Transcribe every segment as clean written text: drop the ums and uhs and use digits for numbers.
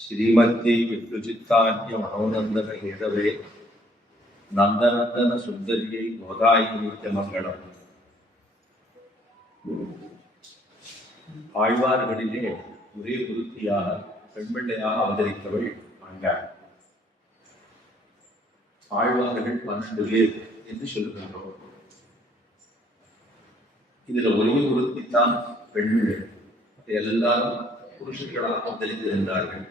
Shrimati विष्णुचित्तान्य मनोनंदन Hathaway Nandanandan सुंदरियै गोदायि नित्यमंगलम. ஆழ்வார்களிலே ஒரே குருத்தியாக பெண்பிள்ளையாக அவதரித்தவள் ஆண்டாள். ஆழ்வார்கள் 12 பேர் என்று சொல்லுகின்றோம். இதுல ஒரே குருத்தித்தான் பெண்பிள்ளை, எல்லாரும் புருஷர்களாக அவதரித்திருந்தார்கள்.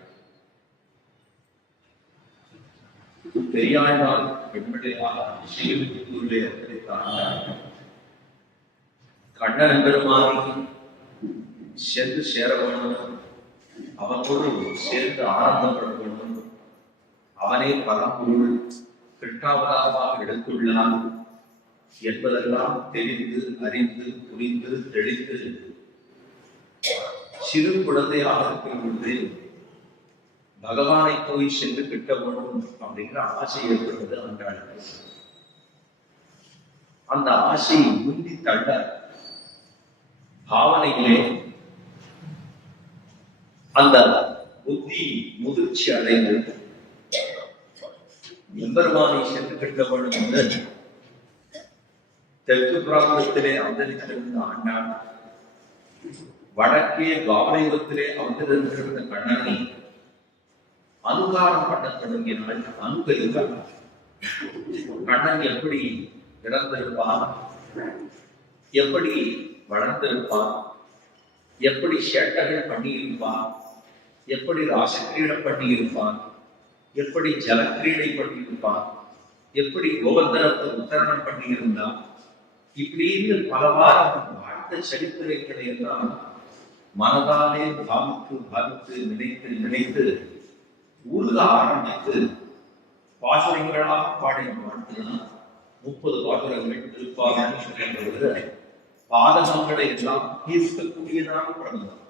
பெரியாழ்வார் பெண்பிள்ளையாக ஸ்ரீவில்லிபுத்தூரிலே அவதரித்த ஆண்டாள். கண்ணன் பெருமானை சென்று சேர வேண்டும், அவனோடு சேர்ந்து ஆனந்தப்பட வேண்டும், அவனே பரம்பொருள் கிருஷ்ணாவதாரமாக எடுத்துள்ளான் என்பதெல்லாம் தெரிந்து அறிந்து புரிந்து தெளித்து சிறு குழந்தையாக இருக்கும் பொழுது பகவானை போய் சென்று கிட்ட வேண்டும் அப்படிங்கிற ஆசை ஏற்பட்டது ஆண்டாளுக்கு. அந்த ஆசையை முந்தி தள்ள பாவனையிலே அந்த புத்தி முதிர்ச்சி அடைந்து எம்பெருமானை சென்று கிட்ட வேண்டும் என்று தெற்கு பிராந்தத்திலே அவதரித்திருந்த ஆண்டாள் வடக்கே காவலயுகத்திலே அவதரித்திருந்த கண்ணனை அனுகாரம் பண்ண தொடங்கினால் அனுகரித்தார். கண்ணன் எப்படி இறந்திருப்பான், எப்படி வளர்ந்திருப்பான், எப்படி சேட்டைகள் பண்ணியிருப்பான், எப்படி ராசக்கிரீடை பண்ணியிருப்பான், எப்படி ஜலக்கிரீடை பண்ணியிருப்பான், எப்படி கோவர்தனத்தை உத்தரணம் பண்ணியிருந்தான், இப்படின்னு பலவாறு வாழ்ந்த சரித்திரங்களை எல்லாம் மனதாலே பாவித்து பாவித்து நினைத்து நினைத்து ஊருக ஆரம்பித்து பாசுரங்களாக பாடிய பாட்டுதான் 30 பாசுரங்கள் திருப்பாவைன்னு சொல்லுகிறது. பாதகங்களை எல்லாம் தீர்க்கக்கூடியதான பிரபந்தம்,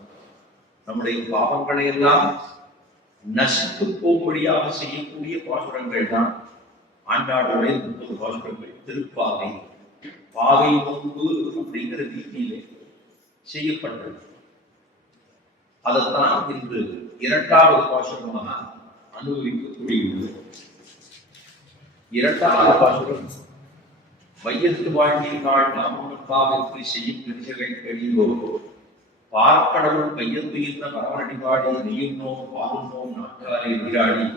நம்முடைய பாவங்களை எல்லாம் நசித்து போகும்படியாக செய்யக்கூடிய பாசுரங்கள் தான் ஆண்டாளுடைய 30 பாசுரங்கள். திருப்பாவை பாவை முன்பு அப்படிங்கிற ரீதியிலே செய்யப்பட்டது. அதைத்தான் இன்று 2வது பாசுரமாக அனுபவிக்கக்கூடியது. 2வது பாசுரம் வையத்து வாழ்க்கைக்காள் நாமப்பாவிற்கு செய்யும் பிரிச்சகள் தெளிவோ பார்க்கடவுள் கையத்துயிர்ந்த பரவரடிவாடி நெய்யுன்னோம் பாலுன்னோம் நாட்காலை நீராடி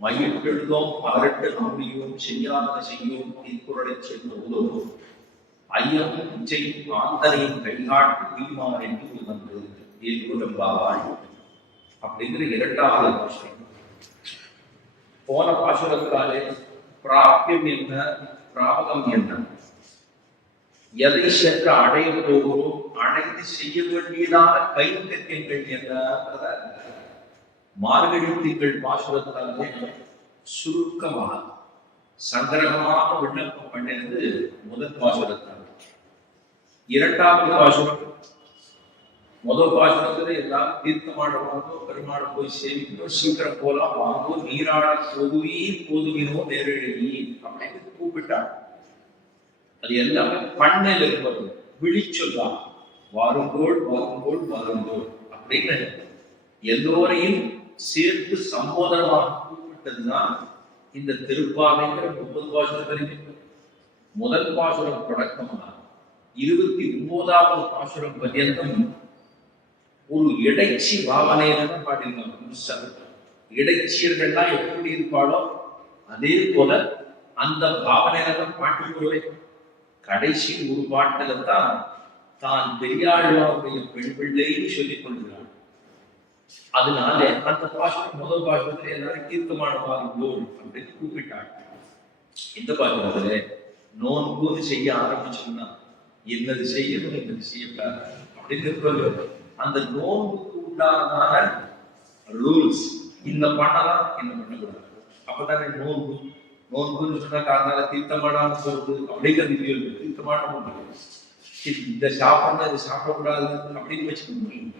மையெழுதோம் பலரெட்டு நம்பியோம் செய்யாத செய்யோம் தீக்குறளை செல்லுவதோ ஐயம் செய்யும் ஆந்தரையும் கைகாட்டு தீமான் என்று வந்து ஏற்புடம்பாவாய் அப்படிங்கிற 2வது பாசுரம். போன பாசுரத்தாலே பிராப்தியம் என்ன, பிராபகம் என்ன, எதை சென்று அடைய போகிறோம், அடைந்து செய்ய வேண்டியதான கைங்கரியங்கள் என்ன மார்கழி திங்கள் பாசுரத்தாலே சுருக்கமாக சங்கரகமாக விண்ணப்பம் பண்ணினது முதல் பாசுரத்தால். 2வது பாசுரம் முதல் பாசுரத்துல எல்லாம் தீர்த்தமாடுவாங்கோ, பெருமாள் போய் சேவிக்கணும், சீக்கிரம் போலாம் வாங்கோ, நீராட போதுவினோ நேரழி அப்படின்னு கூப்பிட்டாள். அது எல்லாமே பண்ணையில் இருப்பது விழிச்சொல்லாம், வாருங்கோள் வாருங்கோள் வாருங்கோள் அப்படின்னு எல்லோரையும் சேர்த்து சம்போதனமாக கூப்பிட்டதுதான் இந்த திருப்பாவைங்கிற 30 பாசுரத்திற்கு முதல் பாசுரம் தொடக்கமாக 29வது பாசுரம் பர்யந்தம் ஒரு இடைச்சி பாவனையில பாடியிருக்காங்க. இடைச்சியர்கள்லாம் எப்படி இருப்பாளோ அதே போல அந்த பாவனையில தான் பாட்டு போவே. கடைசி ஒரு பாட்டுல தான் பெரியாழ்வாருடைய பெண் பிள்ளைன்னு சொல்லிக் கொள்கிறாள். அதனால அந்த பாசுரம் முதல் பாசுரத்துல எல்லாரும் தீர்க்கமான பாருங்கோள் அப்படின்னு கூப்பிட்டாள். இந்த பாசுரத்துல நோன்பு செய்ய ஆரம்பிச்சோம்னா என்னது செய்யணும் என்னது செய்யக்கூடாது அப்படின்னு அந்த நோன்புக்கு உண்டானதான ரூல்ஸ், இந்த பண்ணலாம் என்ன பண்ணக்கூடாது. அப்பதானே நோன்பு. நோன்புன்னு சொன்னா காரணால தீர்த்தமாடான்னு சொல்றது அப்படிங்கிறது தீர்த்தமான இந்த சாப்பிடணும் இது சாப்பிடக்கூடாது அப்படின்னு வச்சுக்கணும்.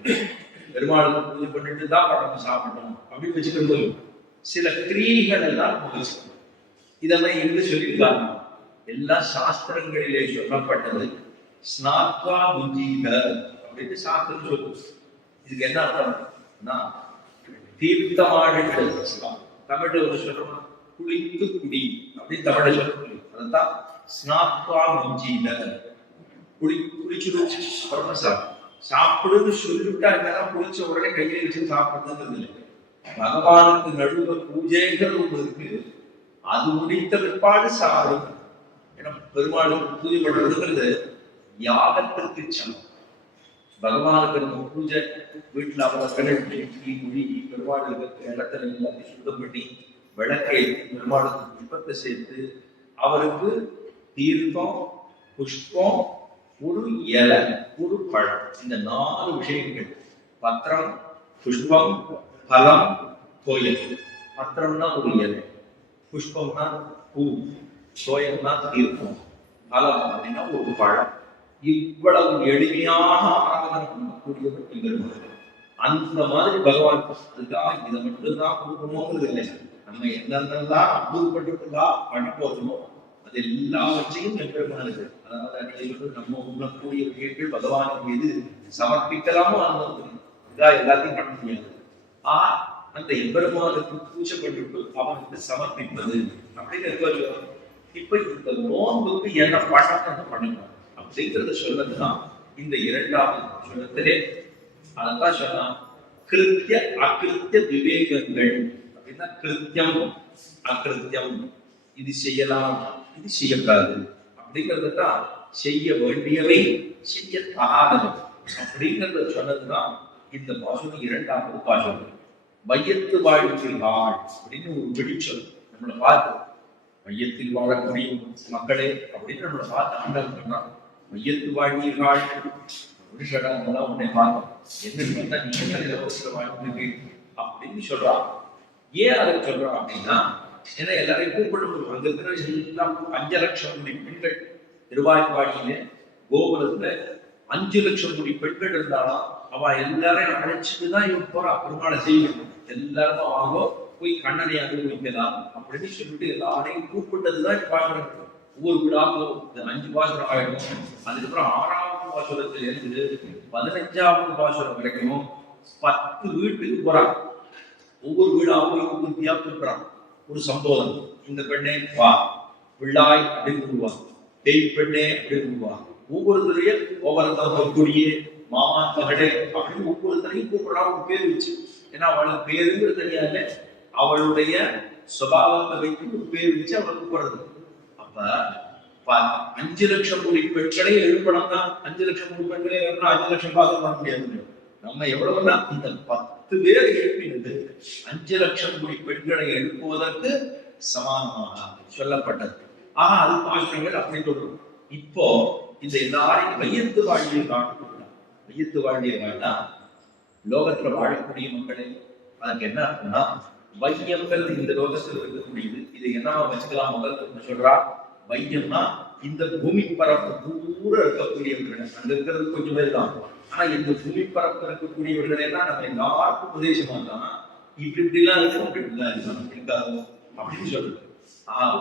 பெருமாளுக்கு பூஜை பண்ணிட்டு தான் நம்ம சாப்பிடணும் அப்படின்னு வச்சுக்கிறது. சில கிரியைகள் எல்லாம் இதெல்லாம் எங்க சொல்லியிருக்காங்க, எல்லா சாஸ்திரங்களிலே சொல்லப்பட்டது. ஸ்நாத்வா புஜ்ஜீத அப்படின்னு சாஸ்திரம் சொல்லுது. இதுக்கு என்ன அர்த்தம்னா தீர்த்தமாடுகள் தமிழ்ல ஒரு சொல்றோம் குளித்து குடி அப்படின்னு தமிழ்ல சொல்ல. அதுதான் ஸ்நாத்வா புஜ்ஜீத, குளிச்சுடும் அப்புறமா சாப்பிடுன்னு சொல்லிவிட்டா என்னன்னா குளிச்ச உடனே கையில வச்சு சாப்பிடுறது இல்லை. பகவானுக்கு நடுவுல பூஜைகள் ஒன்று இருக்கு, அது முடித்த பிற்பாடு சாப்பிடும். ஏன்னா பெருமாளுக்கு பூஜை பண்றதுங்கிறது யாகத்திற்கு சமம். பகவானுக்கு நம்ம பூஜை வீட்டுல அவரை மொழி பெருமாளுக்கு இடத்துல எல்லாத்தையும் சுத்தம் பண்ணி விளக்கை பெருமாளுக்கு புஷ்பத்தை சேர்த்து அவருக்கு தீர்த்தம், புஷ்பம், ஒரு இலை, ஒரு பழம், இந்த 4 விஷயங்கள் பத்திரம், புஷ்பம், பலம், கோயில். பத்திரம்னா ஒரு இலை, புஷ்பம்னா பூ, சோயம்னா தீர்த்தம், பலம் அப்படின்னா ஒரு பழம். இவ்வளவு எளிமையாக ஆராதனை பண்ணக்கூடியவர் பெருமாள். அந்த மாதிரி பகவான் அதுக்காக இதை மட்டும்தான் கொடுக்கணுங்கிறது இல்லை. நம்ம என்னென்னலாம் அனுபவப்பட்டுதா பண்ண போறோமோ அது எல்லாவற்றையும் பெருமாளுக்கு, அதாவது நம்ம உண்ணக்கூடிய விஷயங்கள் பகவானுக்கு மீது சமர்ப்பிக்கலாமோ அனுபவம் இதா எல்லாத்தையும் பண்ண முடியாது. அந்த எம்பெருமானுக்கு பூஜை பண்ணிட்டு அவனுக்கு சமர்ப்பிப்பது அப்படின்னு. இப்ப இந்த நோன்புக்கு என்ன பண்ணணும் பண்ணணும் அப்படிங்கிறத சொல்லதுதான் இந்த 2வது சொல்லத்திலே. அதான் சொன்னா கிருத்திய அகிருத்திய விவேகங்கள் அப்படின்னா கிருத்தியம் அகிருத்தியம், இது செய்யலாம் இது செய்யக்கூடாது அப்படிங்கிறது தான், செய்ய வேண்டியவை செய்யத்தகாதவை அப்படிங்கிறத சொன்னதுதான் இந்த பாசனம் 2வது பாசனம். மையத்து வாழ்க்கையாள் அப்படின்னு ஒரு பிடிச்சல் நம்மளை பார்த்து, மையத்தில் வாழக்கூடிய மக்களே அப்படின்னு நம்மளை பார்த்து ஆண்டவன் சொன்னான். மையத்து வாழ்க்கையாள் அப்படின்னு சொன்னா உன்னை பார்த்தோம் என்ன வாழ்க்கை அப்படின்னு சொல்றான். ஏன் அதை சொல்றான் அப்படின்னா, ஏன்னா எல்லாரையும் கூப்பிடும் அங்க இருக்கிற எல்லாம் 5 லட்சம் கோடி பெண்கள் திருவாய்ப்பாடியில கோபுரத்துல 5 லட்சம் கோடி பெண்கள் இருந்தாலும் அவ எல்லாரையும் அழைச்சிட்டுதான் இவன் போறா பெருமாளை செய்யணும். எல்லாரும் அவங்க போய் கண்ணனை அனுபவிக்கலாம் அப்படின்னு சொல்லிட்டு எல்லாரையும் கூப்பிட்டதுதான் பாசுரம். ஒவ்வொரு விழாக்களும் இந்த 5 பாசுரம் ஆயிடும். அதுக்கப்புறம் 6வது பாசுரத்துல இருந்து 15வது பாசுரம் வரைக்கும் 10 வீட்டுக்கு போறான். ஒவ்வொரு வீடாவும் உறுதியா கூப்பிடுறான். ஒரு சம்போதம், இந்த பெண்ணே வா, பிள்ளாய் அப்படின்னு கூடுவான், பேய் பெண்ணே அப்படின்னு கூடுவான். ஒவ்வொருத்தரையும் ஒவ்வொருத்தரையே மாமான் மகளே அப்படின்னு ஒவ்வொருத்தரையும் கூப்பிடுறான் ஒரு பேர் வச்சு. ஏன்னா அவளுக்கு பேருங்கிறது தெரியாது, அவளுடைய சுபாவத்தை வைத்து ஒரு பேர் வச்சு அவளை கூப்பிடுறது. அப்ப 5 லட்சம் கோடி பெண்களை எழுப்பணும் தான். 5 லட்சம் கோடி பெண்களை 5 லட்சம் பாகம் பண்ண முடியாது. நம்ம எவ்வளவுனா இந்த 10 பேர் எழுப்பினது 5 லட்சம் கோடி பெண்களை எழுப்புவதற்கு சமானமாக சொல்லப்பட்டது. அது பாசுரங்கள் அப்படி சொல்றோம். இப்போ இந்த எல்லாரையும் மையத்து வாழ்வியை காட்டுகிறார். மையத்து வாழ்வியை காட்டா லோகத்துல வாழக்கூடிய மக்களே, அதுக்கு என்ன அப்படின்னா வையம்ங்கிறது இந்த லோகத்தில் இருக்கக்கூடியது. இதை என்னவா வச்சுக்கலாம் முதல்ல சொல்றா. வையம்னா இந்த பூமி பரப்பு பூரா இருக்கக்கூடியவர்கள், அங்க இருக்கிறது கொஞ்சம் பேர் தான். ஆனா இந்த பூமி பரப்பு இருக்கக்கூடியவர்கள் எல்லாம் நம்ம எல்லாருக்கும் உபதேசமா தான் இப்படி எல்லாம் இருக்கும், அப்படி இப்படிலாம் இருக்கணும் இருக்காது அப்படின்னு சொல்றது.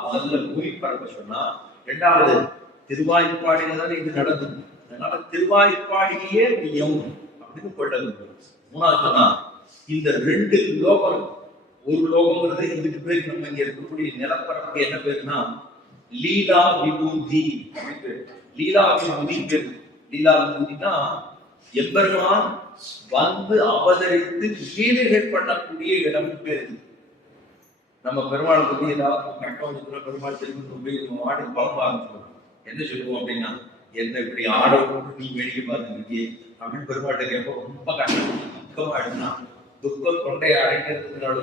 முதல்ல பூமி பரப்ப சொன்னா, 2வது திருவாய்ப்பாடியில தான் இது நடந்தது. அதனால திருவாய்ப்பாடியே வையம் அப்படின்னு கொண்டது. 3வது சொன்னா இந்த 2 லோகம், ஒரு லோகம்ங்கிறது இதுக்கு பேர் நம்ம இங்க இருக்கக்கூடிய நிலப்பரப்புக்கு என்ன பேருன்னா லீலா விபூதி அப்படின்னு பேரு. லீலா விபூதி பேரு. லீலா விபூதினா எம்பெருமான் வந்து அவதரித்து லீலைகள் பண்ணக்கூடிய இடம் பேரு. நம்ம பெருமாள் பத்தி ஏதாவது கட்டவத்துல பெருமாள் திரும்பி மாட்டு குழம்ப ஆரம்பிச்சோம். என்ன சொல்லுவோம் அப்படின்னா, என்ன இப்படி ஆட போட்டு நீ வேடிக்கை பார்த்துருக்கியே அப்படின்னு பெருமாட்ட கேட்போம். ரொம்ப கஷ்டம், துக்கமா எடுனா துக்கம் கொண்டையை அடைக்கிறதுனால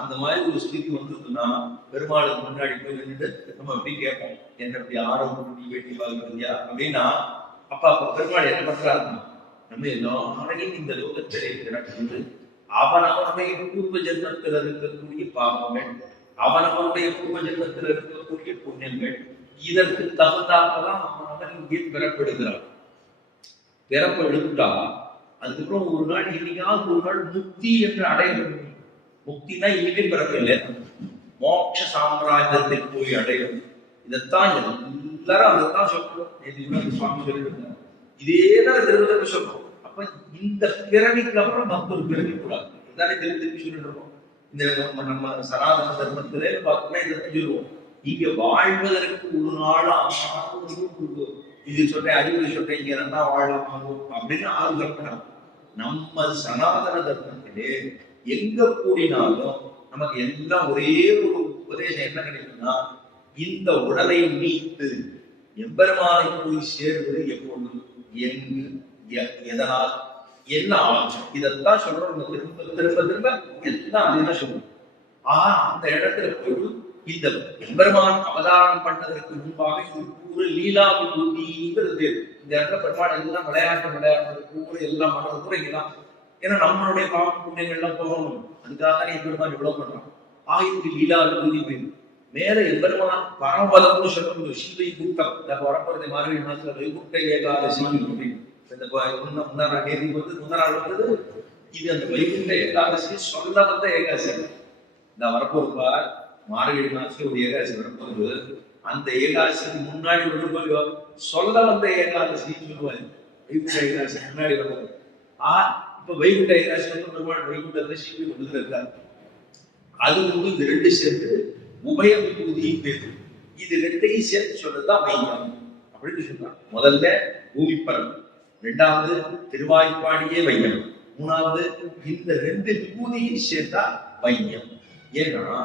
அந்த மாதிரி ஒரு ஸ்திதி வந்துருக்குன்னா பெருமாளுக்கு முன்னாடி போய் நின்றுட்டு நம்ம எப்படி கேட்போம், என்ன இப்படி ஆட போட்டு நீ வேடிக்கை பார்க்கறியா அப்படின்னா, அப்ப பெருமாள் என்ன பண்றாருன்னா, நம்ம எல்லாரையும் இந்த லோகத்திலே கிடக்கிறது அவனவனுடைய பூர்வ ஜென்மத்தில் இருக்கக்கூடிய பாவங்கள், அவனவனுடைய பூர்வ ஜென்மத்தில் இருக்கக்கூடிய புண்ணியங்கள், இதற்கு தகுந்தால்தான் அவனவன் இங்கே பிறப்பெடுக்கிறான். பிறப்பெடுத்தா அதுக்கப்புறம் ஒரு நாள் இன்னைக்காவது ஒரு நாள் முக்தி என்று அடைய வேண்டும். முக்தினா இனிமே பிறப்பில்லை, மோட்ச சாம்ராஜ்யத்தை போய் அடையும். இதைத்தான் எல்லாரும் அதைத்தான் சொல்றோம். சுவாமி சொல்லிட்டு இதேதான் திரும்ப திரும்ப சொல்றோம். அப்ப இந்த பிறவிக்கு அப்புறம் மற்றொரு பிறவி கூடாது. இதானே திரும்ப திரும்பி சொல்லிட்டு இருக்கோம். இந்த நம்ம சனாதன தர்மத்திலே பார்த்தோம்னா இதை சொல்லுவோம். இங்க வாழ்வதற்கு ஒரு நாள் இது சொல்றேன், அறிவுரை சொல்றேன், இங்க நல்லா வாழலாம் அப்படின்னு ஆறு கற்பனை. நம்ம சனாதன தர்மத்திலே எங்க கூடினாலும் நமக்கு எல்லாம் ஒரே ஒரு உபதேசம் என்ன கிடைக்கும்னா, இந்த உடலை நீத்து எம்பெருமானை போய் சேர்வது எப்பொழுது, எங்கு, எதனால், என்ன ஆகும், இதைத்தான் சொல்றோம். திரும்ப திரும்ப திரும்ப எல்லாம் அதைதான் சொல்றோம். அந்த இடத்துல போய் இந்த எம்பெருமான் அவதாரம் பண்ணதற்கு முன்பாக இது பூர லீலா விபூதிங்கிறது. இந்த இடத்துல பெருமாள் எல்லாம் விளையாடுறது பூர எல்லாம் பண்றது பூரா இங்கதான். ஏன்னா நம்மளுடைய பாவ புண்ணியங்கள் எல்லாம் போகணும், அதுக்காக எம்பெருமான் இவ்வளவு பண்றான். இதுக்கு லீலா விபூதி போயிடும். மேல எம்பெருமான் பரமபதம்னு சொல்ற சிவை கூட்டம் வரப்போறதை மாறி மாசத்துல வைகுண்ட ஏகாதசி முன்னாள் இது அந்த வைகுண்ட ஏகாதசி சொல்ல வந்த ஏகாதசி. இந்த வரப்போருப்பா மார்கழி மாசம் ஒரு ஏகாதசி வரப்போகுது. அந்த ஏகாதசிக்கு முன்னாடி வரும்போது சொல்ல வந்த ஏகாதசின்னு சொல்லுவாங்க. வைகுண்ட ஏகாதசி முன்னாடி வருவாங்க. இப்ப வைகுண்ட ஏகாதசி வைகுண்டத்துல சிவி கொண்டு இருக்காங்க. அது வந்து இந்த ரெண்டு சேர்ந்து உபய விபூதி பேரு. இது ரெண்டையும் சேர்த்து சொல்றதுதான் வையம் அப்படின்னு சொல்றாங்க. முதல்ல பூமிப்பரம், ரெண்டாவது திருவாய்ப்பாடியே வையம், மூணாவது இந்த ரெண்டு விபூதியும் சேர்த்தா வையம். ஏன்னா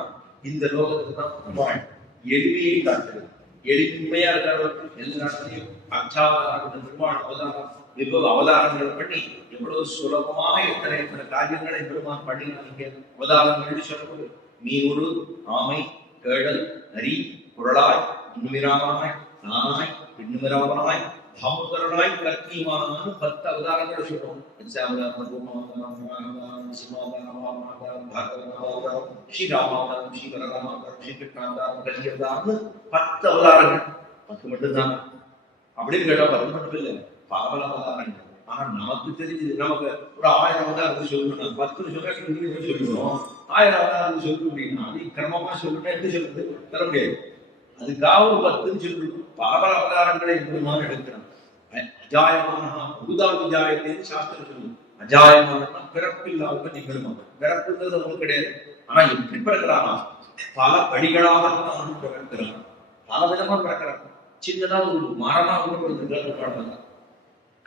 இந்த லோகத்துக்கு தான் பெருமாள் எளிமையை காட்டுறது. எளிமையா இருக்கிறவருக்கு எல்லா நாட்டிலையும் அச்சாவதாரம் பெருமாள் அவதாரம் விபவ அவதாரங்கள் பண்ணி எவ்வளவு சுலபமாக எத்தனை எத்தனை காரியங்களை பெருமாள் பண்ணினாங்க. அவதாரங்கள் சொல்லக்கூடிய மீனொரு ஆமை கேடல் நரி குரலாய் இன்னுமிராமாய் நாய் பின்னுமிராமாய் தாமோதரனாய் கற்கியமான 10 அவதாரங்களை சொல்றோம். ஸ்ரீராமாவதாரம், ஸ்ரீவரராமாவதாரம், ஸ்ரீகிருஷ்ணாவதாரம், கலியவதாரம்னு 10 அவதாரங்கள். 10 மட்டும்தான் அப்படின்னு கேட்டா 10 மட்டும் இல்லை, பல அவதாரங்கள். ஆனா நமக்கு தெரிஞ்சது நமக்கு ஒரு 1000 அவதாரத்தை சொல்லணும். 10 சொல்ல சொல்லுவோம். 1000 அவதாரத்தை சொல்லணும் அப்படின்னா அது கிரமமா சொல்லணும். எப்படி சொல்றது தர முடியாது. அதுக்காக ஒரு 10 சொல்லணும். பல அவதாரங்களை எப்படிமாறு எடுக்கிறான். அஜாயமான உதாவிஜாயத்தின்னு சாஸ்திரம் சொல்லுவோம். அஜாயமான பிறப்பில்லாத நிகழ்வாங்க. பிறப்புங்கிறது அவங்களுக்கு கிடையாது. ஆனா எப்படி பிறக்கிறானா பல படிகளாகத்தான் பிறக்கிறான். பல விதமா பிறக்கிறாங்க. சின்னதா ஒரு மரமா கூட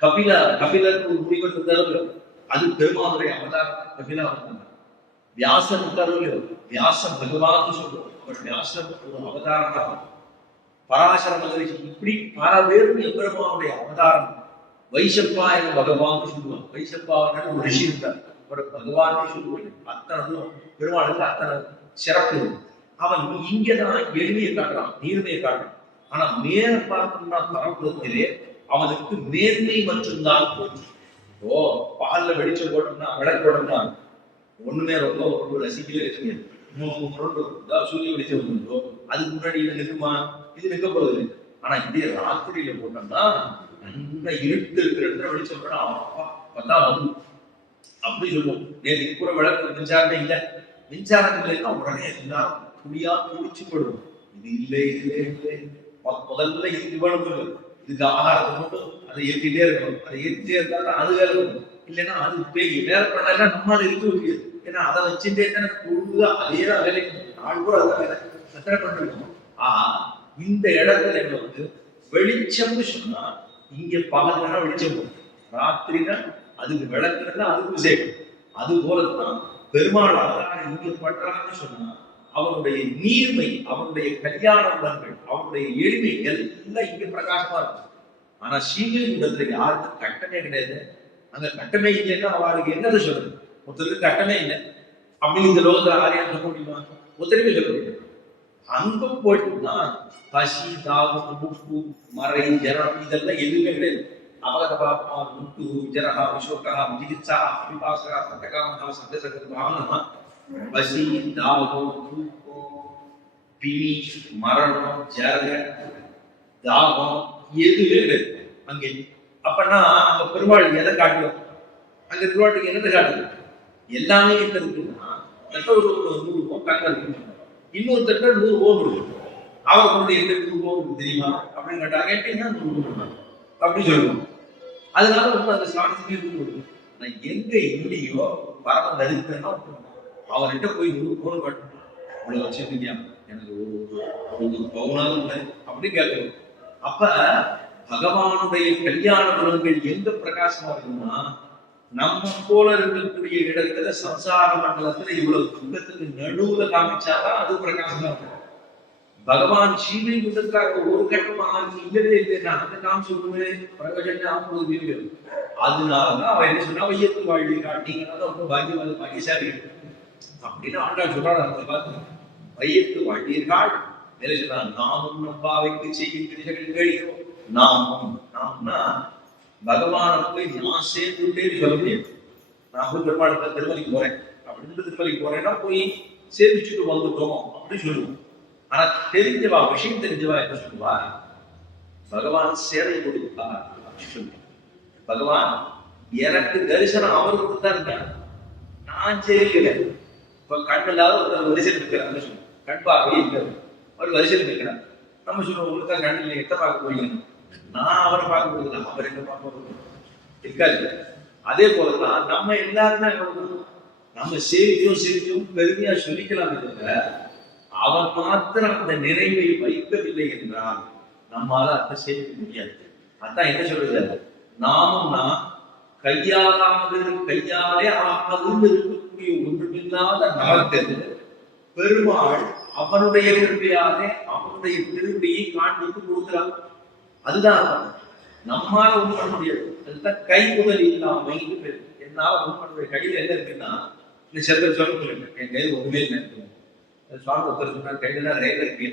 கபிலர் ஒரு முடிவு இருந்தாலும் அது பெருமானுடைய அவதாரம். கபிலா வந்தாங்க. வியாசன் இருக்காரு, வியாச பகவான் சொல்றோம். வியாசன் ஒரு அவதாரம். பராசர மகரிஷி, இப்படி பல பேரும் எம்பெருமானுடைய அவதாரம். வைசப்பா என பகவான் சொல்லுவான். வைசப்பான ஒரு ரிஷி இருந்தார், ஒரு பகவானே சொல்லுவாங்க. அத்தனை பெருமாளுக்கு அத்தனை சிறப்பு. அவன் இங்கதான் எளிமையை காட்டுறான், நீர்மையை காட்டுறான். ஆனா மேல பார்த்தோம்னா பரம்பரத்திலே அவனுக்கு மேன்மை மட்டும்தான் போச்சு. பால்ல வெளிச்சம் போட்டோம்னா விளக்கு போட்டோம்னா ஒண்ணுமே ரொம்ப ரசிக்கவே சூரிய வெளிச்சம் வந்துட்டோ அதுக்கு முன்னாடி இது நிற்குமா? இது நிற்க போறது. ஆனா இதே ராத்திரியில போட்டோம்னா நல்ல இருட்டு இருக்கிற இடத்துல வெளிச்சம் போட்டா பார்த்தா வந்து அப்படி சொல்லுவோம். நேற்று கூட விளக்கு மின்சாரமே இல்லை. மின்சாரம் இல்லைன்னா உடனே எல்லாரும் துடியா துடிச்சு போடுவோம். இது இல்லை இல்லை இல்லை. முதல்ல இது இவ்வளவு இதுக்கு ஆகாரத்தை மட்டும் அதை ஏற்றிட்டே இருக்கணும். அதை ஏற்றிட்டே இருந்தா அது வேலை இருக்கும். இல்லைன்னா அது பேய் வேலை பண்ணலாம். நம்மளால இருக்க முடியாது. ஏன்னா அதை வச்சுட்டே பொழுதுதான் அதேதான் வேலை. நாலு கூட அதான் வேலை எத்தனை பண்ணிருக்கோம். இந்த இடத்துல வந்து வெளிச்சம்னு சொன்னா இங்க பகல்னா வெளிச்சம் போகும், ராத்திரினா அதுக்கு விளக்குனா அதுக்கு விசேஷம். அது போலதான் பெருமாள் அழகான இங்க பண்றான்னு சொன்னா அவனுடைய நீர்மை, அவனுடைய கல்யாண குணங்கள், அவனுடைய எளிமை எல்லாம் இங்க பிரகாசமா இருக்கும். ஆனா ஸ்ரீவில்லிபுத்தூர்ல யாருக்கும் கட்டமே கிடையாது. அங்க கட்டமே இல்லைன்னா அவளுக்கு என்னது சொல்றது? ஒருத்தருக்கு கட்டமே இல்லை அப்படின்னு இந்த லோகத்துல ஆரியம் சொல்ல முடியுமா? ஒருத்தருமே சொல்ல முடியும். அங்கும் போயிட்டுனா பசி, தாகம், முப்பு, மறை, ஜரம் இதெல்லாம் எதுவுமே கிடையாது. அபகதபாத்மா, முட்டு, ஜரகா, விசோகா, விஜிகித்சா, அபிபாசகா, சத்தகாம, சத்தசகா, பசி, தாகம், தூக்கம், பிணி, மரணம், ஜர, தாகம் எதுவே கிடையாது அங்கே. அப்பன்னா அங்க பெருமாள் எதை காட்டுவோம்? அங்க பெருமாளுக்கு என்னதை காட்டுது? எல்லாமே என்ன இருக்குன்னா ஒரு 100 பக்கம் இருக்கு. இன்னொரு தட்ட 100 ஓம் இருக்கு. அவருக்கு 100 ஓம் இருக்கு தெரியுமா அப்படின்னு கேட்டா கேட்டீங்கன்னா 100 ஓம் அப்படின்னு சொல்லுவோம். அதனால வந்து அந்த ஸ்தானத்துக்கே கொடுக்கும். ஆனா எங்க இல்லையோ பரம தரித்திரன்னா அவர்கிட்ட போய் 100 பவுன் கட்டணும், இவ்வளவு வச்சிருக்கீங்க, எனக்கு ஒரு பவுனாலும் இல்லை அப்படி கேட்கணும். அப்ப பகவானுடைய கல்யாண குணங்கள் எங்க பிரகாசமா இருக்குன்னா, நம்ம போல இருக்கக்கூடிய இடத்துல சம்சார மண்டலத்துல இவ்வளவு துக்கத்துக்கு நடுவுல காமிச்சாதான் அது பிரகாசமா இருக்கும். பகவான் சீதை குண்டத்துக்காக ஒரு கட்டமா இல்லவே இல்லை, நான் அந்த காமிச்சு விடுவே பிரகஜன 50 அதனாலதான் அவன் என்ன சொன்னா, வையத்து வாழ்வி காட்டிங்கன்னா ரொம்ப பாக்கியவாத பாக்கியசாலி அப்படின்னு ஆண்டா சொல்றாரு. அந்த பார்த்து வையத்து வாழ்வீர்கள் நிலை சொன்னார், நாமும் நம்பாவைக்கு செய்கின்றோம். நாமும் நாம்னா பகவான போய் நான் சேர்ந்துட்டே சொல்ல முடியாது. நான் போய் பெருமாள் திருமலைக்கு போறேன் அப்படின்னு திருமலைக்கு போறேன்னா போய் சேமிச்சுட்டு வந்துட்டோம் அப்படின்னு சொல்லுவோம். ஆனா தெரிஞ்சவா, விஷயம் தெரிஞ்சவா என்ன சொல்லுவா, பகவான் சேவை கொடுப்பா அப்படின்னு சொல்லுவான். பகவான் எனக்கு தரிசனம் அவர் கொடுத்தாருங்க, நான் செய்யல. இப்ப கண் இல்லாத ஒருத்தர் வரிசையில் இருக்கிறான்னு சொல்லுவோம், கண் பார்வையே இருக்காது, அவர் வரிசையில் இருக்கிறார். நம்ம சொல்லுவோம், உங்களுக்கு கண் இல்லை, எத்த பார்க்க போறீங்க, நான் அவரை பார்க்க போகுது, அவர் எங்க பார்க்க இருக்காது. அதே போலதான் நம்ம எல்லாருமே நம்ம சேவிச்சோம் பெருமையா சொல்லிக்கலாம் தவிர அவன் மாத்திரம் அந்த நிறைவை வைக்கவில்லை என்றால் நம்மால அதை சேமிக்க முடியாது. அதான் என்ன சொல்றது, நாமும் கையாலாவது கையாலே ஆகாதுன்னு இருக்கக்கூடிய ஒன்றுமில்லாத நமக்கு பெருமாள் அவனுடைய கிருபையாலே அவனுடைய திரும்பியை காண்பித்து கொடுக்கிறான். அதுதான் நம்மால ஒண்ணு பண்ண முடியாது. அதுதான் கை முதல் இல்லாமை. என்னால ஒண்ணு பண்ண கையில என்ன இருக்குன்னா, இந்த சிலர் சொல்ல சொல்லுங்க, என் கையில் ஒண்ணுமே இல்லை. சுவாமி ஒருத்தர் சொன்னா கையில ரேகை இருக்கு,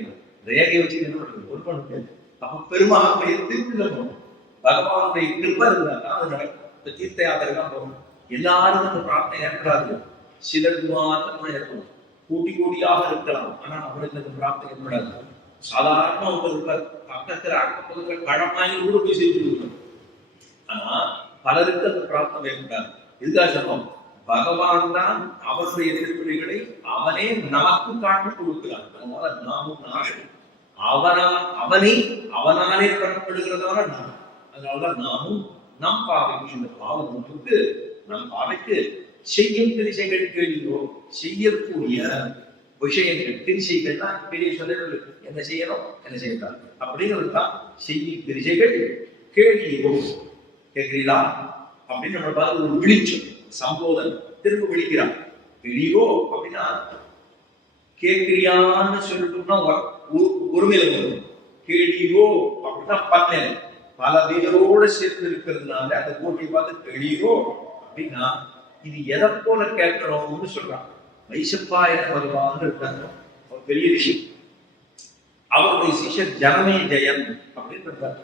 ரேகையை வச்சு என்ன பண்றது, ஒன்று பண்ண முடியாது. அப்ப பெருமாளுடைய திருப்பில போகணும், பகவானுடைய கிருப்பை இருந்தாங்க அது நடக்கும். இந்த தீர்த்த யாத்திரைலாம் போகணும், எல்லாரும் அந்த பிரார்த்தனை ஏற்கிறார்கள். சிலர் மாத்திரமா இருக்கணும், கூட்டி கூட்டியாக இருக்கலாம், ஆனா அவனுக்கு அந்த பிரார்த்தனை ஏற்படாது. சாதாரண ஒரு பக்கத்துல அக்கப்பக்கத்துல பழமாயி கூட போய் செய்து கொடுக்கணும். ஆனா பலருக்கு அந்த பிரார்த்தனை ஏற்படாது. இதுக்காக சொன்னோம், பகவான் தான் அவருடைய திருப்பணிகளை அவனே நமக்கு காட்டி கொடுக்கிறான். அதனால நாமும் அவனை அவனாலே பெறப்படுகிறதால நாம். அதனாலதான் நாமும் நம் பாவைக்கு, இந்த பாவத்துக்கு நம் பாவைக்கு செய்யும் திரிசைகள் கேள்வியோ, செய்யக்கூடிய விஷயங்கள் திரிசைகள்னா பெரிய சொல்ல என்ன செய்யணும் என்ன செய்யலாம் அப்படிங்கிறது தான் செய்யும் திரிசைகள் கேள்வியோ. கேட்கிறீங்களா அப்படின்னு நம்ம பார்த்து ஒரு விழிச்சோம் சம்போதன் திரும்ப விழிக்கிறான். வெளியோ அப்படின்னா கேட்கிறியான்னு சொல்லிட்டோம்னா ஒருமையில வரும். கேளியோ அப்படின்னா பன்னிலை பல பேரோட சேர்ந்து இருக்கிறதுனால அந்த போட்டியை பார்த்து கேளியோ அப்படின்னா இது எதை போல கேட்கணும்னு சொல்றான். வைசப்பாயன வருவான்னு இருக்காங்க, ஒரு பெரிய ரிஷி. அவருடைய சிஷ்யர் ஜனமே ஜெயன் அப்படின்னு இருக்காரு.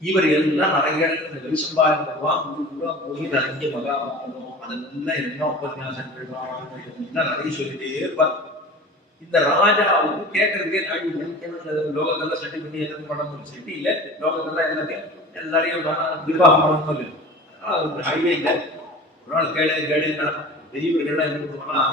இவர் எல்லாம் நிறைய வைசப்பாயன வருவான் போய் நிறைய மகாபாரதம் அதெல்லாம் என்ன உபன்யாசங்கள் நிறைய சொல்லிட்டே இருப்பார். இந்த ராஜாவுக்கு கேட்கறதுக்கே லோகத்தெல்லாம் செட்டி பண்ணி எதுவும் பண்ணணும், செட்டி இல்லை லோகத்தெல்லாம் எல்லாரையும் நிர்வாகம் பண்ணணும் இல்லை. அவருக்கு ஐடியா இல்லை. ஒரு நாள் கேளுன்னா பெரியவர்கள்லாம் என்ன பண்ணுவாங்கன்னா,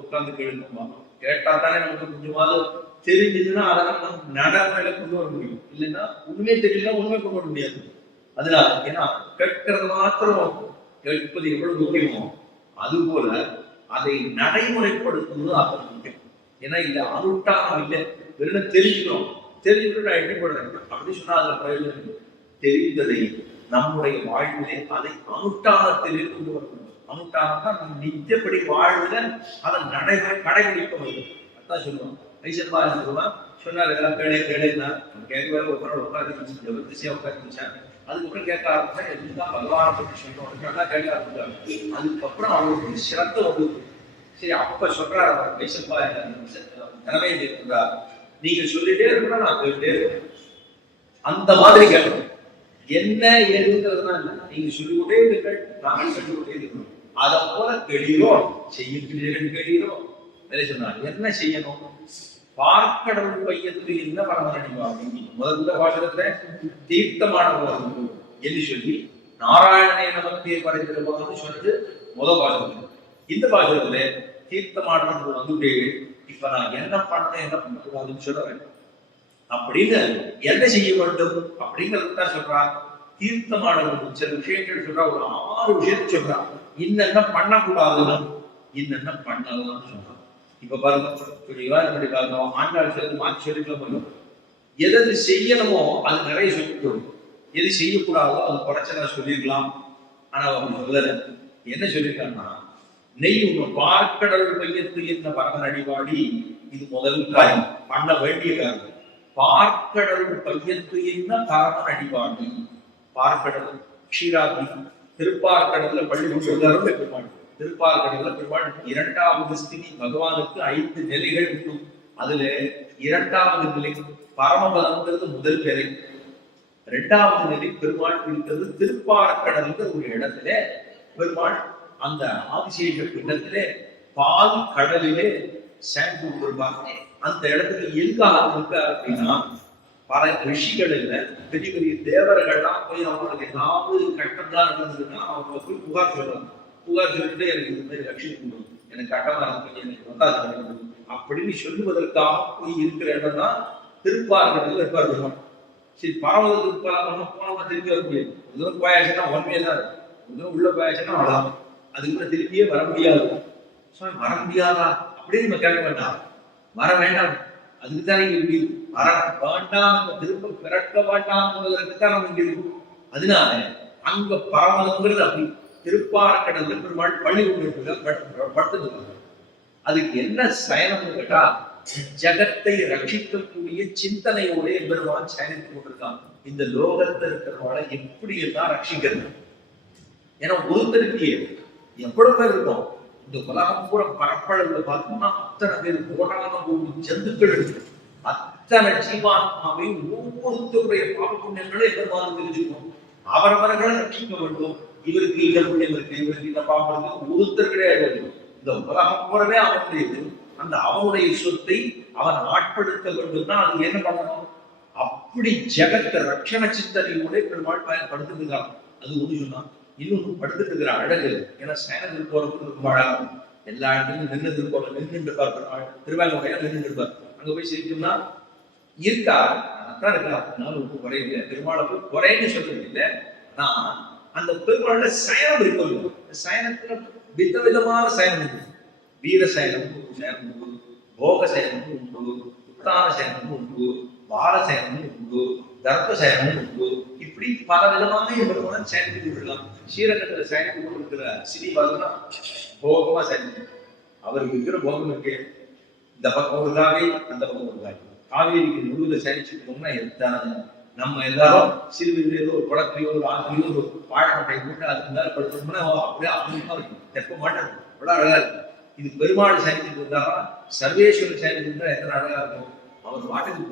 உட்காந்து கேளுங்க கேட்டா தானே நமக்கு கொஞ்சமாவது தெரிஞ்சதுன்னா அதெல்லாம் நம்ம நடைமுறையில கொண்டு வர முடியும். இல்லைன்னா உண்மையே தெரியல, உண்மை கொண்டு வர முடியாது. அதனால ஏன்னா கேட்கறது மாத்திரம் கேட்பது எவ்வளவு முக்கியமோ அது போல அதை நடைமுறைப்படுத்துவது அது முக்கியம். ஏன்னா இல்ல அனுஷ்டானம் இல்லை, வெறும் தெரிஞ்சுக்கிட்டு நான் எப்படி பண்றேன் அப்படின்னு சொன்னா அதுல பிரயோஜனம். தெரிந்ததை நம்முடைய வாழ்விலே அதை அனுஷ்டானத்திலே கொண்டு வரணும். அனுஷ்டானம் தான் நம்ம நிஜப்படி வாழ்வுல அதை கடைபிடிக்க முடியும். அதான் சொல்லுவோம். வைசப்பா சொல்லுவான் சொன்னார், எல்லாம் கேளுன்னா கேட்க ஒரு நாள் உட்காந்து திசையா உட்காந்துச்சான். அதுக்கப்புறம் கேட்க ஆரம்பிச்சா எல்லாம் பகவானை பற்றி சொன்னோம் கேட்க ஆரம்பிச்சாங்க. அதுக்கப்புறம் அவங்களுக்கு சிரத்த வந்து சரி அப்ப சொல்றாரு அவர் வைசப்பா நிலைமை இருக்கிறார், நீங்க சொல்லிட்டே இருக்கணும் நான் கேட்டுட்டே இருக்கேன். அந்த மாதிரி கேட்கணும். என்ன ஏதுங்கிறதுனா இல்லை, நீங்க சொல்லிக்கொண்டே இருக்கீர்கள், நாங்கள் சொல்லிக்கொண்டே இருக்கணும். அதை போல கேளீரோ செய்யும் கேளீரோ வேலை சொன்னார். என்ன செய்யணும், பார்க்கடவுள் பையத்துக்கு என்ன பரமரணிவா முதல்ல பாசனத்துல தீர்த்தமானவர்கள் என்று சொல்லி நாராயணனை நமக்கு படைத்திருப்போம்னு சொல்லிட்டு முதல் பாசனத்துல. இந்த பாசனத்துல தீர்த்தமானவர்கள் வந்துட்டே இப்ப நான் என்ன பண்ணேன் என்ன பண்ணக்கூடாதுன்னு சொல்றேன் அப்படின்னு என்ன செய்ய வேண்டும் அப்படிங்கிறது தான் சொல்றான். தீர்த்தமான சில விஷயங்கள் சொல்றா, ஒரு 6 விஷயத்தை சொல்றா. இன்னென்ன பண்ணக்கூடாதுன்னு, இன்னென்ன பண்ணலாம்னு சொல்றான். இப்ப பாருங்க, கொஞ்சம் விவாதம் பண்ணி பார்க்கணும். ஆண்டாள் சொல்லி மாற்றி சொல்லிக்கலாம் போதும். எது செய்யணுமோ அது நிறைய சொல்லிட்டு, எது செய்யக்கூடாதோ அது குறைச்சல சொல்லியிருக்கலாம். ஆனா அவங்க சொல்லல. என்ன சொல்லியிருக்காங்கன்னா, நெய் உங்க பார்க்கடல் பையத்து என்ன பரமன் அடிபாடி, இது முதல் காரியம், பண்ண வேண்டிய காரியம். பார்க்கடல் பையத்து என்ன பரமன் அடிபாடி. பார்க்கடல் க்ஷீராப்தி, திருப்பார்கடல்ல பள்ளி கொண்டிருந்தாலும் பெருமாள். திருப்பார்கடல்ல பெருமாள் 2வது ஸ்திதி. பகவானுக்கு 5 நிலைகள் உண்டு. அதுல 2வது நிலை பரமபதம்ங்கிறது முதல் நிலை. 2வது நிலை பெருமாள் இருக்கிறது திருப்பார்கடல்ங்கிற ஒரு இடத்துல. பெருமாள் அந்த ஆதிசேஷ இடத்திலே பால் கடலிலே சேர்ந்து கொண்டிருப்பாங்க. அந்த இடத்துல எதுக்காக இருக்க அப்படின்னா, பல ரிஷிகள் இல்ல, பெரிய பெரிய தேவர்கள்லாம் போய் அவங்களுக்கு ஏதாவது கட்டம்லாம் நடந்ததுன்னா அவங்க போய் புகார் சொல்றாங்க. புகார் சொல்லிட்டு எனக்கு இந்த மாதிரி லட்சியம் கொடுக்கும், எனக்கு கட்டமா இருக்கு, எனக்கு வந்தாது அப்படின்னு சொல்லுவதற்காக போய் இருக்கிற இடம் தான் திருப்பார்கடல்ல இருப்பார். சரி, பரவதற்கு போனவங்க திருப்பி வர முடியாது. முதல் போயாச்சுன்னா ஒன்மையே தான் இருக்கும். முதல் உள்ள போயாச்சுன்னா அவ்வளவுதான், அதுக்குள்ள திருப்பியே வர முடியாது. வர முடியாதா அப்படின்னு நம்ம கேட்க வேண்டாம், வர வேண்டாம். அதுக்குதான் நீங்க முடியும். வர வேண்டாம், திரும்ப பிறக்க வேண்டாம் என்பதற்குத்தான் நம்ம இங்க இருக்கும். அதனால அங்க பரவதங்கிறது அப்படி திருப்பார்கடல்ல பெருமாள் பள்ளி படுத்துருக்காங்க. அதுக்கு என்ன சயனம்னு கேட்டா, ஜகத்தை ரட்சிக்கக்கூடிய சிந்தனையோட பெருமாள் சயனித்துக் கொண்டிருக்கான். இந்த லோகத்தில் இருக்கிறவங்கள எப்படி எல்லாம் ரட்சிக்கிறது? ஏன்னா ஒருத்தருக்கு எவ்வளவு பேர் இருக்கும் இந்த உலகம் பூரா பரப்பளவுல பார்த்தோம்னா அத்தனை பேர் கோடான ஜந்துக்கள் இருக்கு. அத்தனை ஜீவாத்மாவை ஒவ்வொருத்தருடைய பாவ புண்ணியங்களை பெருமாள் தெரிஞ்சுக்கணும். அவரவர்களை ரட்சிக்க வேண்டும். இவருக்கு இந்த புண்ணியம் இருக்கு, இவருக்கு இந்த பாவம் இருக்கு, ஒருத்தர் கிடையாது. இந்த உலகம் பூரவே அவனுடையது. அந்த அவனுடைய சொத்தை அவன் ஆட்படுத்த வேண்டும்னா அது என்ன பண்ணணும்? அப்படி ஜெகத்தை ரட்சண சிந்தனையோட பெருமாள் பயன்படுத்திருக்கான். அது ஒண்ணு சொன்னா. இன்னொன்னு படுத்துட்டு இருக்கிற அழகு. ஏன்னா சயனத்தில் போறதுக்கு ரொம்ப அழகாகும். எல்லா இடத்துலையும் நின்று இருப்பாங்க, நின்று இருப்பார் பெருமாள். திருவாங்கோடையா நின்று இருப்பார். அங்க போய் சிரிச்சோம்னா இருக்கா, அதான் இருக்கா, அதனால ஒன்றும் குறையில்லை. பெருமாளை போய் குறைன்னு சொல்றது இல்லை. ஆனா அந்த பெருமாளோட சயனம் இருக்கும். சயனத்துல விதவிதமான சயனம் உண்டு. வீர சயனம் உண்டு, போக சயனம் உண்டு, உத்தான சயனம் உண்டு, பால சயனம் உண்டு, தர்ப்ப சயனம் உண்டு. இப்படி பல விதமான பெருமான சயனத்துக்கு விடலாம். ஸ்ரீரங்கத்துல சயனத்துக்கு கொடுக்கிற சிறி பார்த்தோம்னா போகமா சயனம். அவருக்கு இருக்கிற போகம் இருக்கு. இந்த பக்கம் ஒரு காவை, அந்த பக்கம் ஒரு காவை. காவேரிக்கு முழுவத சயனிச்சுட்டோம்னா எத்தான நம்ம எல்லாரும் சிறுவிலே ஒரு குளத்திலையோ ஒரு ஆற்றிலையோ ஒரு வாழைப்பட்டை போட்டு அதுக்கு மேல படுத்தோம்னா அப்படியே அற்புதமா இருக்கும். தெப்ப மாட்டோம், அவ்வளவு அழகா இருக்கும். இது பெருமாள் சயனிச்சுட்டு இருந்தா, சர்வேஸ்வர சயனிச்சுட்டு இருந்தா எத்தனை அழகா இருக்கும். அவர் வாட்டுக்கு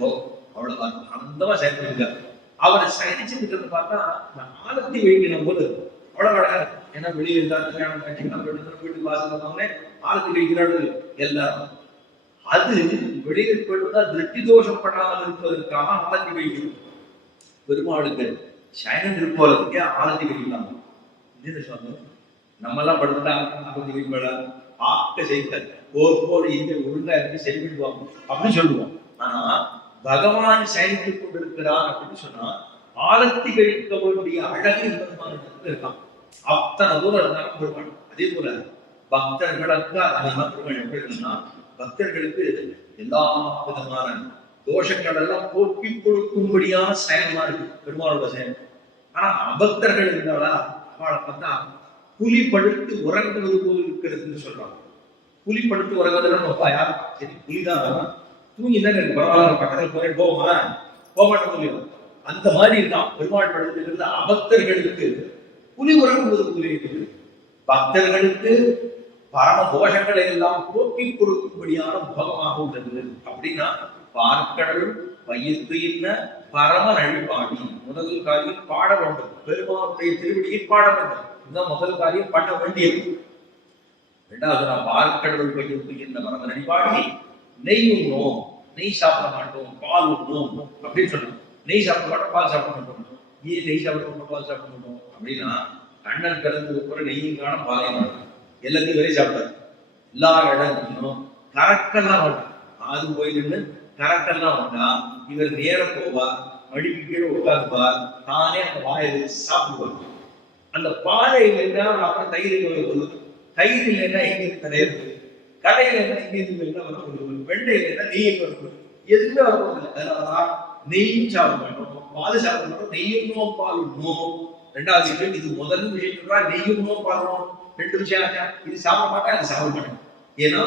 போகும், அவ்வளவு ஆனந்தமா சயனிச்சிருக்காரு. அவரை சயனிச்சுட்டு பார்த்தா ஆலத்தி வைக்கணும் போது அவ்வளவு அழகா இருக்கும். ஏன்னா வெளியே இருந்தாலும் கல்யாணம் கட்சிக்கலாம், வீட்டுக்கு வாசல் ஆலத்தி வைக்கிறார்கள் எல்லாரும். அது வெளியில் போயிட்டு திருஷ்டி தோஷப்படாமல் இருப்பதற்காக ஆலத்தி வைக்கணும். பெருமாளுக்கு சயனம் இருப்பதற்கே ஆலத்தி வைக்கலாம். நம்ம எல்லாம் படுத்தா ஆலத்தி வைப்பட ஆக்க செய்த போர் இந்த ஒழுங்கா இருக்கு செய்விடுவாங்க அப்படின்னு சொல்லுவோம். ஆனா பகவான் சயனித்துக் கொண்டிருக்கிறார் அப்படின்னு சொன்னா ஆலத்தி கழிக்க வேண்டிய அழகு பெருமானுக்கு இருக்கான். அத்தனை தூரம் இருந்தாலும் பெருமாள். அதே போல பக்தர்களுக்கு அதெல்லாம் பெருமாள் எப்படி இருக்குன்னா, பக்தர்களுக்கு எல்லா விதமான தோஷங்கள் எல்லாம் போக்கி கொடுக்கும்படியான சயனமா இருக்கு பெருமாளோட சயனம். ஆனா அபக்தர்கள் இருந்தாலா அவளை பார்த்தா புலி படுத்து உறங்குவது போல் இருக்கிறதுன்னு சொல்றாங்க. புலி படுத்து உறங்குறதுன்னு யாரும் சரி புலிதான் தூங்கி தான் எனக்கு பரவாயில்ல, பக்கத்துல போறேன் போக மாட்டேன் சொல்லிடும். அந்த மாதிரி இருக்கான் பெருமாள் படுத்துக்கிறது. அபக்தர்களுக்கு புலி உறங்குவது போல இருக்குது. பக்தர்களுக்கு பரம தோஷங்களை எல்லாம் போக்கி கொடுக்கும்படியான போகமாக உள்ளது. அப்படின்னா பார்க்கடல் வயிற்று என்ன பரம நழிப்பாடி. முதல் காரியம் பாட வேண்டும், பெருமாளுடைய திருவடியை பாட வேண்டும். இதுதான் முதல் காரியம், பண்ண வேண்டியது. இரண்டாவது, நான் பார்க்கடல் வயிற்று என்ன பரம நழிப்பாடி. நெய் உண்ணும், நெய் சாப்பிட மாட்டோம், பால் உண்ணும் அப்படின்னு சொல்லணும். நெய் சாப்பிட மாட்டோம், பால் சாப்பிட மாட்டோம். ஏன் நெய் சாப்பிட மாட்டோம், பால் சாப்பிட மாட்டோம் அப்படின்னா, கண்ணன் கிடந்தது கூட நெய்யும் காணும், பாலையும் காணும், எல்லாத்தையும் வரை சாப்பிட்டாரு. எல்லா இடங்களும் கரெக்டெல்லாம் வேண்டாம். ஆறு கோயிலுன்னு கரெக்டெல்லாம் வேண்டாம். இவர் நேர போவார், மடிக்கு கீழே உட்கார்ந்துப்பார், தானே அந்த வாயை வச்சு சாப்பிடுவார். அந்த பாலை இல்லைன்னா அப்புறம் தயிர் வருவது, தயிர் இல்லைன்னா எங்கிருந்து கிடையாது, கடையில என்ன எங்கிருந்து என்ன வரப்படுது, வெள்ளை இல்லைன்னா நெய் வருது, எதுவுமே வரப்போதில்லை. அதனாலதான் நெய்யும் சாப்பிட மாட்டோம், பால் சாப்பிட மாட்டோம், நெய்யும் பாலும். ரெண்டாவது விஷயம், இது முதல் விஷயம் நெய்யும் பாலும், 2 விஷயம் ஆச்சா. இது சாப்பிட மாட்டேன், அது சாப்பிட மாட்டேன். ஏன்னா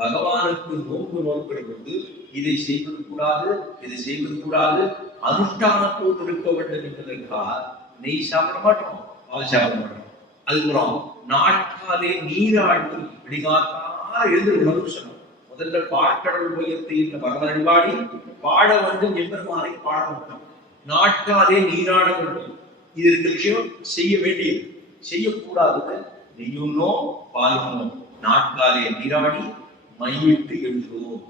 பகவானுக்கு நோன்பு நோக்கப்படுவது இதை செய்வது கூடாது, இதை செய்வது கூடாது, அனுஷ்டானத்தோடு இருக்க வேண்டும் என்பதற்காக நெய் சாப்பிட மாட்டோம், பால் சாப்பிட மாட்டோம். அதுக்கப்புறம் நாட்காலே நீராடி விடிகாத்தால் எழுந்து சொன்னோம். முதல்ல பாட்கடல் உயர்த்தி இந்த பரவழிபாடி பாட வேண்டும் எம்பெருமானை பாட வேண்டும். நாட்காலே நீராட வேண்டும். இது 2 விஷயம் செய்ய வேண்டியது. செய்யக்கூடாது நெய்யுன்னோ பாலுன்னோ. நாட்காலே நீராடி மையிட்டு எழுதுவோம்.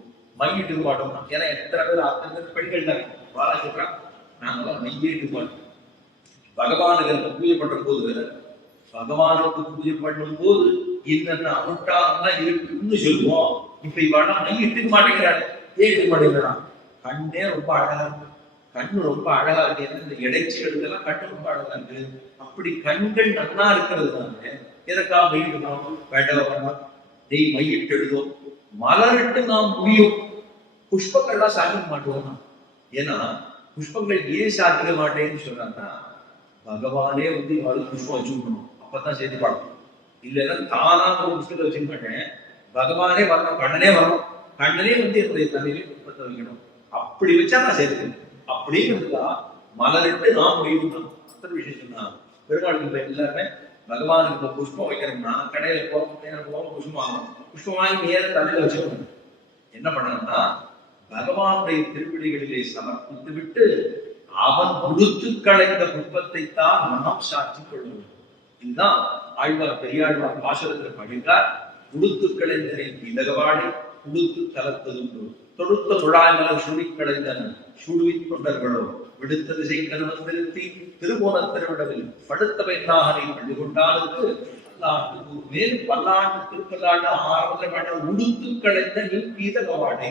மையிட்டு மாட்டோம். ஏன்னா எத்தனை பேர் அத்தனை பெண்கள் தான் வாழ சொல்றான், நாங்களாம் மையிட்டு மாட்டோம். பகவானுக்கு பூஜை பண்ற போது, பகவானுக்கு பூஜை பண்ணும் போது என்னென்ன அனுஷ்டானம் தான் இருக்குன்னு சொல்லுவோம். இப்ப இவனா மையிட்டுக்க மாட்டேங்கிறாரு. ஏன் மாட்டேங்கிறான்? கண்ணே ரொம்ப அழகா இருக்கு, கண்ணு ரொம்ப அழகா இருக்கு. இந்த இடைச்சிகளுக்கெல்லாம் கண்ணு ரொம்ப அழகா இருக்கு. அப்படி கண்கள் நல்லா இருக்கிறதுனால எதற்காக மையிடணும்? வேண்டாம், நெய் மையிட்டு எழுதும், மலரிட்டு நாம் முடியும். புஷ்பங்கள்லாம் சாப்பிட மாட்டோம். ஏன்னா புஷ்பங்கள் ஏன் சாப்பிட மாட்டேன்னு சொன்னாங்கன்னா, பகவானே வந்து இவாளுக்கு புஷ்பம் வச்சுக்கணும், அப்பதான் சேர்த்து பார்க்கணும். இல்லைன்னா தானா ஒரு புஷ்பத்தை வச்சுக்க மாட்டேன், பகவானே வரணும், கண்ணனே வரணும், கண்ணனே வந்து என்னுடைய தலையிலே புஷ்பத்தை வைக்கணும், அப்படி வச்சா நான் சேர்த்துக்கணும். அப்படிங்கிறதுதான் மலரிட்டு நாம் முடியும். அத்தனை விஷயம் சொன்னா பெருமாள் எல்லாருமே பகவானுக்கு புஷ்பம் வைக்கிறோம்னா கடையில போக புஷ்பம் வாங்கணும். புஷ்பம் வாங்கி நேர தலையில வச்சுக்கணும். என்ன பண்ணணும்னா பகவானுடைய திருவிழிகளிலே சமர்ப்பித்து விட்டு அவன் கொடுத்து களைந்த புஷ்பத்தை தான் நாம் சாட்சி கொள்ளணும். இதுதான் ஆழ்வார் பெரியாழ்வார் பாசுரத்தில் பகிர்ந்தார். உடுத்து களைந்தனை இதகவாடி உடுத்து தளர்த்ததுண்டு தொடுத்த முழாய்மலர் சுடி களைந்தன சுடுவித் கொண்டர்களோ விடுத்தது செய்கருவம் திருத்தி திருவோண திருவிடவில் படுத்த பெண்ணாகனை பள்ளி கொண்டாளுக்கு மேல் பல்லாண்டு திருப்பல்லாண்டு 600 உடுத்து களைந்த நீ பீதகவாடை.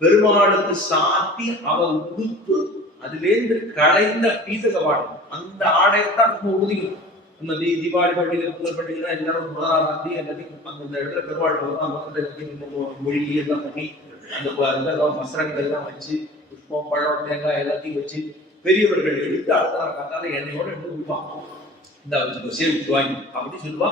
பெருமாளுக்கு சாத்தி அவன் உடுத்து அதிலேந்து களைந்த பீதகவாடை, அந்த ஆடையத்தான் நம்ம உறுதிக்கணும். நம்ம தீபாவளி பண்டிகை, புதல் பண்டிகை எல்லாரும் 1ஆம் தேதி எல்லாத்தையும் அந்த இடத்துல பெருமாள் மொழி எல்லாம் பண்ணி அந்த வஸ்திரங்கள் எல்லாம் வச்சு புஷ்பம் பழம் தேங்காய் எல்லாத்தையும் வச்சு பெரியவர்கள் எடுத்து அடுத்த காத்தால எண்ணெயோட எடுத்து கொடுப்பாங்க. இந்த வச்சு சேவிச்சு வாங்கி அப்படி சொல்லுவா.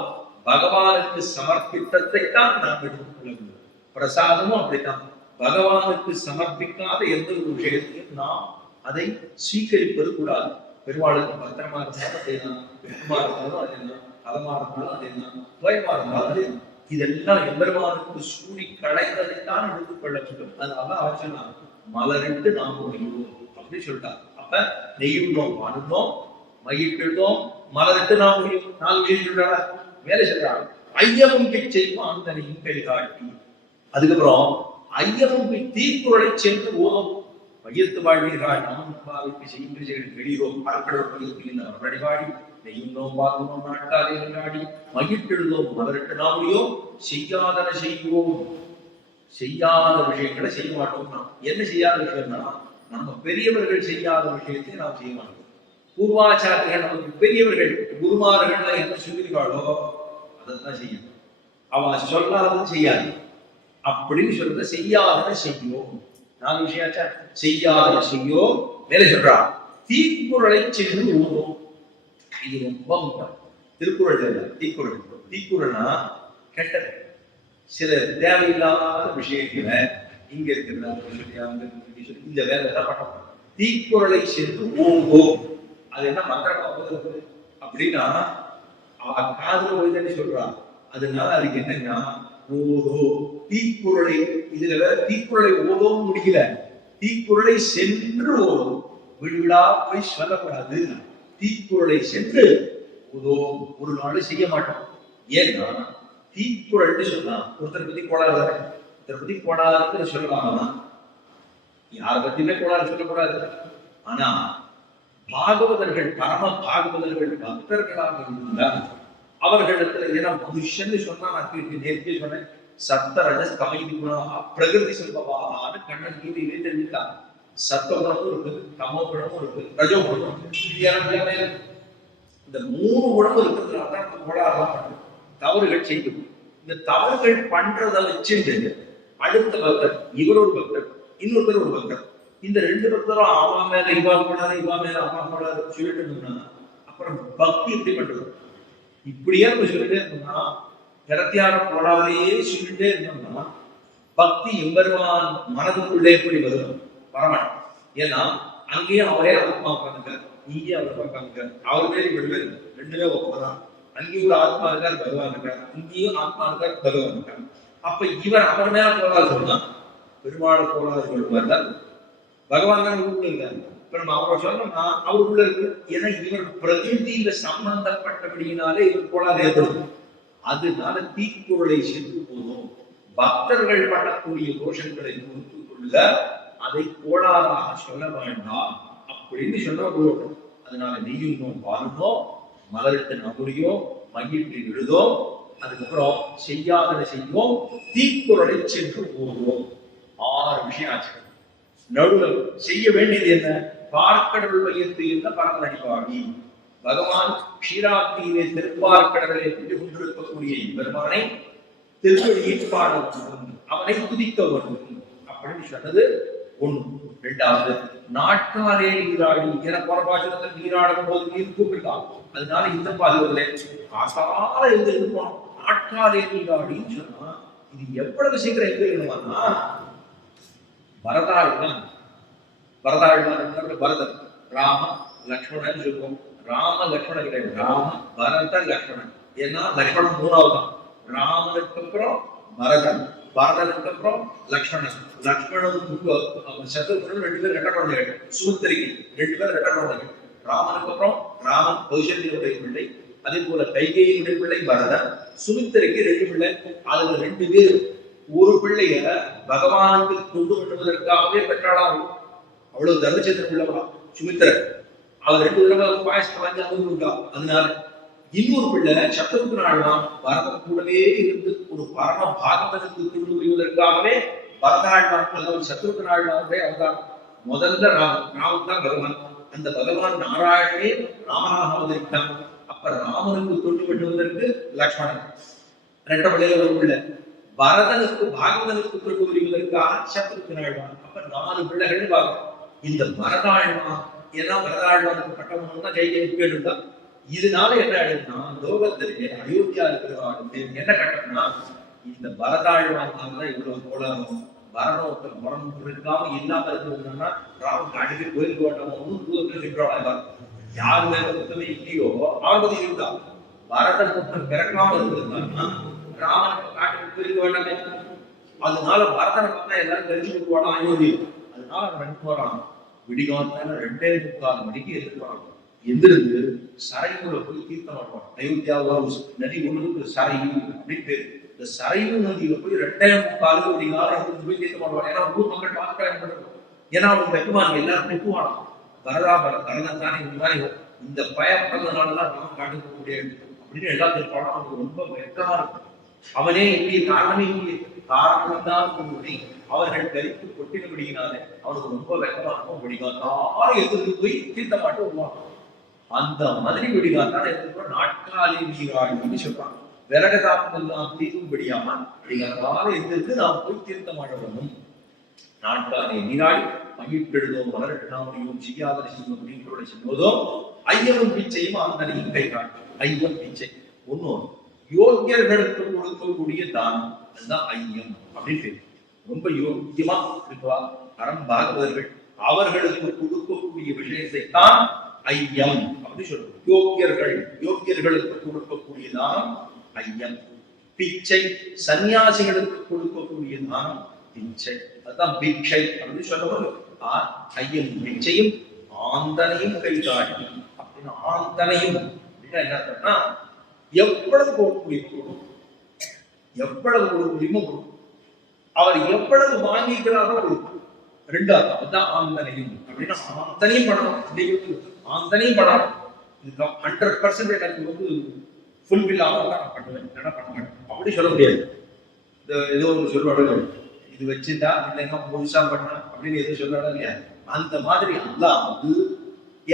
பகவானுக்கு சமர்ப்பித்தத்தை தான் நாம் எடுத்துக்கொள்ள வேண்டும். பிரசாதமும் அப்படித்தான். பகவானுக்கு சமர்ப்பிக்காத எந்த ஒரு விஷயத்தையும் நாம் அதை ஸ்வீகரிப்பது கூடாது. பெருமாளுக்கு பத்திரமா இருந்தாலும் அதேதான், வெப்பமா இருந்தாலும் அதேதான், கலமா இருந்தாலும் அதேதான், துவயமா இருந்தாலும் அதே. இதெல்லாம் எம்பெருமானுக்கு சூடி களைந்ததைத்தான் எடுத்துக்கொள்ள வேண்டும். அதனால அவர் சொன்னார், மலரிட்டு நாம் முடிவோம் அப்படி சொல்லிட்டார். அப்ப நெய்யுண்டோம், பாடுந்தோம், மையிட்டோம், மலரிட்டு நாம் முடியும். 4 விஷயம் சொல்றாங்க. மேலே சொல்றாங்க, ஐயமும் செய்வோம் அந்தனையும் கை காட்டி. அதுக்கப்புறம் ஐயமும் தீக்குறளை சென்று ஓதும். பகிர்த்து வாழ்வீர்கள் நாம் பாவிக்கு செய்யும் வெளியோம் பரப்படல் பகிர்ந்து வழிபாடி நெய்யுண்டோம் பாடுந்தோம் நாட்காலே நாடி மகிழ்ந்தெழுதோம் மலரிட்டு நாமுடியோ செய்யாதன செய்வோம். செய்யாத விஷயங்களை செய்ய மாட்டோம். நாம் என்ன செய்யாத விஷயம்னா, நம்ம பெரியவர்கள் செய்யாத விஷயத்தை நாம் செய்ய மாட்டோம். பூர்வாச்சாரியர்கள் நமக்கு பெரியவர்கள் குருமார்கள் என்ன சொல்லியிருக்காளோ அதைத்தான் செய்யணும். அவன் சொல்லாதது செய்யாது அப்படின்னு சொல்றத செய்யாதன செய்யோம். 4 விஷயாச்சா. செய்யாதன செய்யோம். மேலே சொல்றா, தீக்குறளை சென்று ஓதும். இது ரொம்ப முக்கியம். திருக்குறள் இல்ல, தீக்குறள். தீக்குறள்னா கெட்டது, சில தேவையில்லாத விஷயங்களை இங்க இருக்கிற இந்த வேலை தான் பண்ண. தீக்குறளை சென்று ஓதும். அது என்ன மந்திரம் அப்படின்னா காதல ஓய்தன்னு சொல்றான். அதனால அதுக்கு என்னன்னா ஓதோ தீக்குறளை. இதுல தீக்குறளை ஓதவும் முடியல, தீக்குறளை சென்று ஓதும். விழா போய் சொல்லக்கூடாது, தீக்குறளை சென்று ஓதோம். ஒரு நாள் செய்ய மாட்டோம். ஏன்னா தீக்குறள்னு சொன்னா ஒருத்தர் பத்தி கோளாறு, ஒருத்தர் பத்தி கோளாறுன்னு சொல்லலாமா? யாரை பத்தியுமே கோளாறு சொல்லக்கூடாது. ஆனா பாகவதர்கள், பரம பாகவதர்கள் பக்தர்களாக இருந்தால் அவர்களிடத்துல, ஏன்னா மனுஷன் சொன்னா நான் நேர்த்தியே சொன்னேன், சப்த ரஜஸ் கமைதி குணா பிரகிருதி சொல்பவான்னு கண்ணன் கீதையிலே தெரிஞ்சுட்டாங்க. சத்துவ குணமும் இருக்கு, தமோ குணமும் இருக்கு, ரஜோ குணமும் இருக்கு. இந்த 3 குணமும் இருக்கிறதுனால தான் இந்த கோளாறுலாம் தவறுகள் செய்யும். இந்த தவறுகள் பண்றதை வச்சுட்டு அடுத்த பக்தர், இவர் ஒரு பக்தர், இன்னொருத்தர் ஒரு பக்தர், இந்த 2 பக்தரும் அவா மேல இவா கூடாது, இவா மேல அவா கூடாது சொல்லிட்டு இருந்தோம்னா அப்புறம் பக்தி எப்படி பண்றது? இப்படியே நம்ம சொல்லிட்டே இருந்தோம்னா, பிரத்தியான கோளாறையே சொல்லிட்டே இருந்தோம்னா பக்தி எம்பெருமான் மனதுக்குள்ளே எப்படி வரும்? வரமாட்டோம். ஏன்னா அங்கேயும் அவரே ஆத்மா உட்காந்துக்க, இங்கேயும் அவர் உட்காந்துக்க, அவர் பேர் விடுவேன், 2மே ஒப்பதான். அங்கேயும் ஒரு ஆத்மா இருக்கார், பகவான் இருக்கார், இங்கேயும் ஆத்மா இருக்கார், பகவான் இருக்கார். அப்ப இவர் அவர் மேல கோளாறு சொன்னா பெருமாள் கோளாறு சொல்லுவார் தான். பகவான் தான் உள்ள இருக்காரு. இப்ப நம்ம அவரை சொன்னோம்னா அவருக்குள்ள இருக்கு. ஏன்னா இவர் பிரகிருதியில சம்பந்தப்பட்டபடியினாலே இவர் கோளாறு ஏற்படும். அதனால தீக்குறளை சென்று போதும் பக்தர்கள் பண்ணக்கூடிய தோஷங்களை பொறுத்து கொள்ள அதை கோளாறாக சொல்ல வேண்டாம் அப்படின்னு சொன்னா போதும். அதனால நெய்யுமோ பாருங்கோ, மலரிட்டு நகுடியோ, மகிழ்ச்சி விழுதோ, அதுக்கப்புறம் செய்யாதனை செய்வோம், தீக்குறளை சென்று போவோம். 6 விஷயம் ஆச்சு. நடுவில் செய்ய வேண்டியது என்ன? பார்க்கடல் வையத்து என்ன பரமநடிப்பாகி பகவான் க்ஷீராப்தியிலே திருப்பார்க்கடலை பெற்று கொண்டிருக்கக்கூடிய பெருமானை திருவடியில் பாட வேண்டும், அவனை துதிக்க வேண்டும் அப்படின்னு சொன்னது 1. 2வது, நாட்காலே நீராடி என பரபாசனத்தில் நீராடும் போது நீர் கூப்பிட்டான். அதனால இந்த பாதுகாவலே ஆசார எழுந்து போனோம். நாட்காலே நீராடின்னு சொன்னா இது எவ்வளவு சீக்கிரம் எங்க எழுதுவான்னா பரதாழ்வான். பரதன் ராம லக்ஷ்மணன் சொல்லுவோம். ராம லக்ஷ்மணன் கிடையாது, ராம பரத லக்ஷ்மணன். ஏன்னா லக்ஷ்மணன் 3வது தான். ராமனுக்கு அப்புறம் பரதன், பரதனுக்கு அப்புறம் லக்ஷ்மணன். லக்ஷ்மணன் சத்ருகன் 2 பேர் ரெட்ட குழந்தைகள், சுமித்திரைக்கு 2 பேர் ரெட்ட குழந்தைகள். ராமனுக்கு அப்புறம் ராமன் கௌசல்யனுடைய பிள்ளை, அதே போல கைகேயினுடைய பிள்ளை பரதன், சுமித்திரைக்கு 2 பிள்ளை. அதுல 2 பேர் ஒரு பிள்ளைய பகவானுக்கு கொண்டு வருவதற்காகவே பெற்றாளாம். அவ்வளவு தர்மச்சந்திரன் உள்ளவா சுமித்திரர். அவர் 2 தடவை பாயசத்தை வாங்கி அனுபவிக்கா. அதனால இன்னொரு பிள்ளை சத்ருகனாலாம் பரதன் கூடவே இருந்து ஒரு பரம பாகவனுக்கு கொண்டு வருவதற்காகவே பரதாழ்வான் சத்ருகனாளுடைய அவதாரம். முதல்ல ராமன் தான் பகவான். அந்த பகவான் நாராயணே ராமனாக அவதரித்தான். அப்ப ராமனுக்கு கொண்டு வருவதற்கு லக்ஷ்மணன் 2 பிள்ளைகள் ஒரு பிள்ளை. பரதனுக்கு பாகவனுக்கு கொண்டு வருவதற்காக சத்ருகனாழ்வான். அப்ப 4 பிள்ளைகள் பாகம். இந்த பரதாழ்வான் ஏன்னா பரதாழ்வானுக்கு பட்டமன்னா கைகேயி கேட்டுதான். இதனால என்ன ஆயிடுதுன்னா லோகத்திலே அயோத்தியா இருக்கிறவாளுக்கு என்ன கட்டம்னா இந்த பரதாழ்வான் தான் இவ்வளவு கோளாறும் பரதோத்தர் மரம் இருக்காம இல்லாம இருக்கிறதுனா ராமன் அடிக்கடி கோயிலுக்கு ஓட்டாம யாரு மேல மொத்தமே இல்லையோ அவன் இருந்தா பரதன் மொத்தம் பிறக்காம இருந்திருந்தாங்கன்னா ராமனுக்கு காட்டுக்கு கோயிலுக்கு வேண்டாமே. அதனால பரதனை பார்த்தா எல்லாரும் தெரிஞ்சு கொடுவானா அயோத்தி. அதனால அவன் போறான். விடிகாலத்தால 2:45 மணிக்கு எதிர்ப்பாங்க. எந்திருந்து சரையூர்ல போய் தீர்த்தம் பண்ணுவான். அயோத்தியாவில் நதி ஒன்று சரையூ அப்படின்னு பேரு. இந்த சரையூ நதியில போய் 2:45 விடிகாலம் எந்திருந்து போய் தீர்த்தம் பண்ணுவான். ஏன்னா ஊர் மக்கள் பார்க்க, ஏன்னா அவனுக்கு வெட்டுவாங்க, எல்லாரும் வெட்டுவானா பரதன் தானே இந்த மாதிரி இந்த பயப்படுறதுனாலதான் ராமன் காட்டுக்க முடியாது அப்படின்னு எல்லாத்தையும் பாடம் அவனுக்கு ரொம்ப வெட்டமா இருக்கும். அவனே இப்படி காரணமே இல்லை, காரணம் தான் கூறி அவர்கள் கரித்து கொட்டினபடியினாலே அவனுக்கு ரொம்ப வெட்டமா இருக்கும். விடிகாத்தால எதிர்த்து போய் தீர்த்த மாட்டு வருவாங்க. அந்த மாதிரி விடிகாத்தால எதிர்த்து நாட்காலே நீராடின்னு சொல்றாங்க. விறகு தாக்கெல்லாம் தீர்க்கும்படியாம விடிகாத்தால எதிர்த்து நாம் போய் தீர்த்த மாட்டணும். நாட்காலே நீராடி மகிழ்ந்தெழுதோம் மலரட்டாமையும் செய்யாத செய்யும் அப்படின்னு சொல்வதும் ஐயனும் பிச்சையும் ஆந்தனையும் கை காட்டும். ஐயம் பிச்சை ஒன்னும் யோகியர்களுக்கு கொடுக்கக்கூடிய தானம், அதுதான் ஐயம் அப்படின்னு ரொம்ப யோக்கியமா இருக்குவா பாகவதர்கள் அவர்களுக்கு கொடுக்கக்கூடிய விஷயத்தை தான் ஐயம் அப்படின்னு சொல்லுவோம். யோக்கியர்களுக்கு கொடுக்கக்கூடிய தானம் ஐயம். பிச்சை சன்னியாசிகளுக்கு கொடுக்கக்கூடிய தானம் பிச்சை, அதுதான் பிச்சை அப்படின்னு சொல்லுவோம். ஐயம் பிச்சையும் ஆந்தனையும் கை காட்டி அப்படின்னு ஆந்தனையும் அப்படின்னா என்ன அர்த்தம்னா எவ்வளவு கொடுக்க முடியுமோ எவ்வளவு கொடுக்க முடியுமோ அவர் எவ்வளவு வாங்கிக்கிறாரோ கொடுக்கும். 2வது அதுதான் ஆந்தனையும் அப்படின்னா ஆந்தனையும் பண்ணணும். ஆந்தனையும் பண்ணணும். 100% எனக்கு வந்து ஃபுல்ஃபில் ஆகாத நான் பண்ணுவேன், என்ன பண்ண மாட்டேன் அப்படி சொல்ல முடியாது. இந்த ஏதோ ஒரு சொல்லுவாங்க, இது வச்சுட்டா இல்லைன்னா முழுசா பண்ண அப்படின்னு எதுவும் சொல்றாங்க இல்லையா. அந்த மாதிரி அல்லாஹ் வந்து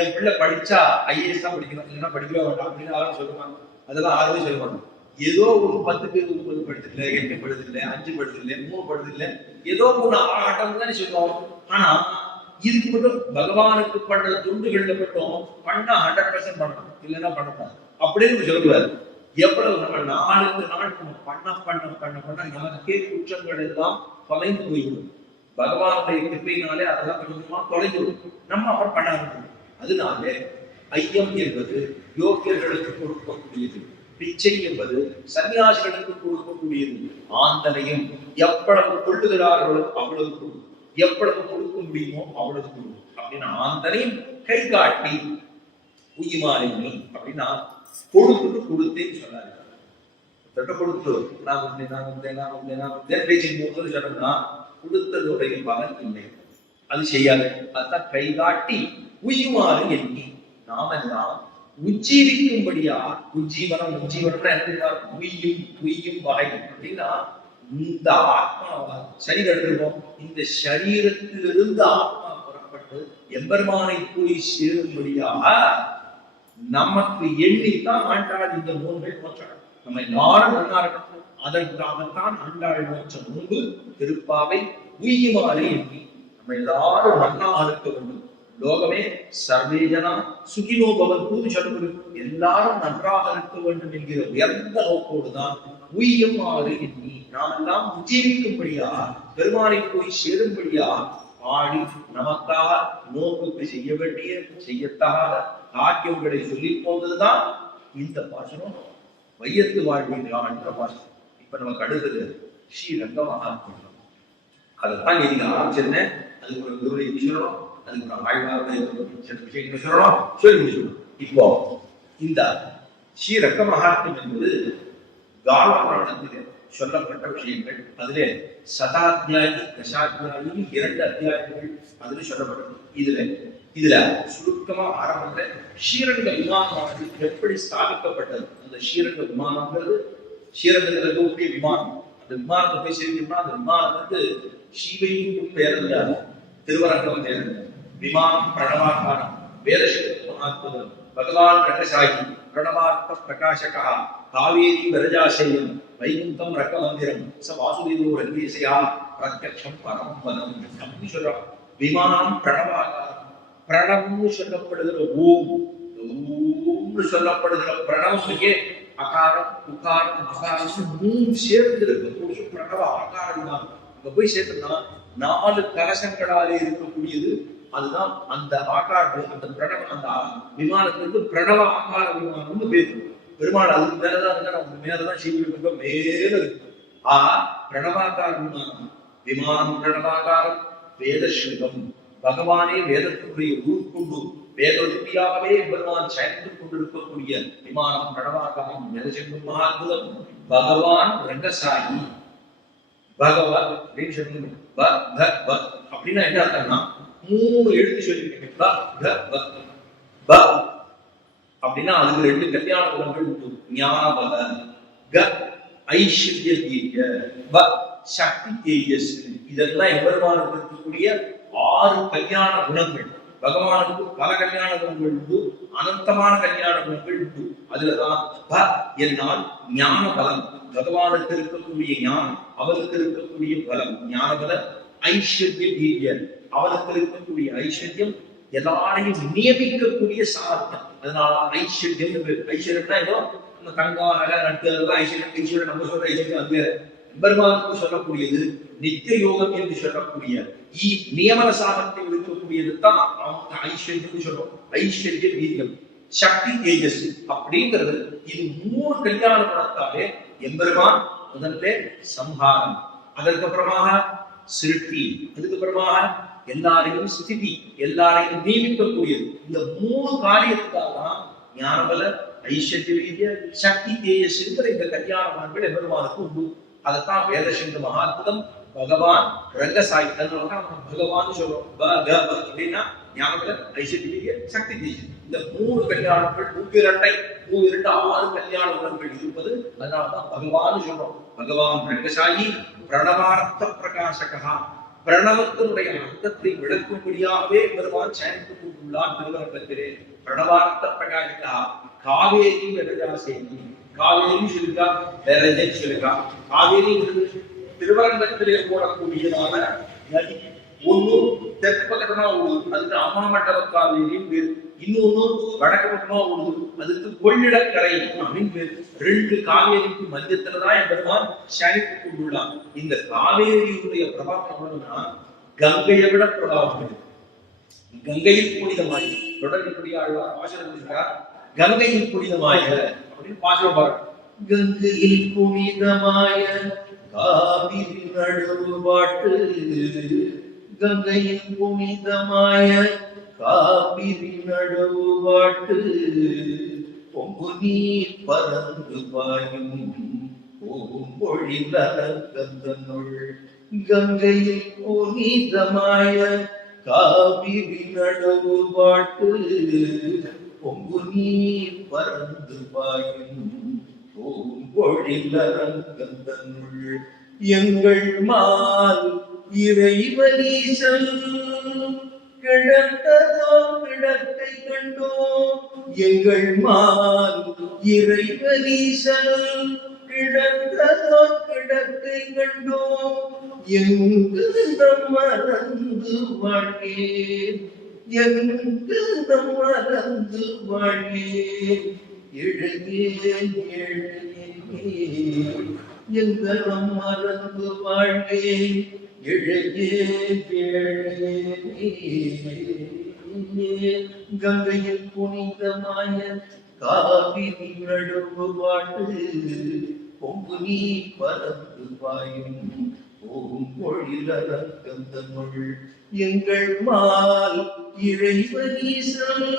என் பிள்ளை படிச்சா ஐஏஎஸ் தான் படிக்கணும், இல்லைன்னா படிக்கவே வேண்டாம் அப்படின்னு யாரும் சொல்லுவாங்க. அதெல்லாம் யாருமே சொல்ல மாட்டோம். ஏதோ ஒரு 10 பேர் 30 படுதில்லை, 8 படுதில்லை, 5 படுதில்லை, 3 படுதில்லை, ஏதோ ஒண்ணு ஆகட்டம் தானே சொல்லுவோம். ஆனா இதுக்கு மட்டும் பகவானுக்கு பண்ற துண்டுகள்ல மட்டும் பண்ணா 100% பண்ணணும், இல்லைன்னா பண்ணக்கூடாது அப்படின்னு சொல்லக்கூடாது. எவ்வளவு நம்ம நாளுக்கு நாள் நம்ம பண்ண பண்ண பண்ண பண்ண நமக்கே குற்றங்கள் எல்லாம் தொலைந்து போய்விடும். பகவானுடைய கிருப்பையினாலே அதெல்லாம் கொஞ்சமா தொலைந்துவிடும். நம்ம அவர் பண்ண வேண்டும். அதனால ஐயம் என்பது யோகியர்களுக்கு கொடுக்கக்கூடியது, பிச்சை என்பது சன்னியாசிகளுக்கு கொடுக்கக்கூடியது. ஆந்தனையும் எவ்வளவு கொள்ளுகிறார்களோ அவ்வளவு கொடு, எவ்வளவு கொடுக்க முடியுமோ அவ்வளவு கொடு அப்படின்னா ஆந்தனையும் கை காட்டி உயிமாறினி அப்படின்னா கொடுத்துட்டு கொடுத்தேன்னு சொன்னாரு. தொட்ட கொடுத்து நான் சொன்னோம்னா கொடுத்ததுடைய பலன் இல்லை, அது செய்யாது. அதுதான் கை காட்டி உயிமாறு எண்ணி நாம எல்லாம் உஜ்ஜீவிக்கும்படியா, உஜ்ஜீவனம் உய்யும் வகை அப்படின்னா இந்த ஆத்மா சரி கட்டுவோம். இந்த சரீரத்திலிருந்து ஆத்மா புறப்பட்டு எம்பெருமானை போய் சேரும்படியாக நமக்கு எண்ணித்தான் ஆண்டாள் இந்த நூல்கள் போற்றாள். நம்ம எல்லாரும் நல்லா இருக்கணும், அதற்காகத்தான் ஆண்டாள் மோட்ச முன்பு திருப்பாவை உய்யுமாறு எண்ணி நம்ம எல்லாரும் நன்னாக இருக்க வேண்டும். லோகமே சர்வேஜனா சுகினோ பவந்து சொல்வது, எல்லாரும் நன்றாக இருக்க வேண்டும் என்கிற உயர்ந்த நோக்கோடுதான் உய்யுமாறு எண்ணி நாம் எல்லாம் உஜ்ஜீவிக்கும்படியா பெருமானை போய் சேரும்படியா பாடி நமக்காக நோக்குக்கு செய்ய வேண்டிய செய்யத்தகாத காரியங்களை சொல்லி போவதுதான் இந்த பாசனம். வையத்து வாழ்வீர்களாம் என்ற பாசனம். இப்ப நமக்கு அடுத்தது ஸ்ரீரங்க மகாத்மா. அதைத்தான் நீங்க ஆரம்பிச்சிருந்தேன். அதுக்கு ஒரு குருவை சொல்லணும், அதுக்கு ஒரு ஆழ்வாருடைய விஷயங்களை சொல்லணும், சொல்லி முடிச்சுக்கணும். இப்போ இந்த ஸ்ரீரங்க மகாத்மியம் என்பது காலபுராணத்திலே சொல்லப்பட்ட விஷயங்கள். அதிலே சதாத்தியாயி தசாத்தியாயி 2 அத்தியாயங்கள் அதில் சொல்லப்பட்டது. இதுல சுருக்கமா ஆரம்பத்துல ஸ்ரீரங்க விமானமானது எப்படி ஸ்தாபிக்கப்பட்டது, அந்த ஸ்ரீரங்க விமானம்ங்கிறது ஸ்ரீரங்கத்தில் இருக்கக்கூடிய விமானம். அந்த விமானத்தை போய் சேர்க்கணும்னா அந்த விமானத்துக்கு ஸ்ரீவைக்கும் பேர் இல்லாத திருவரங்கம் பேர் விமானம் பிரணவாக்காரம் வேதசக்தி பகவான் ரகசாயி பிரணவார்த்த பிரகாசகா காவேரி வரஜாசேயம் வைகுந்தம் ரக்க மந்திரம் ச வாசுதேவோ ரங்கேசையா பிரத்யக்ஷம் பரம் பதம் அப்படின்னு சொல்றான். விமானம் பிரணவாகாரம், பிரணவம்னு சொல்லப்படுகிற ஓம்னு சொல்லப்படுகிற பிரணவத்துக்கே அகாரம் உகாரம் அகாரம் 3 சேர்ந்து இருக்கக்கூடிய பிரணவ ஆகாரம் தான். அங்க போய் சேர்த்தோம்னா 4 கலசங்களாலே இருக்கக்கூடியது. அதுதான் அந்த ஆகாரம், அந்த பிரணவ அந்த விமானத்துக்கு பிரணவ ஆகார விமானம்னு பேரு. பெருமாள் அதுக்கு மேலதான் இருக்காரு, அதுக்கு மேலதான் ஸ்ரீவில்லிபுத்தூர் மேல இருக்கு. பிரணவாகார விமானம், விமானம் பிரணவாகாரம் வேதஸ்ருதம். பகவானே வேதத்துடைய உருக்கொண்டு வேதொலியாகவே பெருமான் சேர்ந்து கொண்டிருக்கக்கூடிய விமானம் பிரணவாகாரம் வேதசெங்கும் மகாத்புதம். பகவான் ரங்கசாயி பகவான் அப்படின்னு சொல்லணும். அப்படின்னா என்ன அர்த்தம்னா 3 எழுத்து சொல்லிருக்கீங்க. அப்படின்னா அதுக்கு 2 கல்யாண குணங்கள் உண்டு. ஞானபல க ஐஸ்வர்ய தீர்க்க ப சக்தி தேஜஸ். இதெல்லாம் எம்பெருமானுக்கு இருக்கக்கூடிய 6 கல்யாண குணங்கள். பகவானுக்கு பல கல்யாண குணங்கள் உண்டு, அனந்தமான கல்யாண குணங்கள் உண்டு. அதுலதான் ப என்னால் ஞான பலம். பகவானுக்கு இருக்கக்கூடிய ஞானம், அவருக்கு இருக்கக்கூடிய பலம் ஞான பல. ஐஸ்வர்ய தீர்க்க, அவனுக்கு இருக்கக்கூடிய ஐஸ்வர்யம் எல்லாரையும் நியமிக்கக்கூடிய சார்த்தம். அதனால ஐஸ்வர்யம். ஐஸ்வர்யம்னா ஏதோ நம்ம தங்கம் நகை நட்டு ஐஸ்வர்யம். ஐஸ்வர்யம் நம்ம சொல்ற ஐஸ்வர்யம் அது பெருமானுக்கு சொல்லக்கூடியது நித்திய யோகம் என்று சொல்லக்கூடிய நியமன சாதத்தை இருக்கக்கூடியது தான் அவங்க ஐஸ்வர்யம் சொல்றோம். ஐஸ்வர்ய வீரியம் சக்தி தேஜஸ் அப்படிங்கிறது. இது 3 கல்யாண குணத்தாலே எம்பெருமான் முதல்ல சம்ஹாரம், அதற்கப்புறமாக சிருஷ்டி, அதுக்கப்புறமாக எல்லாரையும் ஸ்திதி, எல்லாரையும் நியமிக்கக்கூடியது. இந்த 3 காரியத்துக்காக தான் ஞானபல ஐஸ்வர்ய வீரிய சக்தி தேஜஸ் இருக்கிற இந்த கல்யாண குணங்கள் எம்பெருமானுக்கு உண்டு. அதைத்தான் வேதசெங்கு மகாத்புதம் பகவான் ரங்கசாயி. பகவான் சொல்றோம். அப்படின்னா ஞானபல ஐஸ்வர்ய சக்தி தேஜஸ். இந்த 3 கல்யாணங்கள் 6 கல்யாண குணங்கள் இருப்பது. அதனால்தான் பகவான் சொல்றோம். பகவான் ரங்கசாயி பிரணவார்த்த பிரகாசகா. பிரணவத்தினுடைய அர்த்தத்தை விளக்கும்படியாகவே பெருமான் சயனித்துக் கொண்டுள்ளார் திருவரங்கத்திலே. பிரணவார்த்த பிரகாசிக்கா காவேரி விரஜாசேகி. காவேரி சொல்லுகா விரஜை சொல்லுகா. காவேரி திருவரங்கத்திலே போடக்கூடியதான நதி. ஒன்னு தெற்கு பக்கமா ஓடுது, அதுக்கு அம்மாமண்டல காவேரின்னு பேரு. இன்னொன்னு வடக்கு பக்கமா ஓடுது, அதுக்கு கொள்ளிடக்கரை அப்படின்னு பேரு. ரெண்டு காவேரிக்கு மத்தியத்துலதான் என் பெருமான் சயனித்துக் கொண்டுள்ளான். இந்த காவேரியுடைய பிரபாவம் எவ்வளவுனா கங்கையை விட பிரபாவம். கங்கையில் புனிதமாய் தொடர்புடைய ஆசிரியர் கங்கையில் புனிதமாய அப்படின்னு பாசம் பாரு. கங்கையில் புனிதமாய காவிரி நடுவு பாட்டு. கங்கையின் புனிதமாய காவிரி நடுவு பாட்டு. பொங்கு நீர் பறந்து பாயும் பூம்பொழிலகந்தனுள். கங்கையில் புனிதமாய காவிரி நடுவு பாட்டு. பொங்கு நீர் பறந்து பாயும் பூம்பொழிலகந்தனுள். எங்கள் மால் இறைவனீசன் கிடந்ததோ கிடக்கை கண்டோம். எங்கள் மால் இறைவனீசன் கிடந்ததோ கிடக்கை கண்டோம். எங்கு நம் மறந்து வாழ்வேன், எங்கு நம் மறந்து வாழ்வேன். எழுகேன் எழுகேன் எங்களும் மறந்து வாழ்வேன். கங்கையில் புனிதமாய காவிரி நடுவு பாட்டு. பொங்கு நீ பறந்து பாயும் பூம்பொழிலகந்தனுள். எங்கள் மால் இறைவனீசன்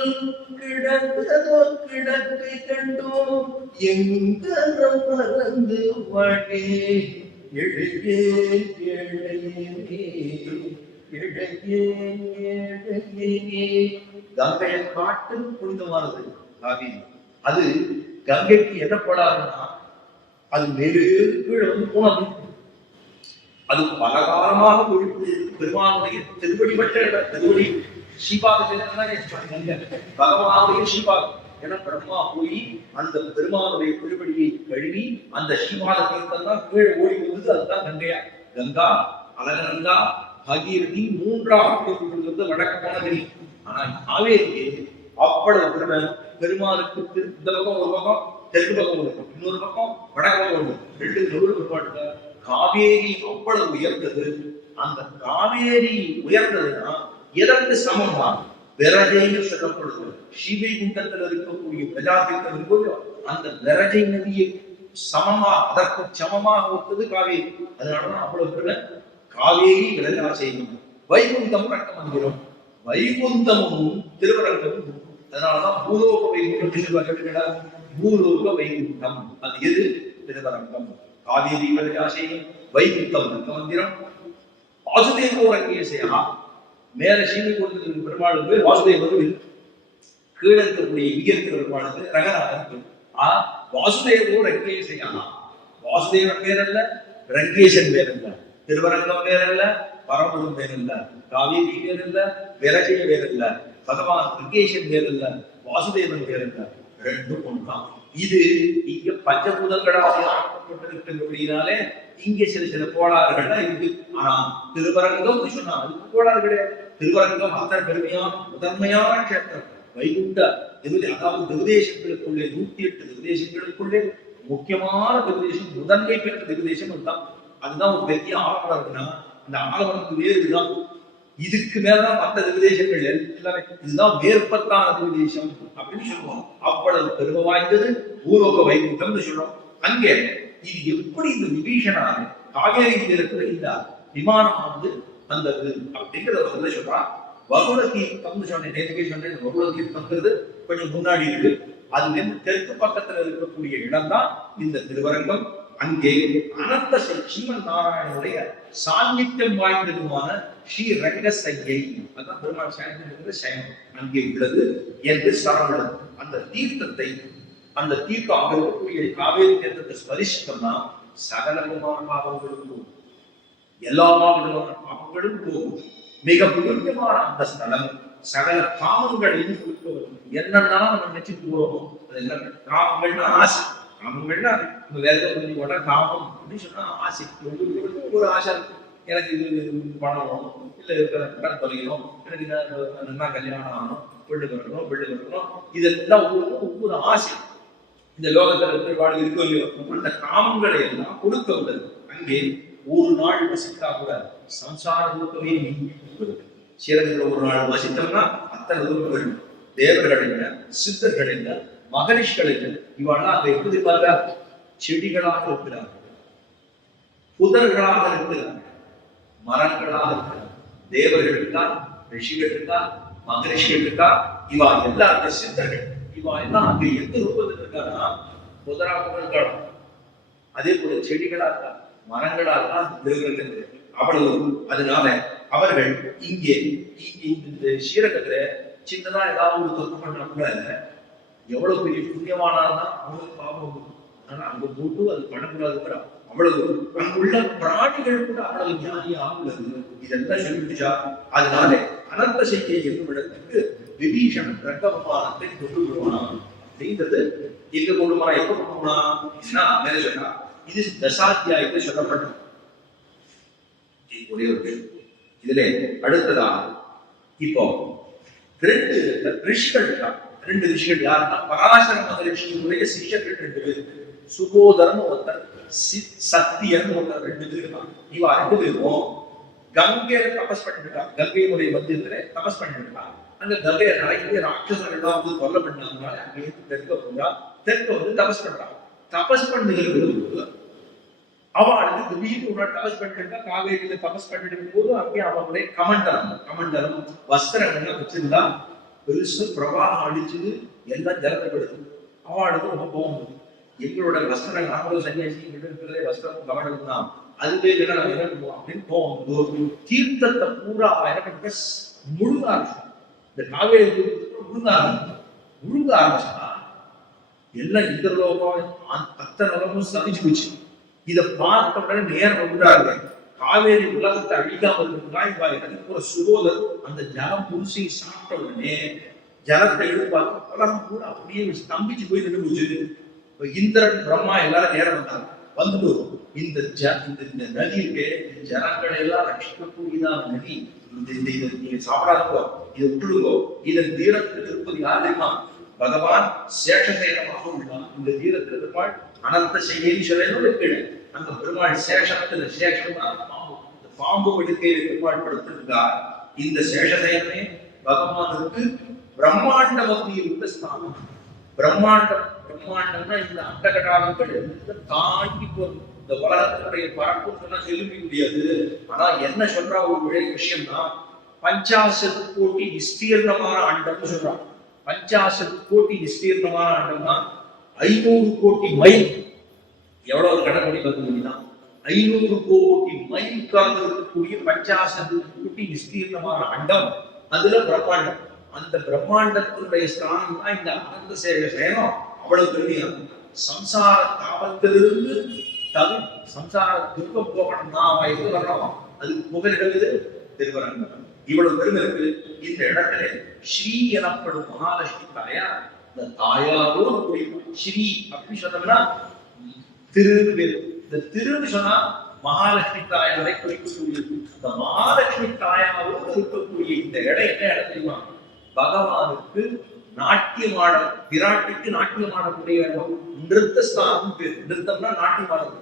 கிடந்ததோ கிடக்கை கண்டோம். எங்கனம் மறந்து வாழ்வே. எழுகே கங்கையின் காட்டு புனிதமானது காவிரி. அது கங்கைக்கு எதப்படாதுன்னா அது மேலே கீழே வந்து போனது. அது பல காலமாக பெருமானுடைய திருவடி பற்ற திருவடி ஸ்ரீபாதம் பகவானுடைய ஸ்ரீபாதம். ஏன்னா பிரம்மா போய் அந்த பெருமானுடைய திருவடியை கழுவி அந்த ஸ்ரீபாத தீர்த்தம் தான் கீழே ஓடி வந்தது. அதுதான் கங்கையா. கங்கா அலகங்கா பகீரதி மூன்றாக வடக்கமான நதி. ஆனா காவேரிக்கு அவ்வளவு பெருமை. பெருமானுக்கு இந்த பக்கம் ஒரு பக்கம், தெற்கு பக்கம் ஒரு பக்கம், இன்னொரு பக்கம் வடக்கு பக்கம் ஒன்று, ரெண்டு நூறு பிற்பாட்டு காவேரி அவ்வளவு உயர்ந்தது. அந்த காவேரி உயர்ந்ததுன்னா எதற்கு சமமா விரஜைன்னு சொல்லப்படுது. ஸ்ரீவைகுண்டத்தில் இருக்கக்கூடிய பிரஜாதீர்த்தம் இருக்கும்போது அந்த விரஜை நதியை சமமா அதற்கு சமமாக ஒத்தது காவேரி. அதனாலதான் அவ்வளவு பெருமை. காவேரி விரஜா செய்யணும். வைகுண்டம் ரக்க மந்திரம். வைகுந்தமும் திருவரங்கமும். அதனாலதான் பூலோக வைகுண்டம். பூலோக வைகுண்டம் அது எது? திருவரங்கம். காவேரி விரஜா செய்யும். வைகுண்டம் ரக்க மந்திரம். வாசுதேவோ ரங்கேசையா. மேல சீனி கொடுத்து பெருமாளுக்கு வாசுதேவன், கீழே இருக்கக்கூடிய இங்க இருக்கிற பெருமாளுக்கு ரங்கநாதன். வாசுதேவோ ரங்கேசையா. வாசுதேவன் பேரல்ல, ரங்கேசன் பேரல்ல, திருவரங்கம் பேரல்ல, பரமபதம் பேரல்ல, காவேரி பேரல்ல, விரஜய பேரல்ல, பகவான் ரங்கேசன் பேரல்ல, வாசுதேவன் பேரல்ல. ரெண்டும் ஒன்றாம். இது இங்க பஞ்சபூதங்களாக ஆக்கப்பட்டிருக்கின்றபடினாலே இங்க சில கோளாறுகள்லாம் இருக்கு. ஆனா திருவரங்கம் சொன்னா அதுக்கு கோளாறு கிடையாது. திருவரங்கம் அத்தனை பெருமையான முதன்மையான கஷேத்திரம். வைகுண்ட அதாவது திவ்தேசங்களுக்குள்ளே 108 திவ்தேசங்களுக்குள்ளே முக்கியமான திவ்தேசம், முதன்மை பெற்ற திவ்தேசம் அதுதான். அதுதான் ஒரு பெரிய ஆலமரம் இருக்குன்னா அந்த ஆலமரத்துக்கு வேறு இதுதான். இதுக்கு மேலதான் மற்ற திவ்தேசங்கள் எல்லாமே. இதுதான் வேறுபத்தான திவ்தேசம் அப்படின்னு சொல்லுவோம். அவ்வளவு பெருமை வாய்ந்தது பூலோக வைகுண்டம்னு சொல்றோம். அங்கே இது எப்படி இந்த விபீஷணான காவேரி தீரத்துல இந்த விமானமானது வந்தது அப்படிங்கிறத சொல்றான். வகுள தீர்த்தம்னு சொன்னேன், நேற்றுக்கே சொன்னேன். வகுள தீர்த்தம்ங்கிறது கொஞ்சம் முன்னாடி இருக்கு. அதுல இருந்து தெற்கு பக்கத்துல இருக்கக்கூடிய இடம் தான் இந்த திருவரங்கம். அங்கே அனந்த ஸ்ரீமன் நாராயணனுடைய சாநித்தியம் வாய்ந்ததுமான ஸ்ரீ ரங்க சையை, அதான் பெருமாள் சாயந்திரம் சயனம் அங்கே உள்ளது என்று சரவணன். அந்த தீர்த்தத்தை, அந்த தீர்த்தம் அங்க இருக்கக்கூடிய காவேரி தீர்த்தத்தை ஸ்பரிசித்தோம்னா சகல விமான பாவங்களுக்கும் எல்லா விதமான பாவங்களும் போகும். மிக முக்கியமான அந்த ஸ்தலம் சகல காமங்களையும் கொடுக்க என்னன்னா நம்ம நினைச்சிட்டு போறோம். காமங்கள்னா ஆசை. காமங்கள்னா நம்ம வேற ஏதாவது போட்டா காமம் அப்படின்னு சொன்னா ஆசை. ஒரு ஆசை இருக்கு, எனக்கு இது பண்ணணும், இல்ல கடன் தொலைக்கணும், எனக்கு நல்லா கல்யாணம் ஆகணும், பெண்ணு கட்டணும், பெண்ணு கட்டணும், இதெல்லாம் ஒவ்வொரு ஆசை இந்த லோகத்துல வாழ்க்கை இருக்கோ இல்லையோ. அந்த காமங்களை எல்லாம் கொடுக்க உள்ளது. அங்கே ஒரு நாள் வசித்தா கூட சம்சார தூக்கமே சீரகத்தில் ஒரு நாள் வசித்தோம்னா அத்தனை தூக்கம் வேண்டும். தேவர்கள் என்ன, சித்தர்கள் என்ன, மகரிஷிகள் என்ன, இவெல்லாம் அங்க எப்படி இருப்பார்கள்? செடிகளாக இருக்கிறார்கள், புதர்களாக இருக்கிறார்கள், மரங்களாக இருக்கிறார். தேவர்கள் இருக்கா, ரிஷிகள் இருக்கா, மகரிஷிகள் இருக்கா, இவா எல்லாருமே சித்தர்கள். இவா எல்லாம் அங்க எந்த ரூபத்தில் இருக்கான்னா புதராக இருக்காள். அதே போல செடிகளா இருக்கா, மரங்களா இருக்கா, தேவர்கள் அவ்வளவு. அதனால அவர்கள் இங்கே இந்த ஸ்ரீரங்கத்துல சின்னதா ஏதாவது ஒரு தப்பு பண்ணா கூட எவ்வளவு பெரிய புண்ணியமானால்தான் அவங்களுக்கு பாவம். ஆனா அங்க போட்டு அது பண்ணக்கூடாதுங்கிற அவ்வளவு. அங்குள்ள பிராணிகள் கூட அவ்வளவு ஞானியா உள்ளது. இதெல்லாம் சொல்லிடுச்சா. அதனால அனந்த செய்கை என்னும் இடத்துக்கு விபீஷணன் ரங்கபகவானத்தை கொண்டு வருவான் அப்படின்றது எங்க கொண்டு போனா, எப்ப கொண்டு போனா மேல சொன்னா இது தசாத்தியாயத்தை சொல்லப்பட்டது. ஒரே ஒரு இதுல அடுத்ததா இப்போ ரெண்டு ரிஷிகள் இருக்காங்க. ரெண்டு ரிஷிகள் யாருன்னா பராசர மகரிஷியுடைய சிஷ்யர்கள் ரெண்டு பேர். சுகோதரன் ஒருத்தர், சத்தியன் ஒருத்தர், ரெண்டு பேர் இருக்காங்க. இவா ரெண்டு பேரும் கங்கையில தபஸ் பண்ணிட்டு இருக்காங்க. கங்கையினுடைய மத்தியத்துல தபஸ் பண்ணிட்டு இருக்காங்க. அங்க கங்கையை நிறைய ராட்சசர்கள் எல்லாம் வந்து கொல்ல பண்ணாதனால அங்கே தெற்க வந்து தபஸ் பண்றாங்க. தபஸ் பண்ணுகிற அவளுக்கு திடீர்னு ஒரு தபஸ் பண்ணிட்டு காவேரியில தபஸ் பண்ணிட்டு போது அங்கே அவங்களுடைய கமண்டலம் வஸ்திரங்கள்லாம் வச்சிருந்தா பெருசு பிரவாகம் அடிச்சு எல்லாம் ஜலத்தைப்படுது. அவளுக்கு ரொம்ப போகும். எங்களோட வஸ்திரம் நாங்களும் சன்னியாசி இருக்கிறதே வஸ்திரம் கமண்டலம் தான், அதுவே நம்ம என்ன பண்ணுவோம் அப்படின்னு போகும். தீர்த்தத்தை பூரா என்ன பண்ண முழுங்க ஆரம்பிச்சோம். இந்த காவேரி முழுங்க ஆரம்பிச்சா எல்லாம் இந்த லோகம் அத்தனை லோகமும் சமைச்சு போச்சு. இதை பார்த்த உடனே நேரம் வந்துடாங்க. காவேரி உலகத்தை அழிக்காம இருக்கிற சுகோதர் அந்த ஜலம் புரிசி சாப்பிட்ட உடனே ஜலத்தை எடுப்பாங்க. உலகம் கூட அப்படியே ஸ்தம்பிச்சு போய் நின்று போச்சு. இந்திரன் பிரம்மா எல்லாரும் நேரம் வந்தாங்க. வந்துட்டு இந்த நதியிலே ஜனங்களை எல்லாம் ரட்சிக்கக்கூடியதான நதி. நீங்க சாப்பிடாதோ, இதை விட்டுடுங்கோ. இதன் தீரத்தில் இருப்பது யார் தெரியுமா? பகவான் சேஷசேனமாக உள்ளான். இந்த தீரத்தில் பெருமாள் அனந்த செய்தி சொல்ல அந்த பெருமாள் சேஷத்துல சேஷம் இந்த பாம்பு படுக்கையில் பெருமாள் படுத்திருக்கார். இந்த சேஷசேனமே பகவானுக்கு பிரம்மாண்ட பக்தியில் உள்ள ஸ்தானம். பிரம்மாண்டம்னா இந்த அண்டகடாகங்கள் தாண்டி போகும். இந்த உலகத்தினுடைய பரப்புன்னு சொன்னா செலுத்த முடியாது. ஆனா என்ன சொல்றா ஒரு விஷயம்னா 50 கோடி விஸ்தீர்ணமான அண்டம்னு சொல்றான். 50 கோடி விஸ்தீர்ணமான அண்டம்னா 500 கோடி மைல். எவ்வளவு கடற்கரை பார்த்தீங்கன்னா 500 கோடி மைலுக்காக இருக்கக்கூடிய 50 கோடி விஸ்தீர்ணமான அண்டம். அதுல பிரம்மாண்டம். அந்த பிரம்மாண்டத்தினுடைய ஸ்தானம் தான் இந்த அனந்த சேஷம். அவ்வளவு பெருமையா சம்சார தாபத்திலிருந்து சம்சார துக்கம் போகணும்னா அவன் எது வரணும், அதுக்கு புகழ்கிறது திருவரங்கம். இவ்வளவு பெருமை இருக்கு. இந்த இடத்துல ஸ்ரீ எனப்படும் மகாலட்சுமி தாயார். இந்த தாயாரோடு குறிக்கும் ஸ்ரீ அப்படின்னு சொன்னோம்னா திரு. இந்த திருன்னு சொன்னா மகாலட்சுமி தாயாரை குறிக்கக்கூடியது. இந்த மகாலட்சுமி தாயாரோடு இருக்கக்கூடிய இந்த இடம் என்ன இடம் தெரியுமா? பகவானுக்கு நாட்டியமாட, பிராட்டிக்கு நாட்டியமாடக்கூடிய இடம் நிறுத்தஸ்தானம் பேர். நிறுத்தம்னா நாட்டியமாடம்.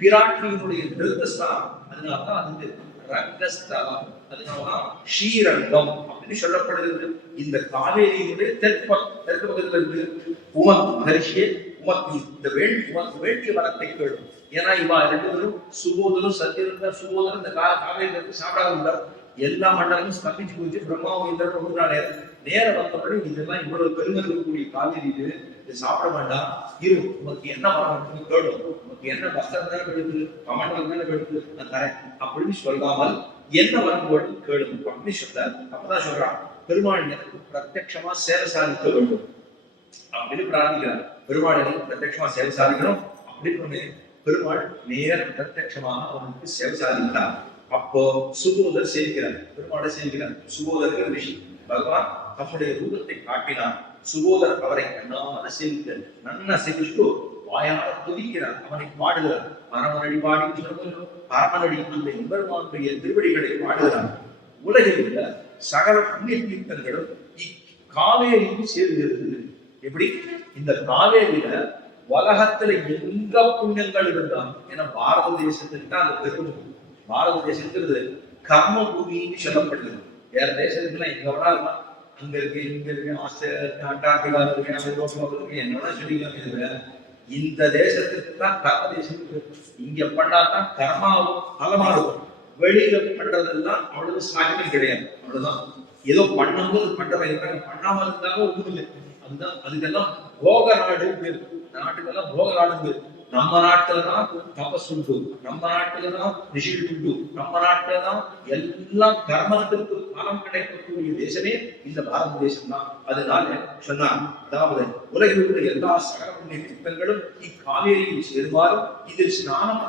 பிராட்டியினுடைய நிறுத்தஸ்தானம். அதனால்தான் அது ரங்கஸ்தலம். அதனாலதான் ஸ்ரீரங்கம் அப்படின்னு சொல்லப்படுகிறது. இந்த காவேரியினுடைய தெற்கு பக்கத்துல இருக்கு. உமக்கு மகரிஷியே, உமக்கு இந்த உமக்கு வேண்டிய வரத்தை கேளும். ஏன்னா இவா ரெண்டு பேரும் சுகோதரும் சத்தியரும் சுகோதரும் இந்த காவேரி சாப்பிடாத இருந்தார். எல்லா மண்டலமும் ஸ்தம்பிச்சு போச்சு. பிரம்மாவும் இந்திரன் ஒன்று நேரம் வந்தபடி இதெல்லாம் இவ்வளவு பெருமை இருக்கக்கூடிய காவேரி இது சாப்பிட வேண்டாம். இரு, உனக்கு என்ன வரணும் கேடும், உனக்கு என்ன வஸ்திரம் தானே எடுத்து கமண்டலம் தானே எடுத்து நான் தரேன் அப்படின்னு சொல்லாமல் என்ன வரும்போது கேடும் அப்படின்னு சொல்றாரு. அப்பதான் சொல்றான், பெருமாள் எனக்கு பிரத்யட்சமா சேவை சாதிக்க வேண்டும் அப்படின்னு பிரார்த்திக்கிறார். பெருமாள் எனக்கு பிரத்யட்சமா சேவை சாதிக்கணும் அப்படின்னு பெருமாள் நேர பிரத்யட்சமாக அவனுக்கு சேவை சாதித்தார். அப்போ சுபோதர் சேவிக்கிறார், பெருமாளை சேவிக்கிறார். சுபோதர் ரிஷி பகவான் தம்முடைய ரூபத்தை காட்டினார். சுபோதர் அவரை கண்ணால சேவிக்க நன்னா சேவிச்சுட்டு வாயால துதிக்கிறார், அவனை பாடுகிறார். பரமனடி பாடி பரமனடி அந்த எம்பெருமானுடைய திருவடிகளை பாடுகிறார். உலகில் உள்ள சகல புண்ணிய தீர்த்தங்களும் இக்காவேரிக்கு சேர்கிறது. எப்படி? இந்த காவேரியில உலகத்துல எங்க புண்ணியங்கள் இருந்தாலும், ஏன்னா பாரத தேசத்துக்கு தான் அந்த பெரும், பாரத தேசத்துக்கு கர்ம பூமின்னு சொல்லப்படுது. வேற தேசத்துக்குலாம் எங்க வேணா இருக்கலாம், அங்க இருக்கு இங்க இருக்கு, ஆஸ்திரேலியா இருக்கு, அண்டார்டிகா இருக்கு, ஐரோப்பா இருக்கு, என்னோட சொல்லிக்கலாம். இந்த தேசத்துக்கு தான் கர்ம தேசம். இங்க பண்ணாதான் கர்மாவும் பலமா இருக்கும். வெளியில பண்றதெல்லாம் அவ்வளவு சாத்தியம் கிடையாது. அவ்வளவுதான். ஏதோ பண்ணும்போது பண்றவங்க பண்ணாம இருந்தாலும் ஒண்ணும் இல்லை. அதுதான் அதுக்கெல்லாம் போக நாடு பேரு. நாட்டுக்கெல்லாம் போக நாடு பேரு. நம்ம நாட்டுலதான் தபஸ் உண்டு, நம்ம நாட்டுலதான் ரிஷிகள் உண்டு, நம்ம நாட்டுலதான் எல்லாம் கர்மத்திற்கு பலம் கிடைக்கக்கூடிய தேசமே இந்த பாரத தேசம் தான். அதனால சொன்னார், அதாவது உலகில் உள்ள எல்லா சகல புண்ணிய தீர்த்தங்களும் இக்காவேரியில் சேருமாறும் இதில் ஸ்நானம்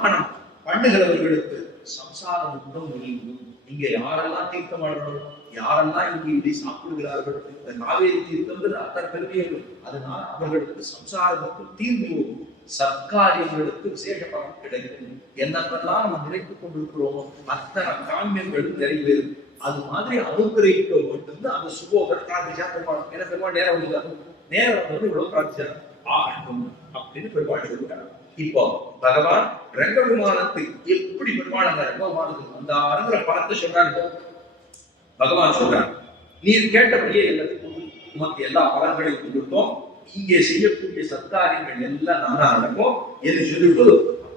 பண்ணுகிறவர்களுக்கு சம்சாரம் மட்டும் நீங்கும். இங்க யாரெல்லாம் தீர்த்தம் ஆடணும், யாரெல்லாம் இங்கே இதை சாப்பிடுகிறார்கள், இந்த காவேரி தீர்த்தம் அத்தனை பெருமைகள். அதனால் அவர்களுக்கு சம்சாரத்துக்கு தீர்வு போகும், சத்காரியங்களுக்கு விசேஷ பலம் கிடைக்கும். என்னென்னலாம் நம்ம நினைத்துக் கொண்டிருக்கிறோமோ அத்தனை காமியங்களும் நிறைவேறும். அது மாதிரி அனுகிரகிக்க மட்டும்தான் அந்த சுபோதர் பிரார்த்திச்சா பெருமாள். ஏன்னா பெருமாள் நேரம் வந்து நேரம் வந்து இவ்வளவு பிரார்த்திச்சார் ஆகட்டும் அப்படின்னு பெருமாள் சொல்லிட்டாங்க. இப்போ பகவான் ரங்க விமானத்துக்கு எப்படி பெருமாள் அந்த ரங்க விமானத்துக்கு வந்தாருங்கிற பலத்தை சொல்றாங்க. பகவான் சொல்றார், நீர் கேட்டபடியே எல்லாத்துக்கும் உமக்கு எல்லா பலன்களையும் கொடுத்தோம், இங்கே செய்யக்கூடிய சத்காரியங்கள் எல்லாம் நானா நடக்கும் என்று சொல்லிட்டு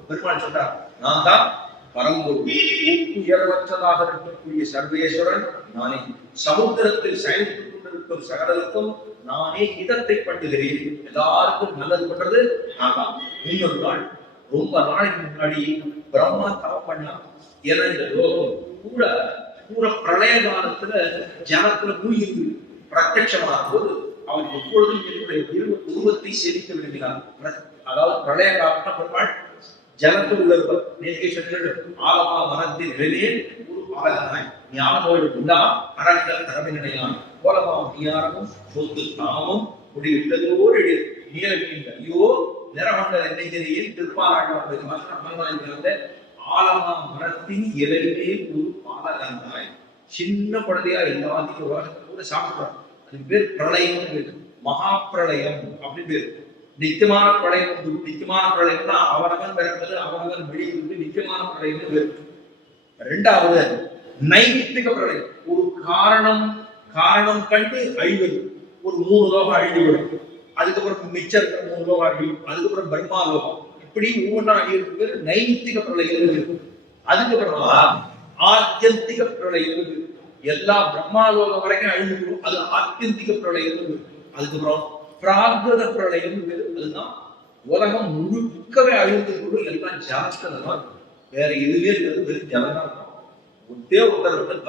பெருமாள் சொல்றார், நான் தான் பரம்பொருள், உயர்வற்றதாக இருக்கக்கூடிய சர்வேஸ்வரன் நானே, சமுத்திரத்தில் சயனித்துக் கொண்டிருக்கும் சகலருக்கும் நானே இதத்தை பண்ணுகிறேன், எல்லாருக்கும் நல்லது பண்றது நான் தான். இன்னொரு நாள் ரொம்ப நாளைக்கு முன்னாடி பிரம்மா தவம் பண்ணா. ஏன்னா இந்த லோகம் பூரா பிரளய காலத்துல ஜனத்துல மூழ்கி பிரத்யட்சமான போது அவன் எப்பொழுதும் என்னுடைய உருவத்தை சேமிக்க விரும்பினார். அதாவது பிரளய காலத்துல பெருமாள் ஜலத்தில் உள்ள நேர்கேஷர்கள் ஆலமா மரத்தின் வெளியே ஒரு பாலகனாய் ஞானமோடு உண்டா அரங்கல் தரவினையான் கோலமாம் நீயாரமும் சொத்து தாமமும் முடிவிட்டதோடு நீரவில்லை. ஐயோ நிறமண்ட நெய்கரியில் திருப்பாராட்ட ஆலமா மரத்தின் இலையிலே ஒரு பாலகனாய் சின்ன குழந்தையா எல்லாத்தையும் உலகத்தை கூட சாப்பிடுறாங்க. அதுக்கு பேர் பிரளயம் பேரு, மகா பிரளயம் அப்படின்னு பேரு. நித்தியமான பிரளயம், நித்தியமான பிரளயம் தான் அவனவன் பிறப்பது அவனவன் வெளியிட்டு நித்தியமான பிரளயம் பேரு. இரண்டாவது நைமித்திக பிரளயம், ஒரு காரணம் கண்டு அழிவது. ஒரு 3 லோகம் அழிவுவிடும், அதுக்கப்புறம் மிச்சம் 3 லோகம் அழியும், அதுக்கப்புறம் பிரம்மா லோகம், இப்படி ஒவ்வொன்றா அழிவுக்கு பேரு நைமித்திக பிரளயம் இருக்கு. அதுக்கப்புறமா ஆத்தியந்திக பிரளயம் இருக்கு, எல்லா பிரம்மாலோகம் வரைக்கும் அழிஞ்சிடும், அது ஆத்தியந்திக பிரளயம் இருக்கு. அதுக்கப்புறம் பிராகிருத பிரளயம், அதுதான் உலகம் முழுக்கவே அழிந்து கூட எல்லாம் ஜலத்துல தான், வேற எதுவே இருக்காது, வெறும் ஜலம் தான் இருக்கும். ஒத்தே ஒருத்தர்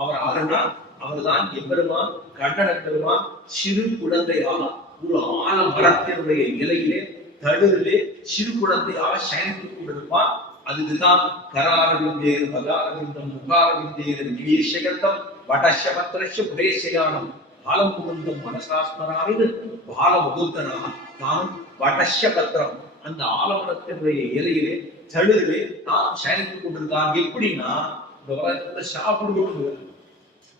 அவர் ஆறுனா அவர் தான் எம்பெருமான் கண்ணன பெருமான் சிறு குழந்தையாக ஒரு ஆழ மரத்தினுடைய இலையிலே தடுவிலே சிறு குழந்தையாக சயனித்துக் கொண்டிருப்பான். அதுக்குதான் கராரவிந்தேர் பகாரவிந்தம் முகாரவிந்தேர் நிவேசகத்தம் வடசபத்ரஷ புரேசயானம் பாலமுகுந்தம் மனசாஸ்மராவிது பாலமுகுந்தனா தான் வடசபத்ரம், அந்த ஆலமரத்தினுடைய இலையிலே தடுவிலே தான் சயனித்துக் கொண்டிருக்கான். எப்படின்னா இந்த உலகத்துல சாப்பிடுவோம்,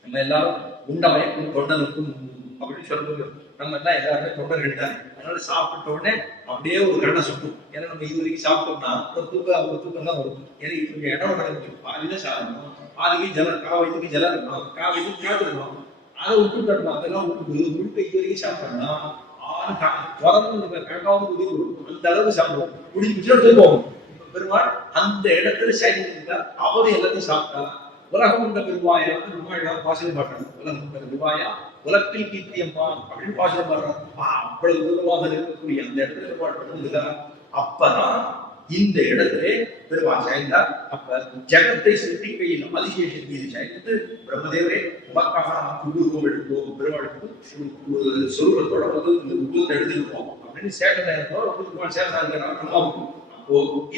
நம்ம எல்லாரும் உண்டமயக்கும் தொண்டனுக்கும் அப்படின்னு சொல்லுவோம். நம்ம எல்லாம் எல்லாருமே தொண்டர்கள் தான். அதனால சாப்பிட்ட உடனே அப்படியே ஒரு கண்ணை சுட்டும். ஏன்னா நம்ம இது வரைக்கும் சாப்பிட்டோம்னா ஒரு தூக்கம் தான் வரும். ஏன்னா கொஞ்சம் இடம் நடக்கும், பாதிதான் சாப்பிடணும், பாதிக்கு ஜலம் காவைக்கு ஜலம் இருக்கணும், காவைக்கு காற்று இருக்கணும், அதை விட்டு தரணும். அதெல்லாம் விட்டு முழுக்க இது வரைக்கும் சாப்பிட்டோம்னா தொடர்ந்து கணக்காவது உதவி கொடுக்கும். அந்த அளவுக்கு சாப்பிடுவோம், முடிச்சு தூக்குவோம். பெருமாள் அந்த இடத்துல சைனிங்க அவரு எல்லாத்தையும் சாப்பிட்டா. உலகம் உண்ட பெருவாயா பாசனம் பாடுறாங்க. உலகம் உண்ட பெருவாயா உலகத்தில் கீர்த்தியம்பான் அப்படின்னு பாசனம் பாடுறாங்க. அவ்வளவு தூரமாக இருக்கக்கூடிய அந்த இடத்துல பாடுறாங்க. அப்பதான் இந்த இடத்துல பெருமாள் சாய்ந்தார். அப்ப ஜகத்தை சிருஷ்டிக்கையில் அதிசேஷன் மீது சாய்ந்து பிரம்மதேவரே உமக்காக நாம் குடும்பம் எடுத்தோம், பெருமாளுக்கு சொல்வத்தோட வந்து இந்த உருவத்தை எடுத்துருப்போம் அப்படின்னு சேட்டை பெருமாள் சேட்டாங்க.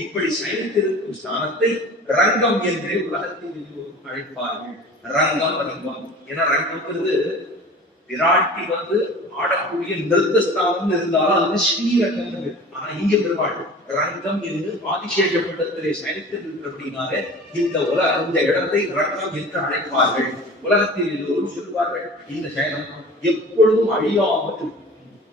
இப்படி சயனித்திருக்கும் ஸ்தானத்தை ரங்கம் என்று உலகத்தில் அழைப்பார்கள். ரங்கம் ரங்கம் ஏன்னா ரங்கம்ங்கிறது விராட்டி ஆடக்கூடிய நிறுத்த ஸ்தானம் இருந்தாலும் அது ஸ்ரீரங்கம். ஆனா இங்க பெருமாள் ரங்கம் என்று ஆதிசேஷ பட்டத்திலே சயனித்திருக்கிறபடினாலே இந்த இடத்தை ரங்கம் என்று அழைப்பார்கள். உலகத்தில் எல்லோரும் சொல்வார்கள் இந்த சயனம் எப்பொழுதும் அழியாமல் இருக்கும்.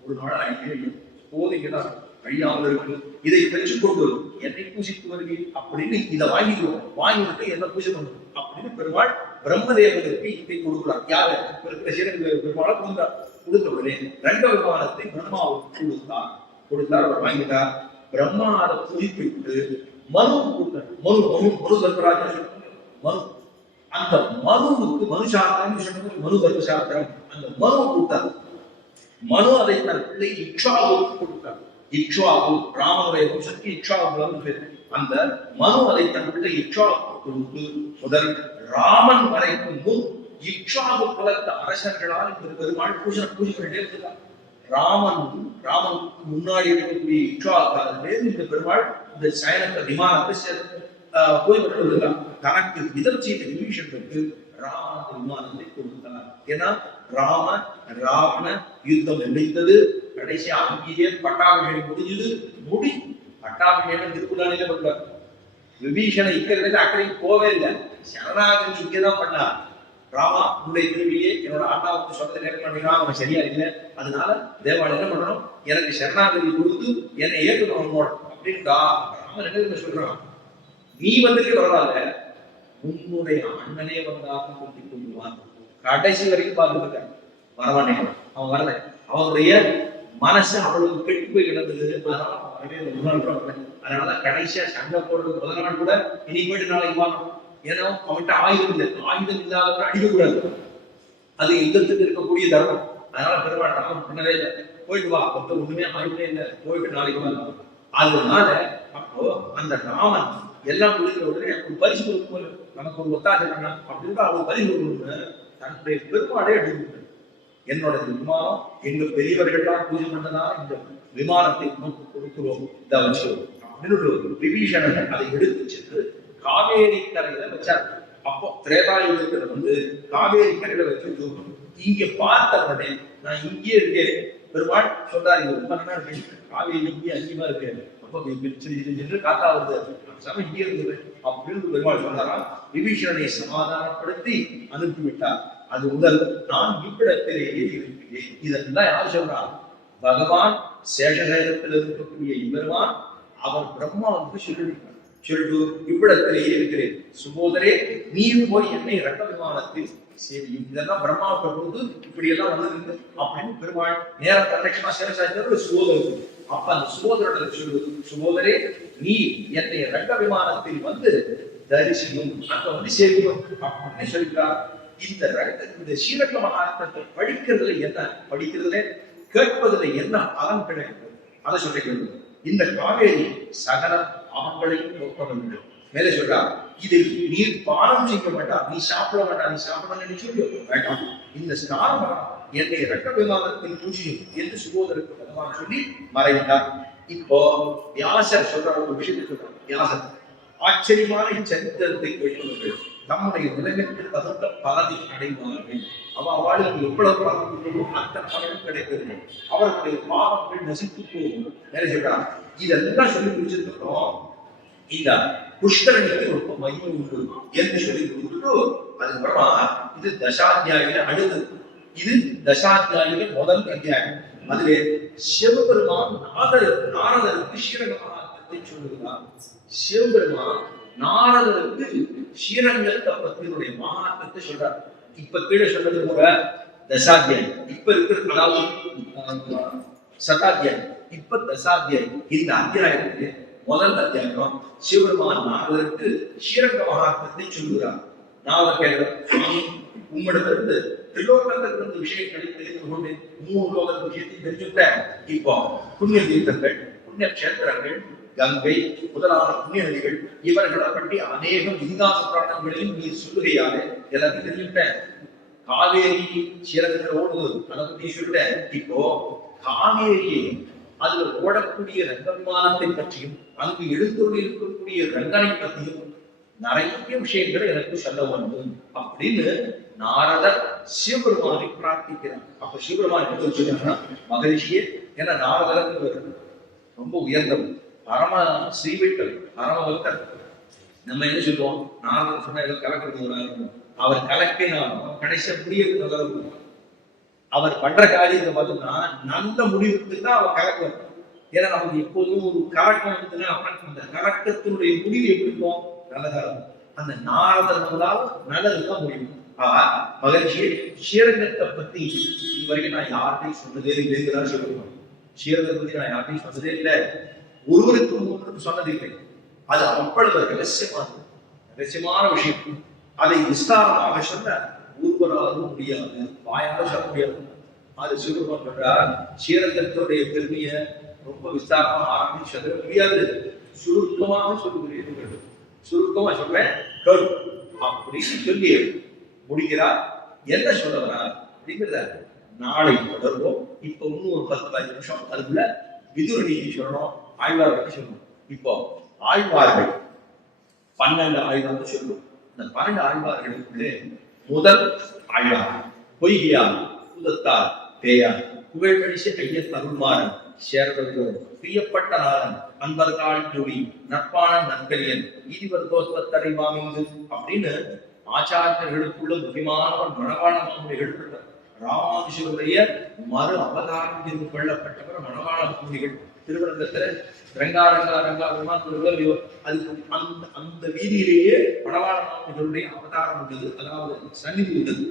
ஒரு நாள் அழியும் போதைதான் அழியாமல் இருக்கும். இதை பெற்றுக்கொண்டு என்னை பூசித்து வருகிறேன் அப்படின்னு இதை வாங்கிவிட்டு என்ன பூஜை பண்ணும் அப்படின்னு பெருமாள் பிரம்மதேவனுக்கு இதை கொடுக்கிறார். யாரு பெருமாளை கொடுத்த உடனே ரங்க விமானத்தை பிரம்மாவுக்கு கொடுத்தார். அவர் வாங்கிட்டார். பிரம்மா அதை புதுப்பிட்டு மனு கொடுத்தார். மனு தர்மராஜன் மனு, அந்த மனுவுக்கு மனுசாஸ்திரம் மனு தர்மசாஸ்திரம் அந்த மனு கொடுத்தார். மனு அதை தன் பிள்ளை இக்ஷாவுக்கு கொடுத்தார். இக்ஷாவு ராமனுடைய வம்சத்துக்கு இக்ஷாவு. அந்த மனு அதை தன் பிள்ளை இக்ஷாவுக்கு கொடுத்து முதல் ராமன் வரைக்கும் முன் இக்ஷாவு குலத்த அரசர்களால் இந்த பெருமாள் பூஜைகளே இருக்கிறார். ராமனுக்கு முன்னாடி இருக்கக்கூடிய இக்ஷாவுக்காரர்களே இந்த பெருமாள் இந்த சயனத்தை விமானத்தை பூஜை பண்ணி வருகிறார். தனக்கு இதம் செய்த விபீஷணனுக்கு ராம விமானத்தை கொடுத்தார். ஏன்னா ராவண யுத்தம் முடிந்தது. கடைசி அங்கேயே பட்டாபிஷேகம் முடிஞ்சது. பட்டாபிஷேகம் திருக்குறானில பண்றார். விபீஷண இக்கிறது அக்கறைக்கு போவே இல்லை. சரணாகதி இங்கதான் பண்ணார். ராமா உன்னுடைய திருவிழியே என்னோட அண்ணாவுக்கு சொந்த நேரம் பண்ணினா அவன் சரியா இல்லை. அதனால தேவாலயம் என்ன பண்ணணும், எனக்கு சரணாகதி கொடுத்து என்னை ஏற்றுக்கணும் அப்படின்டா ராமன் என்ன சொல்றான். நீ வந்துட்டு வரலாத உன்னுடைய அண்ணனே வந்தாலும் கொண்டு கொண்டுவான். கடைசி வரைக்கும் பார்த்துருக்க வரவானே அவன் வரல. அவனுடைய மனசு அவ்வளவு கெட்டு போய் கிடந்தது. அதனால கடைசியா சண்டை போடுறது முதல் நாள் கூட இனி போயிட்டு நாளைக்கு வாங்கணும். ஏன்னா அவன்கிட்ட ஆயுதம் இல்லை. ஆயுதம் இல்லாதவரை அடிக்கக்கூடாது. அது யுத்தத்துக்கு இருக்கக்கூடிய தர்மம். அதனால பெருமாள் ராமன் பண்ணவே இல்லை. போயிட்டு வா, மொத்தம் ஒண்ணுமே ஆயுதமே இல்லை, போயிட்டு நாளைக்கு வாங்க. அதனால அப்போ அந்த ராமன் எல்லாம் கொடுக்கிற உடனே ஒரு பரிசு கொடுக்கும், நமக்கு ஒரு ஒத்தாசை பண்ண அப்படின்னு அவருக்கு பரிசு கொடுக்கணும்னு தன்னுடைய பெருமாளே எடுத்து என்னோட விமானம் எங்க பெரியவர்கள்லாம் பூஜை பண்ணதால இந்த விமானத்தை கொடுக்கிறோம் இந்த வச்சோம் அப்படின்னு விபீஷணன் அதை எடுத்து சென்று காவேரி கரையில வச்சார். அப்போ திரேதாயுகத்துல காவேரி கரையில வச்சு இங்க பார்த்த உடனே நான் இங்கே இருக்கேன். பெருமாள் சொல்றாரு இது ரொம்ப நல்லா இருக்கு, காவேரி இங்கே அதிகமா இருக்கு, அப்ப காத்தா வருது இங்கே இருந்தது அப்படின்னு பெருமாள் சொன்னாரா. விபீஷணனை சமாதானப்படுத்தி அனுப்பிவிட்டார். அது முதல் நான் இவ்விடத்திலேயே இருக்கிறேன். இதெல்லாம் யார் சொல்றார்? பகவான் சேஷசேரத்தில் இருக்கக்கூடிய இவருமான் அவர் பிரம்மாவுக்கு சொல்லிட்டு இவ்விடத்திலேயே இருக்கிறேன். சுபோதரே நீர் போய் என்னை ரத்த விமானத்தில் சேவியும். இதெல்லாம் பிரம்மாவுக்கு போது இப்படி எல்லாம் வந்தது அப்படின்னு பெருமாள் நேர பிரதட்சமா சேஷாச்சாரியர் சுபோதருக்கு. அப்ப அந்த சுபோதரோட சொல்லுவது, சுபோதரே நீ என்னை ரத்த விமானத்தில் தரிசனம் அங்க சேவியும் அப்படின்னு சொல்லிட்டார். இந்த ஸ்ரீரங்க மகாத்மத்தை படிக்கிறதுல என்ன, படிக்கிறதுல கேட்பதுல என்ன பலன் கிடைக்கும் அதை சொல்லிக்கிறது. இந்த காவேரி சகல பாவங்களையும் போக்க மேலே சொல்றார். இதில் நீர் பானம் செய்ய வேண்டாம், நீ சாப்பிட வேண்டாம், நீ சாப்பிட சொல்லி வேண்டாம். இந்த ஸ்நானம் என்னை ரக்க விமானத்தில் பூஜையும் என்று சுபோதருக்கு பகவான் சொல்லி மறைந்தார். இப்போ வியாசர் சொல்ற ஒரு விஷயத்தை சொல்றார். வியாசர் ஆச்சரியமான இச்சரித்திரத்தை கேட்பவர்கள் நம்முடைய நிலைமைக்கு தகுந்த பலனை அடைவார்கள். அவளுக்கு எவ்வளவு அந்த பலனும் கிடைக்கிறது. அவர்களுடைய பாவங்கள் நசித்து போகும். சொல்றார். இதெல்லாம் சொல்லி முடிச்சிருக்கிறோம். இந்த புஷ்கரனுக்கு ரொம்ப மகிமை உண்டு என்று சொல்லி கொடுத்துட்டு அதுக்கப்புறமா இது தசாத்தியாயில அடுத்தது. இது தசாத்தியாயில முதல் அத்தியாயம். அதுவே சிவபெருமான் நாரதருக்கு ஸ்ரீரங்க மகாத்மத்தை சொல்லுகிறார். சிவபெருமான் நாரதருக்கு ஸ்ரீரங்க தப்பத்தினுடைய மகாத்மத்தை சொல்றார். இப்ப கீழே சொன்னது கூட தசாத்தியாயம், இப்ப இருக்கிற அதாவது சதாத்தியாயம், இப்ப தசாத்தியாயம். இந்த அத்தியாயத்துக்கு முதல் அத்தியாயம் சிவபெருமான் நாரதருக்கு ஸ்ரீரங்க மகாத்மத்தை சொல்லுகிறார். நாரதர் கேட்கிறார், உம்மிடத்திலிருந்து திரிலோகத்திலிருந்து விஷயங்களை தெரிந்து கொண்டு 3 லோகத்து விஷயத்தை தெரிஞ்சுட்டேன். இப்போ புண்ணிய தீர்த்தங்கள், புண்ணிய கஷேத்திரங்கள், கங்கை முதலான புண்ணிய நதிகள் இவர்களை பற்றி அநேகம் இதிகாச புராணங்களையும் நீ சொல்லுகையாலே எல்லாத்தையும் தெரிஞ்சுட்டேன். காவேரி ஸ்ரீரங்கத்தில் ஓடுவது அதை பற்றி சொல்லிட்டேன். இப்போ காவேரியை அதுல ஓடக்கூடிய ரங்க விமானத்தை பற்றியும் அங்கு எழுந்தோடு இருக்கக்கூடிய ரங்கனை பற்றியும் நிறைய விஷயங்களை எனக்கு சொல்ல வேண்டும் அப்படின்னு நாரதர் சிவபெருமானை பிரார்த்திக்கிறார். அப்ப சிவபெருமான் எடுத்து வச்சுக்காங்கன்னா மகரிஷியே, ஏன்னா நாரதருக்கு ரொம்ப உயர்ந்தவர், பரம ஸ்ரீவிட்டல், பரமபக்தர். நம்ம என்ன சொல்லுவோம், நாரதர் சொன்னா ஏதோ கலக்கிறது, அவர் கலக்கினாலும் கடைசியா முடியறது நகரம். அவர் பண்ற காரியத்தை பார்த்தோம்னா நல்ல முடிவுக்கு தான் அவர் கலக்குவார். ஏன்னா நமக்கு எப்போதும் ஒரு கலக்கம் இருந்ததுன்னா அந்த கலக்கத்தினுடைய முடிவு எப்படி இருக்கும், நல்லதா இருக்கும். அந்த நாரதர்களால் நல்லதுதான் முடியும். மகிழ்ச்சியை ஸ்ரீரங்கத்தை பத்தி இதுவரைக்கும் நான் யார்கிட்டையும் சொன்னதே இல்லைங்கிறதா சொல்லுவோம். ஸ்ரீரங்கத்தை பத்தி நான் யார்கிட்டையும் சொன்னதே இல்லை, ஒருவருக்கு ஒருவருக்கு சொன்னதில்லை. அது அவ்வளவு ரகசியமான விஷயம். அதை விஸ்தாரமாக சொல்ல ஒருவராலும் முடியாது, வாயால சொல்ல முடியாது. அது சிவபெருமான் சொல்றார், ஸ்ரீரங்கத்தினுடைய பெருமையை ரொம்ப விஸ்தாரமா ஆரம்பிச்சு சொல்ல முடியாது, சுருக்கமாக சொல்லுகிறேன், சுருக்கமா சொல்றேன் கேளு அப்படின்னு சொல்லி முடிக்கிறார். என்ன சொல்ல வரார் அப்படிங்கிறத நாளை தொடர்வோம். இப்ப இன்னும் ஒரு 10-15 நிமிஷம் அதுக்குள்ள விதுரணி சொல்லணும், ஆழ்வார் பற்றி சொல்லணும். இப்போ ஆழ்வார்கள் 12 ஆழ்வார்கள் சொல்லும். இந்த 12 ஆழ்வார்களுக்குள்ளே முதல் ஆழ்வார் பொய்கையார், பூதத்தார், தேயார், புகழ்படிசை ஐயர் அருள்மாறன், சேர்வர்கள், பிரியப்பட்ட நாதன், அன்பர்கால் ஜோடி, நட்பானன் நற்கரியன், ஈதிவர் தோற்பத்தரை வாமிந்து அப்படின்னு ஆச்சாரியர்களுக்குள்ள முக்கியமானவர் மணவாள மாமுனிகள். ராமானுஷருடைய மறு அவதாரம் என்று கொள்ளப்பட்டவர் மணவாள மாமுனிகள். திருவரங்கத்துல ரங்கா அதுக்கு அந்த வீதியிலேயே மணவாள மாமுனிகளுடைய அவதாரம் உள்ளது, அதாவது சன்னிதி உள்ளது.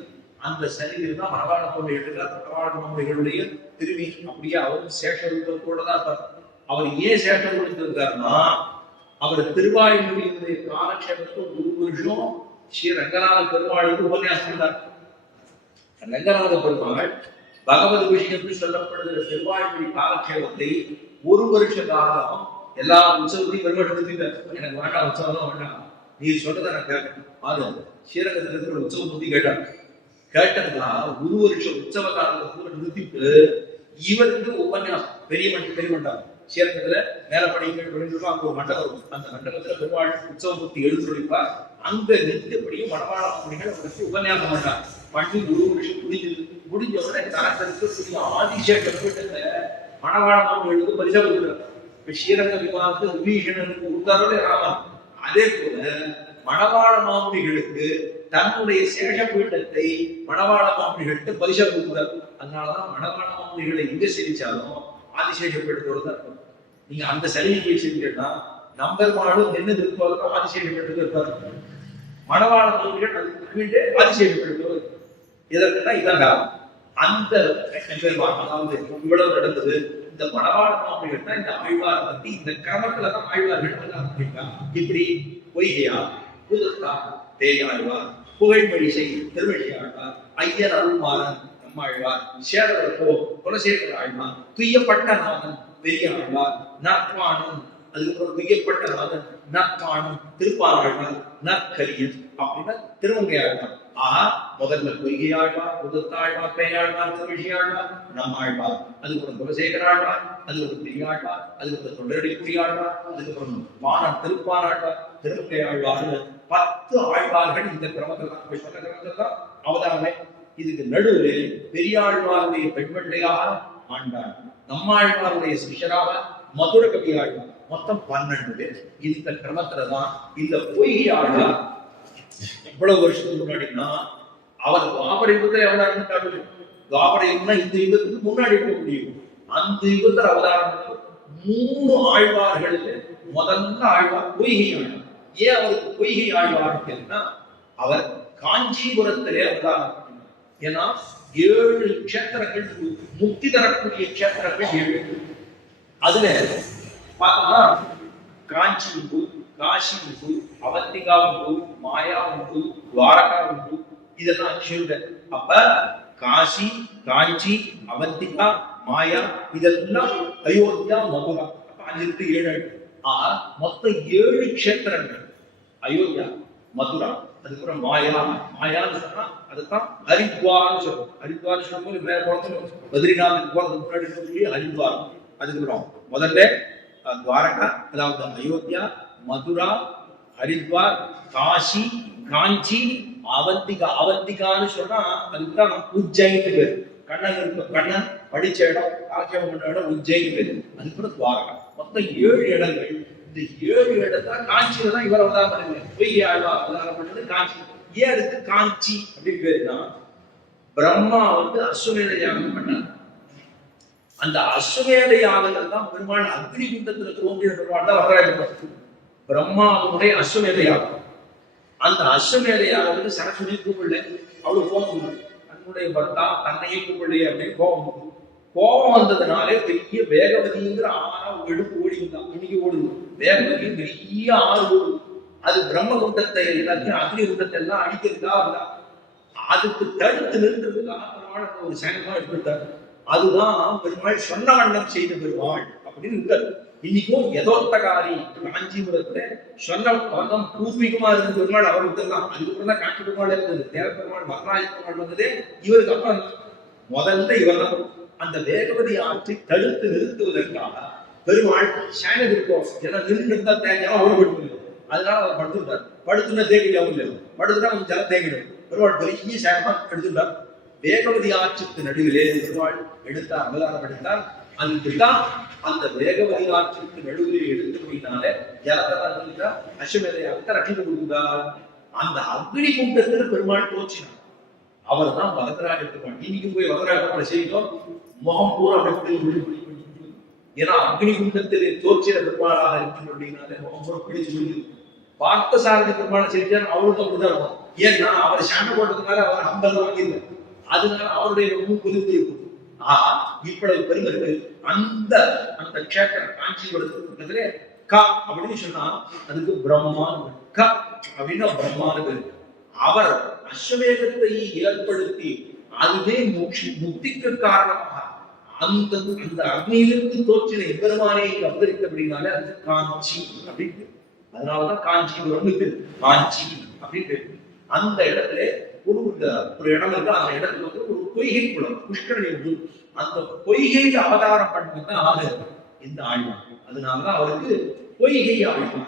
அந்த சன்னிதியில் தான் மணவாள மாமுனிகள், மணவாள மாமுனிகளுடைய திருவி அப்படியே அவர் சேஷரூபத்தோட தான் இருப்பார். அவர் ஏன் சேஷரூபத்தில் இருக்காருன்னா, அவர் திருவாயூருடைய காலக்ஷேபத்துக்கு 1 வருஷம் ஸ்ரீ ரங்கநாத பெருமாளுக்கு உபன்யாசம் இருந்தார். ரங்கநாத பெருமாள் பகவத் விஷயத்தில் சொல்லப்படுகிற திருவாயூரி காலக்ஷேபத்தை 1 வருஷ காலம் எல்லா உற்சவத்தையும் பெருமாள். எனக்கு வேண்டாம், உற்சவம் தான் வேண்டாம், நீ சொல்றதை நான் கேட்கணும். அது ஸ்ரீரங்கத்தில் இருக்கிற உற்சவம் பத்தி கேட்டதுனா 1 வருஷம் உற்சவ காலத்தை நிறுத்திட்டு இவருக்கு உபன்யாசம் பெரிய மண்டபம் ஸ்ரீரங்கத்துல மேல படிக்க அங்க ஒரு மண்டபம் இருக்கும். அந்த மண்டபத்துல பெருமாள் உற்சவம் பத்தி எழுந்துரைப்பார். அங்க நிறுத்தப்படியும் மணவாள மாமுனிகள் அவருக்கு உபன்யாசம் பண்ணார். பண்ணி 1 வருஷம் முடிஞ்ச உடனே தனத்திற்கு ஆதிசேஷ மணவாள மாமுனிகளுக்கு பரிசா கொடுக்கிறார். ஸ்ரீரங்க விவாதத்துக்கு விபீஷணனுக்கு கொடுத்தாரோட ராமன். அதே போல மணவாள மாமுனிகளுக்கு தன்னுடைய சேஷ பீட்டத்தை மணவாள மாமுனிகளுக்கு பரிசா கொடுக்கிறார். அதனாலதான் மணவாள மாமுனிகளை எங்க சிரிச்சாலும் ஆதிசேஷ பீட்டத்தோட தான் இருக்கும். நீங்க அந்த சலுகையை செஞ்சீங்கன்னா நம்பெருமாளும் என்ன இருப்பாரோ ஆதிசேஷ பீட்டத்துக்கு இருப்பாரு. மணவாள மாமுனிகள் அதுக்கு ஆதிசேஷ பீட்டத்தோடு இதற்குன்னா இதாங்க அந்த அதாவது இவ்வளவு நடந்தது. இந்த மணவாள மாமுனிகள் தான் இந்த ஆழ்வாரை பத்தி இந்த கிரமத்துலதான் ஆழ்வார்கள் இப்படி பொய்கையார், பூதத்தார், தேயாழ்வார், புகழ்படிசை திருவள்ளி ஆழ்வார், ஐயர் அருள்மாறன் நம்மாழ்வார், சேரவர்கோ குலசேகர ஆழ்வார், துய்யப்பட்ட நாதன் பெரிய ஆழ்வார், நற்பானும், அதுக்கப்புறம் துய்யப்பட்ட நாதன் நற்பானும், திருப்பாழ்வார், நற்கரியன் அப்படின்னா திருவங்கை ஆழ்வார். முதல்ல பொய்கை ஆழ்வார், பூதத்தாழ்வார், பேயாழ்வார், திருவள்ளி ஆழ்வார், நம்மாழ்வார், அதுக்கப்புறம் குலசேகர ஆழ்வார், அதுக்கப்புறம் பெரிய ஆழ்வார், அதுக்கப்புறம் தொண்டரடிக்குடி ஆழ்வார், அதுக்கப்புறம் வானம் திருப்பாராழ்வார், திருவங்கை ஆழ்வார், 10 ஆழ்வார்கள் இந்த கிரமத்தில் தான் அவதாரமே. இதுக்கு நடுவில் பெரியாழ்வாருடைய பெண்மண்டையாக ஆண்டார், நம்மாழ்வாருடைய சிஷராக மதுர கவி ஆழ்வார், மொத்தம் 12 பேர். இந்த கிரமத்துலதான் இந்த பொய்கை ஆழ்வார் எவ்வளவு வருஷத்துக்கு முன்னாடினா அவர் துவாபர யுகத்துல அவதாரம் காட்டல. துவாபர யுகம்னா இந்த யுகத்துக்கு முன்னாடி இருக்க முடியும். அந்த யுகத்துல அவதாரம் 3 ஆழ்வார்கள். முதல்ல ஆழ்வார் பொய்கை ஆழ்வார். ஏன் அவருக்கு பொய்கை ஆழ்வார் கேட்டா, அவர் காஞ்சிபுரத்திலே அவதாரம். ஏன்னா 7 க்ஷேத்திரங்கள், முக்தி தரக்கூடிய க்ஷேத்திரங்கள் 7. அதுல பார்த்தோம்னா காஞ்சி உண்டு, காசி உண்டு, அவந்திகா உண்டு, மாயா உண்டு, துவாரகா உண்டு. இதெல்லாம் சொல்றேன். அப்ப காசி, காஞ்சி, அவந்திகா, மாயா இதெல்லாம் அயோத்தியா, மதுரா. 5 × 7 மொத்தம் 7 க்ஷேத்திரங்கள். அயோத்தியா, மதுரா, அதுக்கப்புறம் மாயா. மாயான்னு சொன்னா அதுதான் ஹரித்வார்னு சொல்றோம். ஹரித்வார் சொல்லும்போது வேற போறது பத்ரிநாத் போறதுக்கு முன்னாடி சொல்லி ஹரித்வார். அதுக்கப்புறம் முதல்ல துவாரகா, அதாவது அயோத்தியா, மதுரா, ஹரித்வார், காசி, காஞ்சி, அவந்திகா. அவந்திகான்னு சொன்னா அதுக்குதான் உஜ்ஜைன்னு பேர். கண்ணன் இருக்க, கண்ணன் படிச்ச இடம், ஆட்சேபம் பண்ண இடம் உஜ்ஜைன்னு பேர். அதுக்கப்புறம் துவாரகா. மொத்தம் 7 இடங்கள். இந்த 7 இடத்துல காஞ்சியில தான் இவர் அவதாரம் பண்ணுங்க. பொய் அவதாரம் பண்ணது காஞ்சி. ஏன் அதுக்கு காஞ்சி அப்படின்னு பேருனா, பிரம்மா அஸ்வமேத யாகம் பண்ணார். அந்த அஸ்வமேத யாகங்கள் தான் பெருமாள் அக்னி குண்டத்துல தோன்றிய பெருமாள் தான் வரலாறு. பிரம்மாவுடைய அஸ்வமேத யாகம். அந்த அஸ்வமேத யாகத்துக்கு சரஸ்வதி கூப்பிடல, அவளுக்கு கோபம். தன்னுடைய பர்த்தா தன்னையே கூப்பிடலையே அப்படின்னு கோபம் வந்ததுனாலே பெரிய வேகவதிங்கிற ஆறா எடுத்து ஓடிதான். இன்னைக்கு ஓடுது வேகவதி, பெரிய ஆறு ஓடுது. அது பிரம்ம குண்டத்தை எல்லாத்தையும் அக்னி குண்டத்தை எல்லாம் அடிக்கிறதா இருந்தா அதுக்கு தடுத்து நிறுத்துறதுக்காக பெருமாள் ஒரு சயனமா எடுத்துட்டாரு. அதுதான் பெருமாள் சொன்ன வண்ணம் செய்த பெருமாள் அப்படின்னு இருக்காரு. இன்னைக்கும் யதோத்தகாரி காஞ்சிபுரத்துல சொன்ன வண்ணம் பூர்வீகமா இருந்த பெருமாள் அவருக்கு தான். அதுக்கப்புறம் தான் காஞ்சி பெருமாள் இருந்தது. தேவ பெருமாள் வரராஜ பெருமாள் வந்ததே இவருக்கு அப்புறம். முதல்ல இவர் தான் அந்த வேகவதி ஆற்றை தடுத்து நிறுத்துவதற்காக பெருமாள் சயனம் இருக்கோம். ஏன்னா நின்று இருந்தா தேங்காய் ஓடுபட்டு, அதனால அவர் படுத்துட்டார். படுத்துனா தேங்கிடும் இல்லை, படுத்துனா கொஞ்சம் ஜலம் தேங்கிடும். பெருமாள் பெரிய சயனமா எடுத்துட்டார். வேகவதி ஆற்றுக்கு நடுவிலே பெருமாள் எடுத்தார், அவதாரம் எடுத்தார். அதுக்குதான் அந்த வேகவதி ஆற்றுக்கு நடுவில் எடுத்தபடினால ஜலத்தை அஸ்வமேதையாகத்தை ரட்சித்து கொடுத்தார். அந்த அக்னி குண்டத்துல பெருமாள் தோற்றினார். அவர் தான் வரதராஜ பெருமாள். இன்னைக்கும் போய் வரதராஜ பெருமாள் செய்தோம், முகம் பூரா அப்படி. ஏன்னா அக்னி குண்டத்திலே தோற்றின பெருமாளாக இருக்கும் அப்படின்னாலே முகம் பூரா பிடிச்சு முடியுது. பார்த்த சாரதி பெருமாள் செய்தார், அவருக்கு அப்படிதான் இருக்கும். ஏன்னா அவர் சண்டை போட்டதுனால அவர் 50 வாங்கியிருந்தார். அதனால அவருடைய ரொம்ப புதுப்பு இருக்கும். இவ்வளவு பெருமை அந்த அந்த கஷேத்திரம் காஞ்சிபுரத்துல க அப்படின்னு சொன்னா அதுக்கு பிரம்மா. க அப்படின்னா பிரம்மானு பேரு. அவர் அஸ்வமேதத்தை ஏற்படுத்தி அதுவே முக்திக்கு காரணமாக அந்த அந்த அக்னியிலிருந்து தோற்றின எம்பெருமானை அவதரித்தபடினால அது காஞ்சி அப்படின்னு. அதனாலதான் காஞ்சிபுரம் காஞ்சி அப்படின்னு. அந்த இடத்துல ஒரு இடம் இருக்கு. அந்த இடத்துல ஒரு பொய்கை குளம், புஷ்கரணி உண்டு. அந்த பொய்கையில அவதாரம் பண்ணது ஆளு இந்த ஆழ்வார். அதனாலதான் அவருக்கு பொய்கை ஆழ்வார்.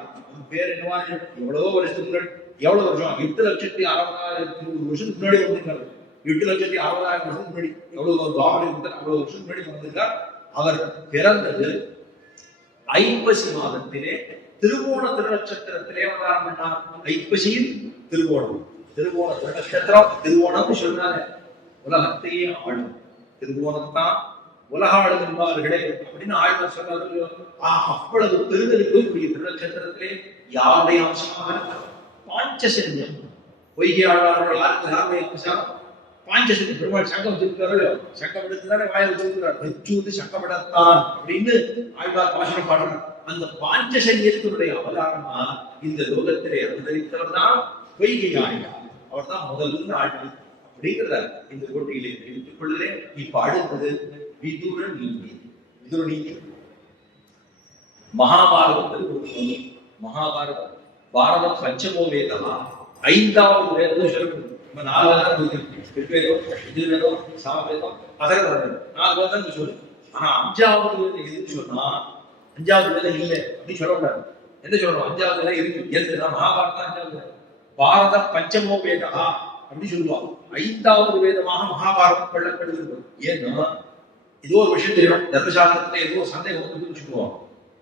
பேர் என்னவா? எவ்வளவோ வருஷத்துக்கு முன்னாடி, எவ்வளவு வருஷம், 8,60,000 வருஷத்துக்கு முன்னாடி வந்திருக்காரு. 8,60,000 வருஷத்துக்கு முன்னாடி, எவ்வளவு துவாபர யுகத்தில் அவ்வளவு வருஷத்துக்கு முன்னாடி வந்திருக்கார். அவர் பிறந்தது ஐப்பசி மாதத்திலே திருவோண திருநட்சத்திரத்திலே அவதாரம் பண்ணார். ஐப்பசியில் திருவோணம். திருவோண திருநட்சத்திரம், திருவோணம் சொல்றாங்க உலகத்தையே ஆளும். திருவோணத்தான் உலக ஆளும் என்பார்களே அப்படின்னு ஆழ்வார் சொன்னார்கள். அவ்வளவு பெருதலுக்குரிய திருநட்சத்திரத்திலே யாருடைய அம்சமாக பாஞ்சசன்யம். பொய்கை ஆழ்வார்கள் யாருடைய பாஞ்சசன்ய பெருமாள் சங்கம் வச்சிருக்காரோ, சங்கம் எடுத்துதானே வாயை வச்சிருக்கிறார். வெச்சூது சங்கப்படத்தான் அப்படின்னு ஆழ்வார் பாசனம் பாடுறார். அந்த பாஞ்சசன்யத்தினுடைய அவதாரமா இந்த லோகத்திலே அவதரித்தவர் தான் பொய்கை ஆழ்வார். அவர் தான் முதல்ல ஆழ்வார் அப்படிங்கிறத இந்த போட்டியிலே எடுத்துக் கொள்கிறேன். இப்ப அடுத்தது விதுர நீதி. விதுர நீதி மகாபாரதத்தில் ஒரு மகாபாரதம். பாரதம் பஞ்சமோ வேதமா, 5வது வேதம் சொல்லப்படுது. நம்ம 4 வேதம் ரிக்வேதம், யஜுர்வேதம், சாமவேதம், அதர்வவேதம், 4 வேதம் சொல்லு. ஆனா 5வது வேதம் எதுன்னு சொன்னா 5வது வேதம் இல்லை அப்படின்னு சொல்லக்கூடாது. என்ன சொல்லணும்? 5வது வேதம் இருக்கு. எதுனா மகாபாரதம் 5வது வேதம். பாரத பஞ்சமோ வேதா அப்படி சொல்லுவாங்க. 5வது வேதமாக மகாபாரதம் கொள்ளப்படுகிறது. ஏன்னா ஏதோ ஒரு விஷயம் தெரியும், தர்மசாஸ்திரத்துல ஏதோ சந்தேகம் வந்து வச்சுக்குவோம்.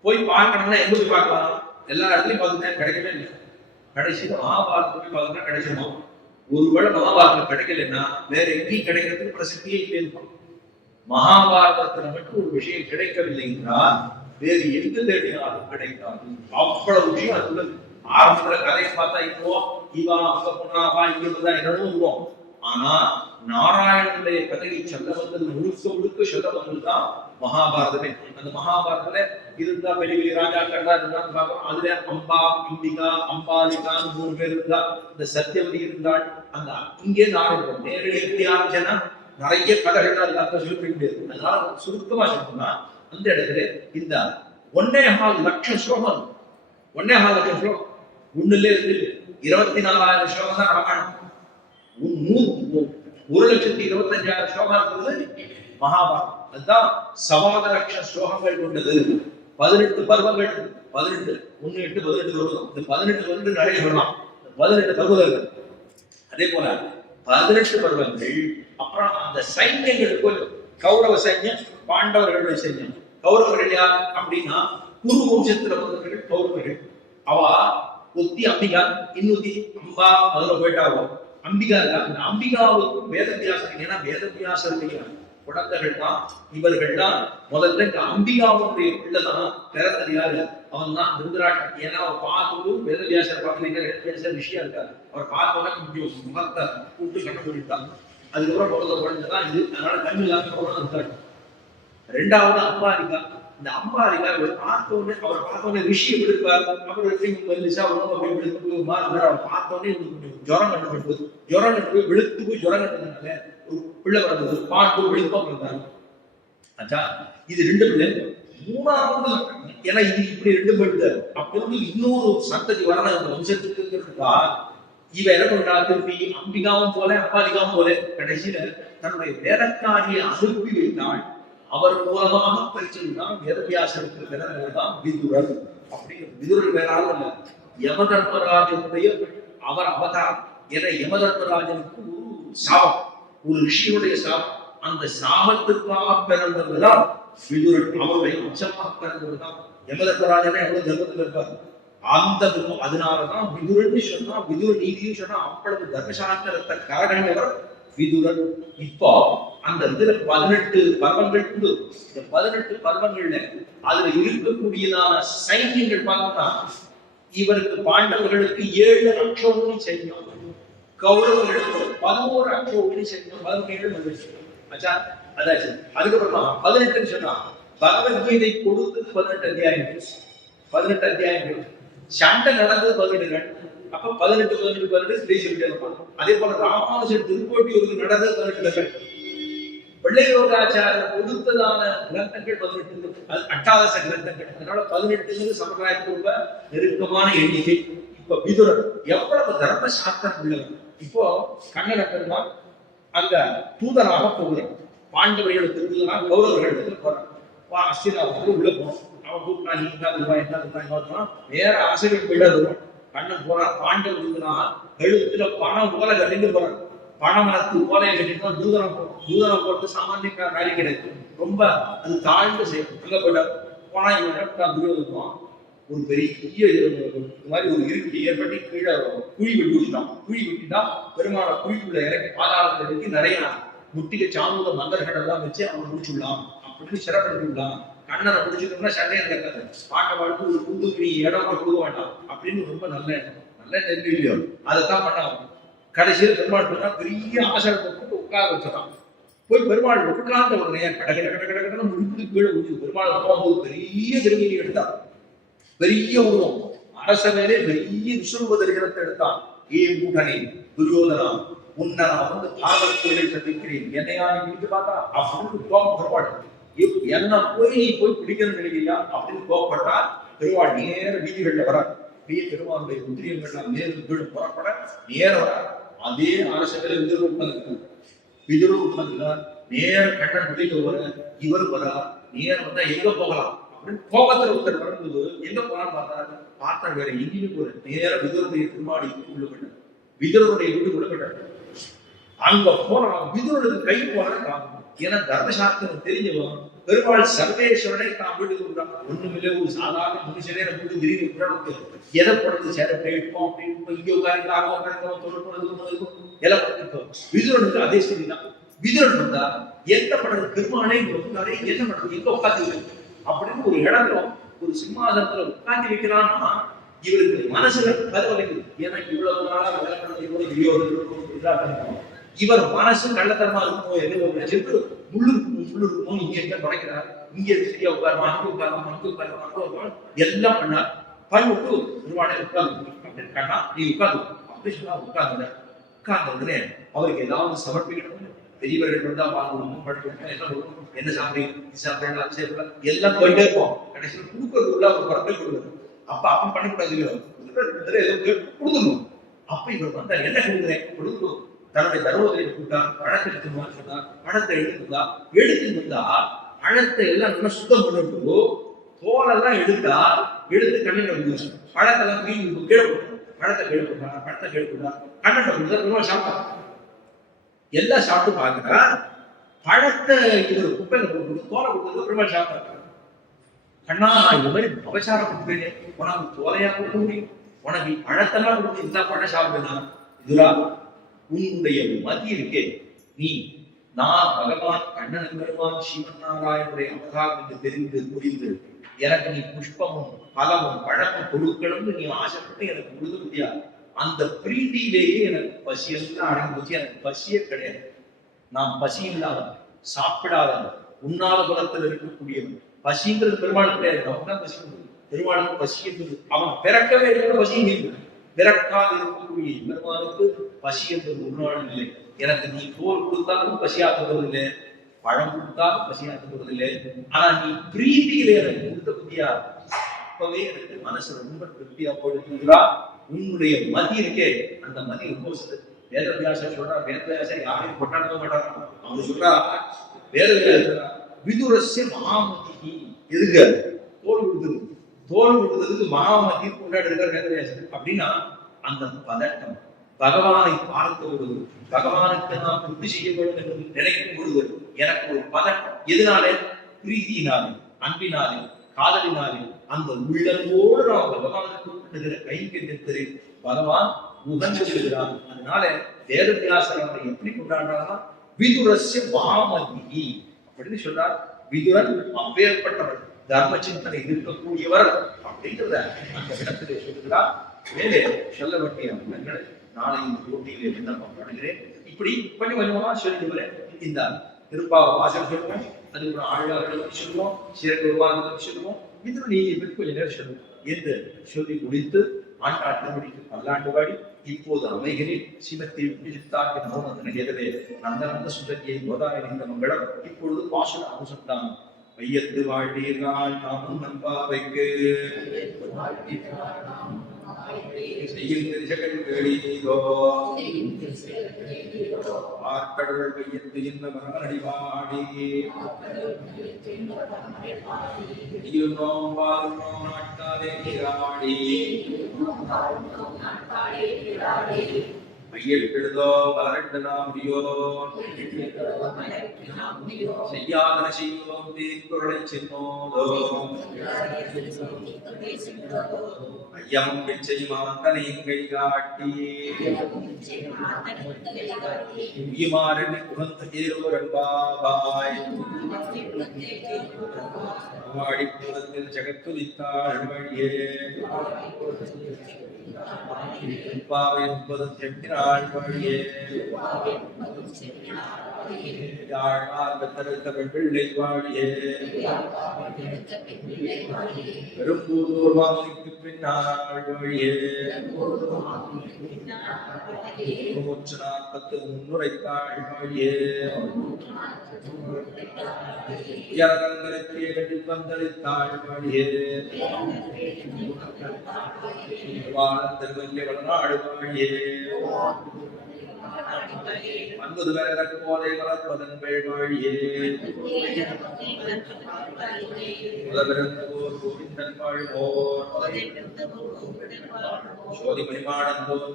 போய் பார்க்கணும்னா எங்க போய் பார்க்கலாம்? எல்லா இடத்துலயும் பார்த்துட்டேன், கிடைக்கவே இல்லை. கடைசியில மகாபாரதம் போய் பார்த்தோம்னா கிடைச்சிடும். ஒருவேளை மகாபாரதம் கிடைக்கலன்னா வேற எங்கேயும் கிடைக்கிறதுக்கு பிரசித்தியே இல்லை. மகாபாரதத்துல மட்டும் ஒரு விஷயம் கிடைக்கவில்லை என்றால் வேறு எங்கு தேடினாலும் கிடைக்காது. அவ்வளவு விஷயம் அது உள்ளது. ஆரம்பத்துல கதையை பார்த்தா இப்போ இவா அங்க போனாவா இங்க தான் என்னவும். ஆனா நாராயணனுடைய கதையை சொல்ல வந்தது முழுக்க சொல்ல வந்ததுதான் மகாபாரதமே. அந்த மகாபாரதத்துல இருந்தா பெரிய பெரிய ராஜாக்கள் இருந்தா, அதுல அம்பா, அம்பிகா, அம்பாலிகான்னு 3 பேர் இருந்தா. இந்த சத்தியவதி இருந்தாள். அந்த இங்கே ஆரம்பிக்கும். நேரடி எப்படி ஆரம்பிச்சேன்னா நிறைய கதைகள் அர்த்தம் சொல்லி முடியாது. அதனால சுருக்கமா சொல்லணும்னா அந்த இடத்துல இந்த 1.25 லட்சம் ஸ்லோகம், 1.25 லட்சம் ஸ்லோகம் ஒண்ணுல இருந்து 24,000 ஸ்லோகம் தான் ராமாயணம். 1,25,000 ஸ்லோகம் இருக்கிறது மகாபாரதம். அதுதான் 1,25,00,000 ஸ்லோகங்கள் கொண்டது. 18 பருவங்கள், 18 1 8 18 வரும். இந்த 18 வந்து நிறைய சொல்லலாம். 18 பருவங்கள். அதே போல 18 பருவங்கள். அப்புறம் அந்த சைன்யங்களுக்கு கௌரவ சைன்யம், பாண்டவர்களுடைய சைன்யம். கௌரவர்கள் யார் அப்படின்னா குரு வம்சத்துல வந்தவர்கள் கௌரவர்கள். அவ ஒத்தி அம்பிகா, இன்னொத்தி அம்பா, முதல்ல போயிட்டாவோ. அம்பிகா இருக்கா, அந்த அம்பிகாவுக்கும் வேதவியாசர், ஏன்னா வேதவியாசருடைய குழந்தைகள் தான் இவர்கள் தான். முதல்ல இந்த அம்பிகாவுடைய பிள்ளைதான் பிறந்தது யாரு, அவன் தான் திருதராஷ்டிரன். ஏன்னா அவர் பார்த்து வேதவியாசர் பார்க்கல விஷயம் இருக்காரு. அவர் பார்த்தோன்னா கொஞ்சம் முகத்தை கூட்டு கண்ண முடித்தாங்க. அதுக்கப்புறம் பிறந்த குழந்தைதான் இது. அதனால கண்ணு இல்லாம இருக்காரு. ரெண்டாவது அம்பாரிகா. இந்த அம்பாரிகா அவர் பார்த்தோன்னே ரிஷி எப்படி இருப்பார், அப்புறம் அவர் பார்த்தோன்னே ஜுரம் கண்டுபிடிப்பது, ஜுரம் கண்டு போய் வெளுத்து போய் ஜுரம் கட்டுறதுனால ஒரு பிள்ளை பிறந்தது, பாட்டு வெளுப்பா பிறந்தாரு. ஆச்சா, இது 2 பிள்ளை. மூணாவது, ஏன்னா இது இப்படி 2 பிள்ளை, அப்ப இருந்து இன்னொரு சந்ததி வரணும் இந்த வம்சத்துக்கு. இவ என்ன பண்றா, திருப்பி அம்பிகாவும் போல அம்பாலிகாவும் போல கடைசியில தன்னுடைய வேதக்காரியை அனுப்பி வைத்தாள். அவர் மூலமாக பரிச்சைதான் வேதவியாசருக்கு பிறந்ததான் விதுரர். அப்படிங்கிற விதுரர் வேறாலும் இல்ல, யமதர்மராஜனுடைய அவர் அவதாரம். என யமதர்மராஜனுக்கு ஒரு சாபம், ஒரு ரிஷியுடைய சாபம். அந்த சாபத்திற்காக பிறந்ததுதான் விதுரர். அவருடைய அம்சமாக பிறந்ததுதான் யமதர்மராஜனே எவ்வளவு ஜென்மத்தில் இருப்பார். அந்த அதனாலதான் விதுரன்னு சொன்னா, விதுர நீதியும் சொன்னா அவ்வளவு தர்மசாஸ்திரத்தை கரகணியவர் விதுரர். இப்போ அந்த இதுல 18 பர்வங்கள் உண்டு. இந்த 18 பர்வங்கள்ல அதுல இருக்கக்கூடியதான சைன்யங்கள் பார்த்தோம்னா, இவருக்கு பாண்டவர்களுக்கு 7 அக்ஷோகினி சைன்யம், கௌரவர்களுக்கு 11 அக்ஷோகினி சைன்யம், 17 வந்துருச்சு. ஆச்சா, அதாச்சு. அதுக்கப்புறமா 18 சொன்னா பகவத்கீதை கொடுத்தது 18 அத்தியாயங்கள். 18 அத்தியாயங்கள். சண்டை நடந்தது 18. அப்ப 18 பேசிக்கிட்டே இருப்பாங்க. அதே போல ராமானுஜர் திருக்கோட்டியூருக்கு நடந்தது 18. பிள்ளையோகாச்சாரியர் கொடுத்ததான கிரந்தங்கள் 18, அது அட்டாதச கிரந்தங்கள். அதனால 18 சம்பிரதாயப்பூர்வ நெருக்கமான எண்ணிக்கை. இப்ப விதுரர் எவ்வளவு தர்ம சாஸ்திரம் உள்ளவர். இப்போ கண்ணனக்கர் தான் அங்க தூதராக போகிறார். பாண்டவர்களுக்கு தூதராக கௌரவர்களுக்கு போறான். அஸ்தினாவுக்கு உள்ள போனோம். அவன் கூப்பிட்டா, நீ என்ன வேற ஆசிரியர் போயிடாது. கண்ணன் போறான். பாண்டவர்களுக்குனா எழுத்துல பணம் போல கட்டிட்டு போறான். பணமரத்து ஓலையை கட்டிட்டு தூதரம் போடும். தூதரம் போட்டு சாமானிய வேலை கிடையாது. ரொம்ப அது தாழ்ந்து செய்யப்பட்ட போனா இவன் துரியோதனம் ஒரு பெரிய மாதிரி ஒரு இருக்கி ஏற்பட்டு கீழே குழி வெட்டி விட்டான். குழி வெட்டிட்டா பெருமான குழிக்குள்ள இறக்கி பாதாளத்தை வச்சு நிறைய முட்டிகை சாமுத மந்தர்கள் எல்லாம் வச்சு அவன் முடிச்சுடலாம் அப்படின்னு சிறப்படுத்தி விடலாம். கண்ணனை முடிச்சுட்டோம்னா சண்டையை நடக்காது. பாட்டை வாழ்த்து ஒரு புது இடம் கொடுக்க வேண்டாம் அப்படின்னு ரொம்ப நல்ல நெருங்கி இல்லையோ அதைத்தான் பண்ணாங்க. கடைசியில் பெருமாள் சொன்னா பெரிய ஆசனத்தை போட்டு உட்கார வச்சிடறான். போய் பெருமாள் உட்கார்ந்த உடனே கடகடன்னு முடித்து கீழே முடிஞ்சு பெருமாள் போகும்போது பெரிய திருமணி எடுத்தான். பெரிய உருவம் அரசவேலே பெரிய விஸ்வரூபதரிசனத்தை எடுத்தான். ஏ மூடனே துரியோதனா, உன்னை நான் வந்து பாகத்தொழிலை சந்திக்கிறேன், என்னையா நீ பிடிச்சு பார்த்தா அப்படின்னு கோபம் பெருமாள். என்ன போய் பிடிக்கணும்னு நினைக்கிறியா அப்படின்னு கோபப்பட்டா பெருமாள் நேர வீதிகள்ல வர பெருமாளுடைய உத்திரியங்கள்லாம் நேருக்கு கீழே புறப்பட நேர வர. அதே அரசவேல விதுரர் உட்கார்ந்து விதுரர் உட்கார்ந்துதான் நேர கண்ணன் முடிக்க வர இவர் வரா. நேர வந்தா எங்க போகலாம் அப்படின்னு கோபத்துல ஒருத்தர் வரும்போது எங்க போகலாம் பார்த்தா வேற எங்கேயுமே போற. நேர விதுரருடைய திருமாடி உள்ள போயிட்டார். விதுரருடைய வீட்டு உள்ள போயிட்டார். அங்க போனா விதுரருக்கு கை போன. ஏன்னா தர்மசாஸ்திரம் தெரிஞ்சவன் பெருமாள் சர்வேஸ்வரனை தான் வீட்டுக்கு விடுறான். ஒண்ணுமில்லை, ஒரு சாதாரண மனுஷனே வீட்டு திடீர்னு விடணுக்கு எதை படுத்து சேர போயிருப்போம் அப்படின்னு இங்க உட்காரிக்கலாம் அங்க உட்காரிக்கலாம் தொழில்நுட்பம் எல்லாம் படுத்துப்போம். விதுரனுக்கு அதே ஸ்திதி தான். விதுரன் வந்தா என்ன பண்றது, பெருமானே இங்க உட்காரு, என்ன பண்றது, எங்க உட்காந்து அப்படின்னு ஒரு இடத்துல ஒரு சிம்மாசனத்துல உட்காந்து வைக்கிறான்னா இவருக்கு மனசுல கருவலைக்குது. ஏன்னா இவ்வளவு நாளா இவர் மனசு கள்ளத்தனமா இருக்குமோ எதிர்ப்பு முள்ளு இருக்குமோ, இங்க எங்க குறைக்கிறார், இங்க சரியா உட்காருமா, அங்க உட்காருமா, அங்க உட்காருமா, எல்லாம் பண்ணார். பண்ணிவிட்டு பெருமானே உட்கார்ந்து கேட்டா, நீ உட்கார்ந்து அப்படி சொன்னா உட்கார்ந்து உட்கார்ந்த உடனே அவருக்கு ஏதாவது சமர்ப்பிக்கணும். பெரியவர்கள் வந்தா வாங்கணும், படிக்கணும், என்ன சாப்பிடுறீங்க எல்லாம் போயிட்டே இருப்போம். கடைசியில் கொடுக்கறதுக்குள்ள ஒரு பரப்பை கொடுக்கணும். அப்ப அப்படி பண்ணக்கூடாது, கொடுக்கணும். அப்ப இவர் வந்தா என்ன கொடுக்குறேன் கொடுக்கணும். தன்னுடைய தர்மத்தை கூட்டார், பழத்தை எடுத்துன்னு சொன்னார். பழத்தை எடுத்துருந்தா பழத்தை எல்லாம் நல்லா சுத்தம் பண்ணிட்டு தோலெல்லாம் எடுத்து கண்ணில் விழுந்து பழத்தெல்லாம் கீழே பழத்தை கேள்விப்பட்டா கண்ணை விழுந்து சாப்பிட்டா எல்லாம் சாப்பிட்டு பாக்குறா பழத்தை இது குப்பையில போட்டு தோலை கொடுத்தது பெருமாள் சாப்பிட்டாரு. கண்ணா நான் இந்த மாதிரி அபச்சாரம் கொடுப்பேன், உனக்கு தோலையா கொடுக்க முடியும், உனக்கு பழத்தெல்லாம் கொடுத்து இந்த பழம் சாப்பிடுனா இதுரா உன்னுடைய மதி இருக்கே. நீ நான் பகவான் கண்ணன் பெருமான் சிவன் நாராயணனுடைய அவதாரம் என்று தெரிந்து புரிந்து எனக்கு நீ புஷ்பமும் பலமும் பழமும் கொடுக்கணும்னு நீ ஆசைப்பட்டு எனக்கு கொடுக்க முடியாது. அந்த பிரீதியிலேயே எனக்கு பசியெல்லாம் அடங்கி போச்சு. எனக்கு பசியே கிடையாது. நாம் பசி இல்லாதவன், சாப்பிடாதவன், உண்ணாத குலத்தில் இருக்கக்கூடியவன். பசிங்கிறது பெருமாளுக்கு கிடையாது, நமக்கு தான் பசி. பெருமாளுக்கு பசி என்பது அவன் பிறக்கவே இருக்கிற பசி இருந்தது. பிறக்காது இருக்கக்கூடிய பெருமாளுக்கு பசி என்பது ஒரு நாள் இல்லை. எனக்கு நீ தோல் கொடுத்தாலும் பசியாக்குறது இல்லை, பழம் கொடுத்தாலும் பசியாக்குறது இல்லை. ஆனா நீ பிரீதியில எனக்கு கொடுத்த புத்தியா அப்பவே எனக்கு மனசு ரொம்ப திருப்தியா போடுகிறா. உன்னுடைய மதி இருக்கே, அந்த மதி ரொம்ப வேதவியாசர் சொல்றா. வேதவியாசர் யாரையும் கொண்டாட மாட்டாரா. அவங்க சொல்றா வேதவியாசர் விதுரஸ்ய மகாமதி எதுக்கு தோல் கொடுத்ததுக்கு மகாமதி கொண்டாடி இருக்கார் வேதவியாசர். அப்படின்னா அந்த பதட்டம் பகவானை பார்த்த பொழுது, பகவானுக்கு நாம் திருப்தி செய்ய வேண்டும் என்று நினைக்கும் பொழுது எனக்கு ஒரு பதட்டம். எதனாலே? பிரீதியினாலே, அன்பினாலே, காதலினாலே, அந்த உள்ளன்போடு நாம் பகவானுக்கு பண்ணுகிற கைங்கரியத்தை பகவான் உகந்திருக்கிறான். அதனால வேதவியாசர் அவரை எப்படி கொண்டாடுறாங்கன்னா விதுரஸ்ய மகாமதி அப்படின்னு சொல்றார். விதுரன் அப்பேற்பட்டவர், தர்ம சிந்தனை இருக்கக்கூடியவர் அப்படின்றத அந்த இடத்திலே சொல்லுகிறார். வேலே சொல்ல வேண்டிய அங்கங்களை நாளை இந்த போட்டியிலே விண்ணப்பம் பண்ணுகிறேன். இப்படி கொஞ்சம் கொஞ்சமா சொல்லிடுவேன். இந்த திருப்பாவ வாசல் சொல்லுவோம், அதுக்கப்புறம் ஆழ்வார்கள் சொல்லுவோம், சிறப்பு உருவாக்குதல் சொல்லுவோம். இது நீங்க பற்றி கொஞ்சம் நேரம் சொல்லுவோம் என்று சொல்லி முடித்து ஆண்டாள் திருமணிக்கு பல்லாண்டு பாடி இப்போது அமைகிறேன். சிவத்தை விழித்தாக்கிய மௌனத்தினை எதிரே நந்தனந்த சுதரியை கோதாயிந்த மங்களம். இப்பொழுது பாசுர அனுசந்தானம். வையத்து வாழ்வீர்கள் நாமும் நம்பாவைக்கு செய்யும் தெரிசகோ ஆற்கடல் வையத்து என்ன மரமடி பாடி நாட்டாலே நீராடி ஐயெழுதோ வளர்ந்து நாம்பியோ செய்யாதன செய்வோம் தீர்க்குறளை சென்னோதோ ஐயம் பிச்சையுமாந்தனை கை காட்டி உயிமாறி குணந்த தேர்வரம்பாவாய் வாடிப்புறத்தில் ஜகத்துதித்தாள் வழியே பாவை 30 செட்டினாள் வழியே பிள்ளை வாழியே பெரும்பூதூர் மாமனிக்கு பின்னாள் வழியே 140 முன்னுரைத்தாள் வழியே யரங்களுக்கு எடி பந்தளித்தாள் வழியே வானத்தில் வெள்ளி வளநாடு வழியே அன்பது வேறு போதை வளர்ப்பதன் வழியே முதலிருந்தோர் கோவிந்தன் வாழ்வோர் சோதி மணிமாடந்தோர்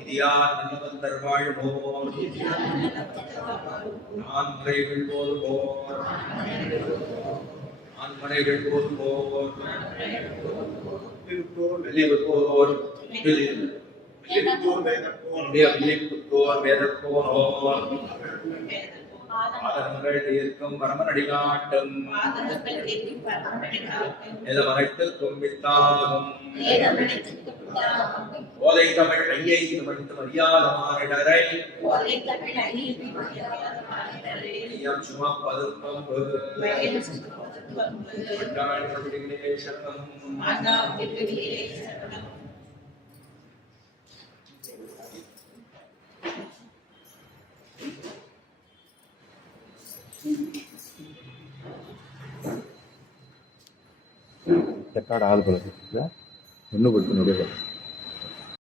இதியார் நல்லவந்தர் வாழ்வோர் நான்மறைகள் போதுவோர் ஆண்மனைகள் போதுவோர் வெளியுறவோர் ஆதரங்கள் தீர்க்கும் பரமனடிகாட்டும் எதமனைத்திற்கும் வித்தாகும் போதை தமிழ் ஐயை படித்து மரியாத மானிடரை ஐயம் சுமப்பதும் ரெக்கார்ட் ஆகுது ஒன்று கொடுத்து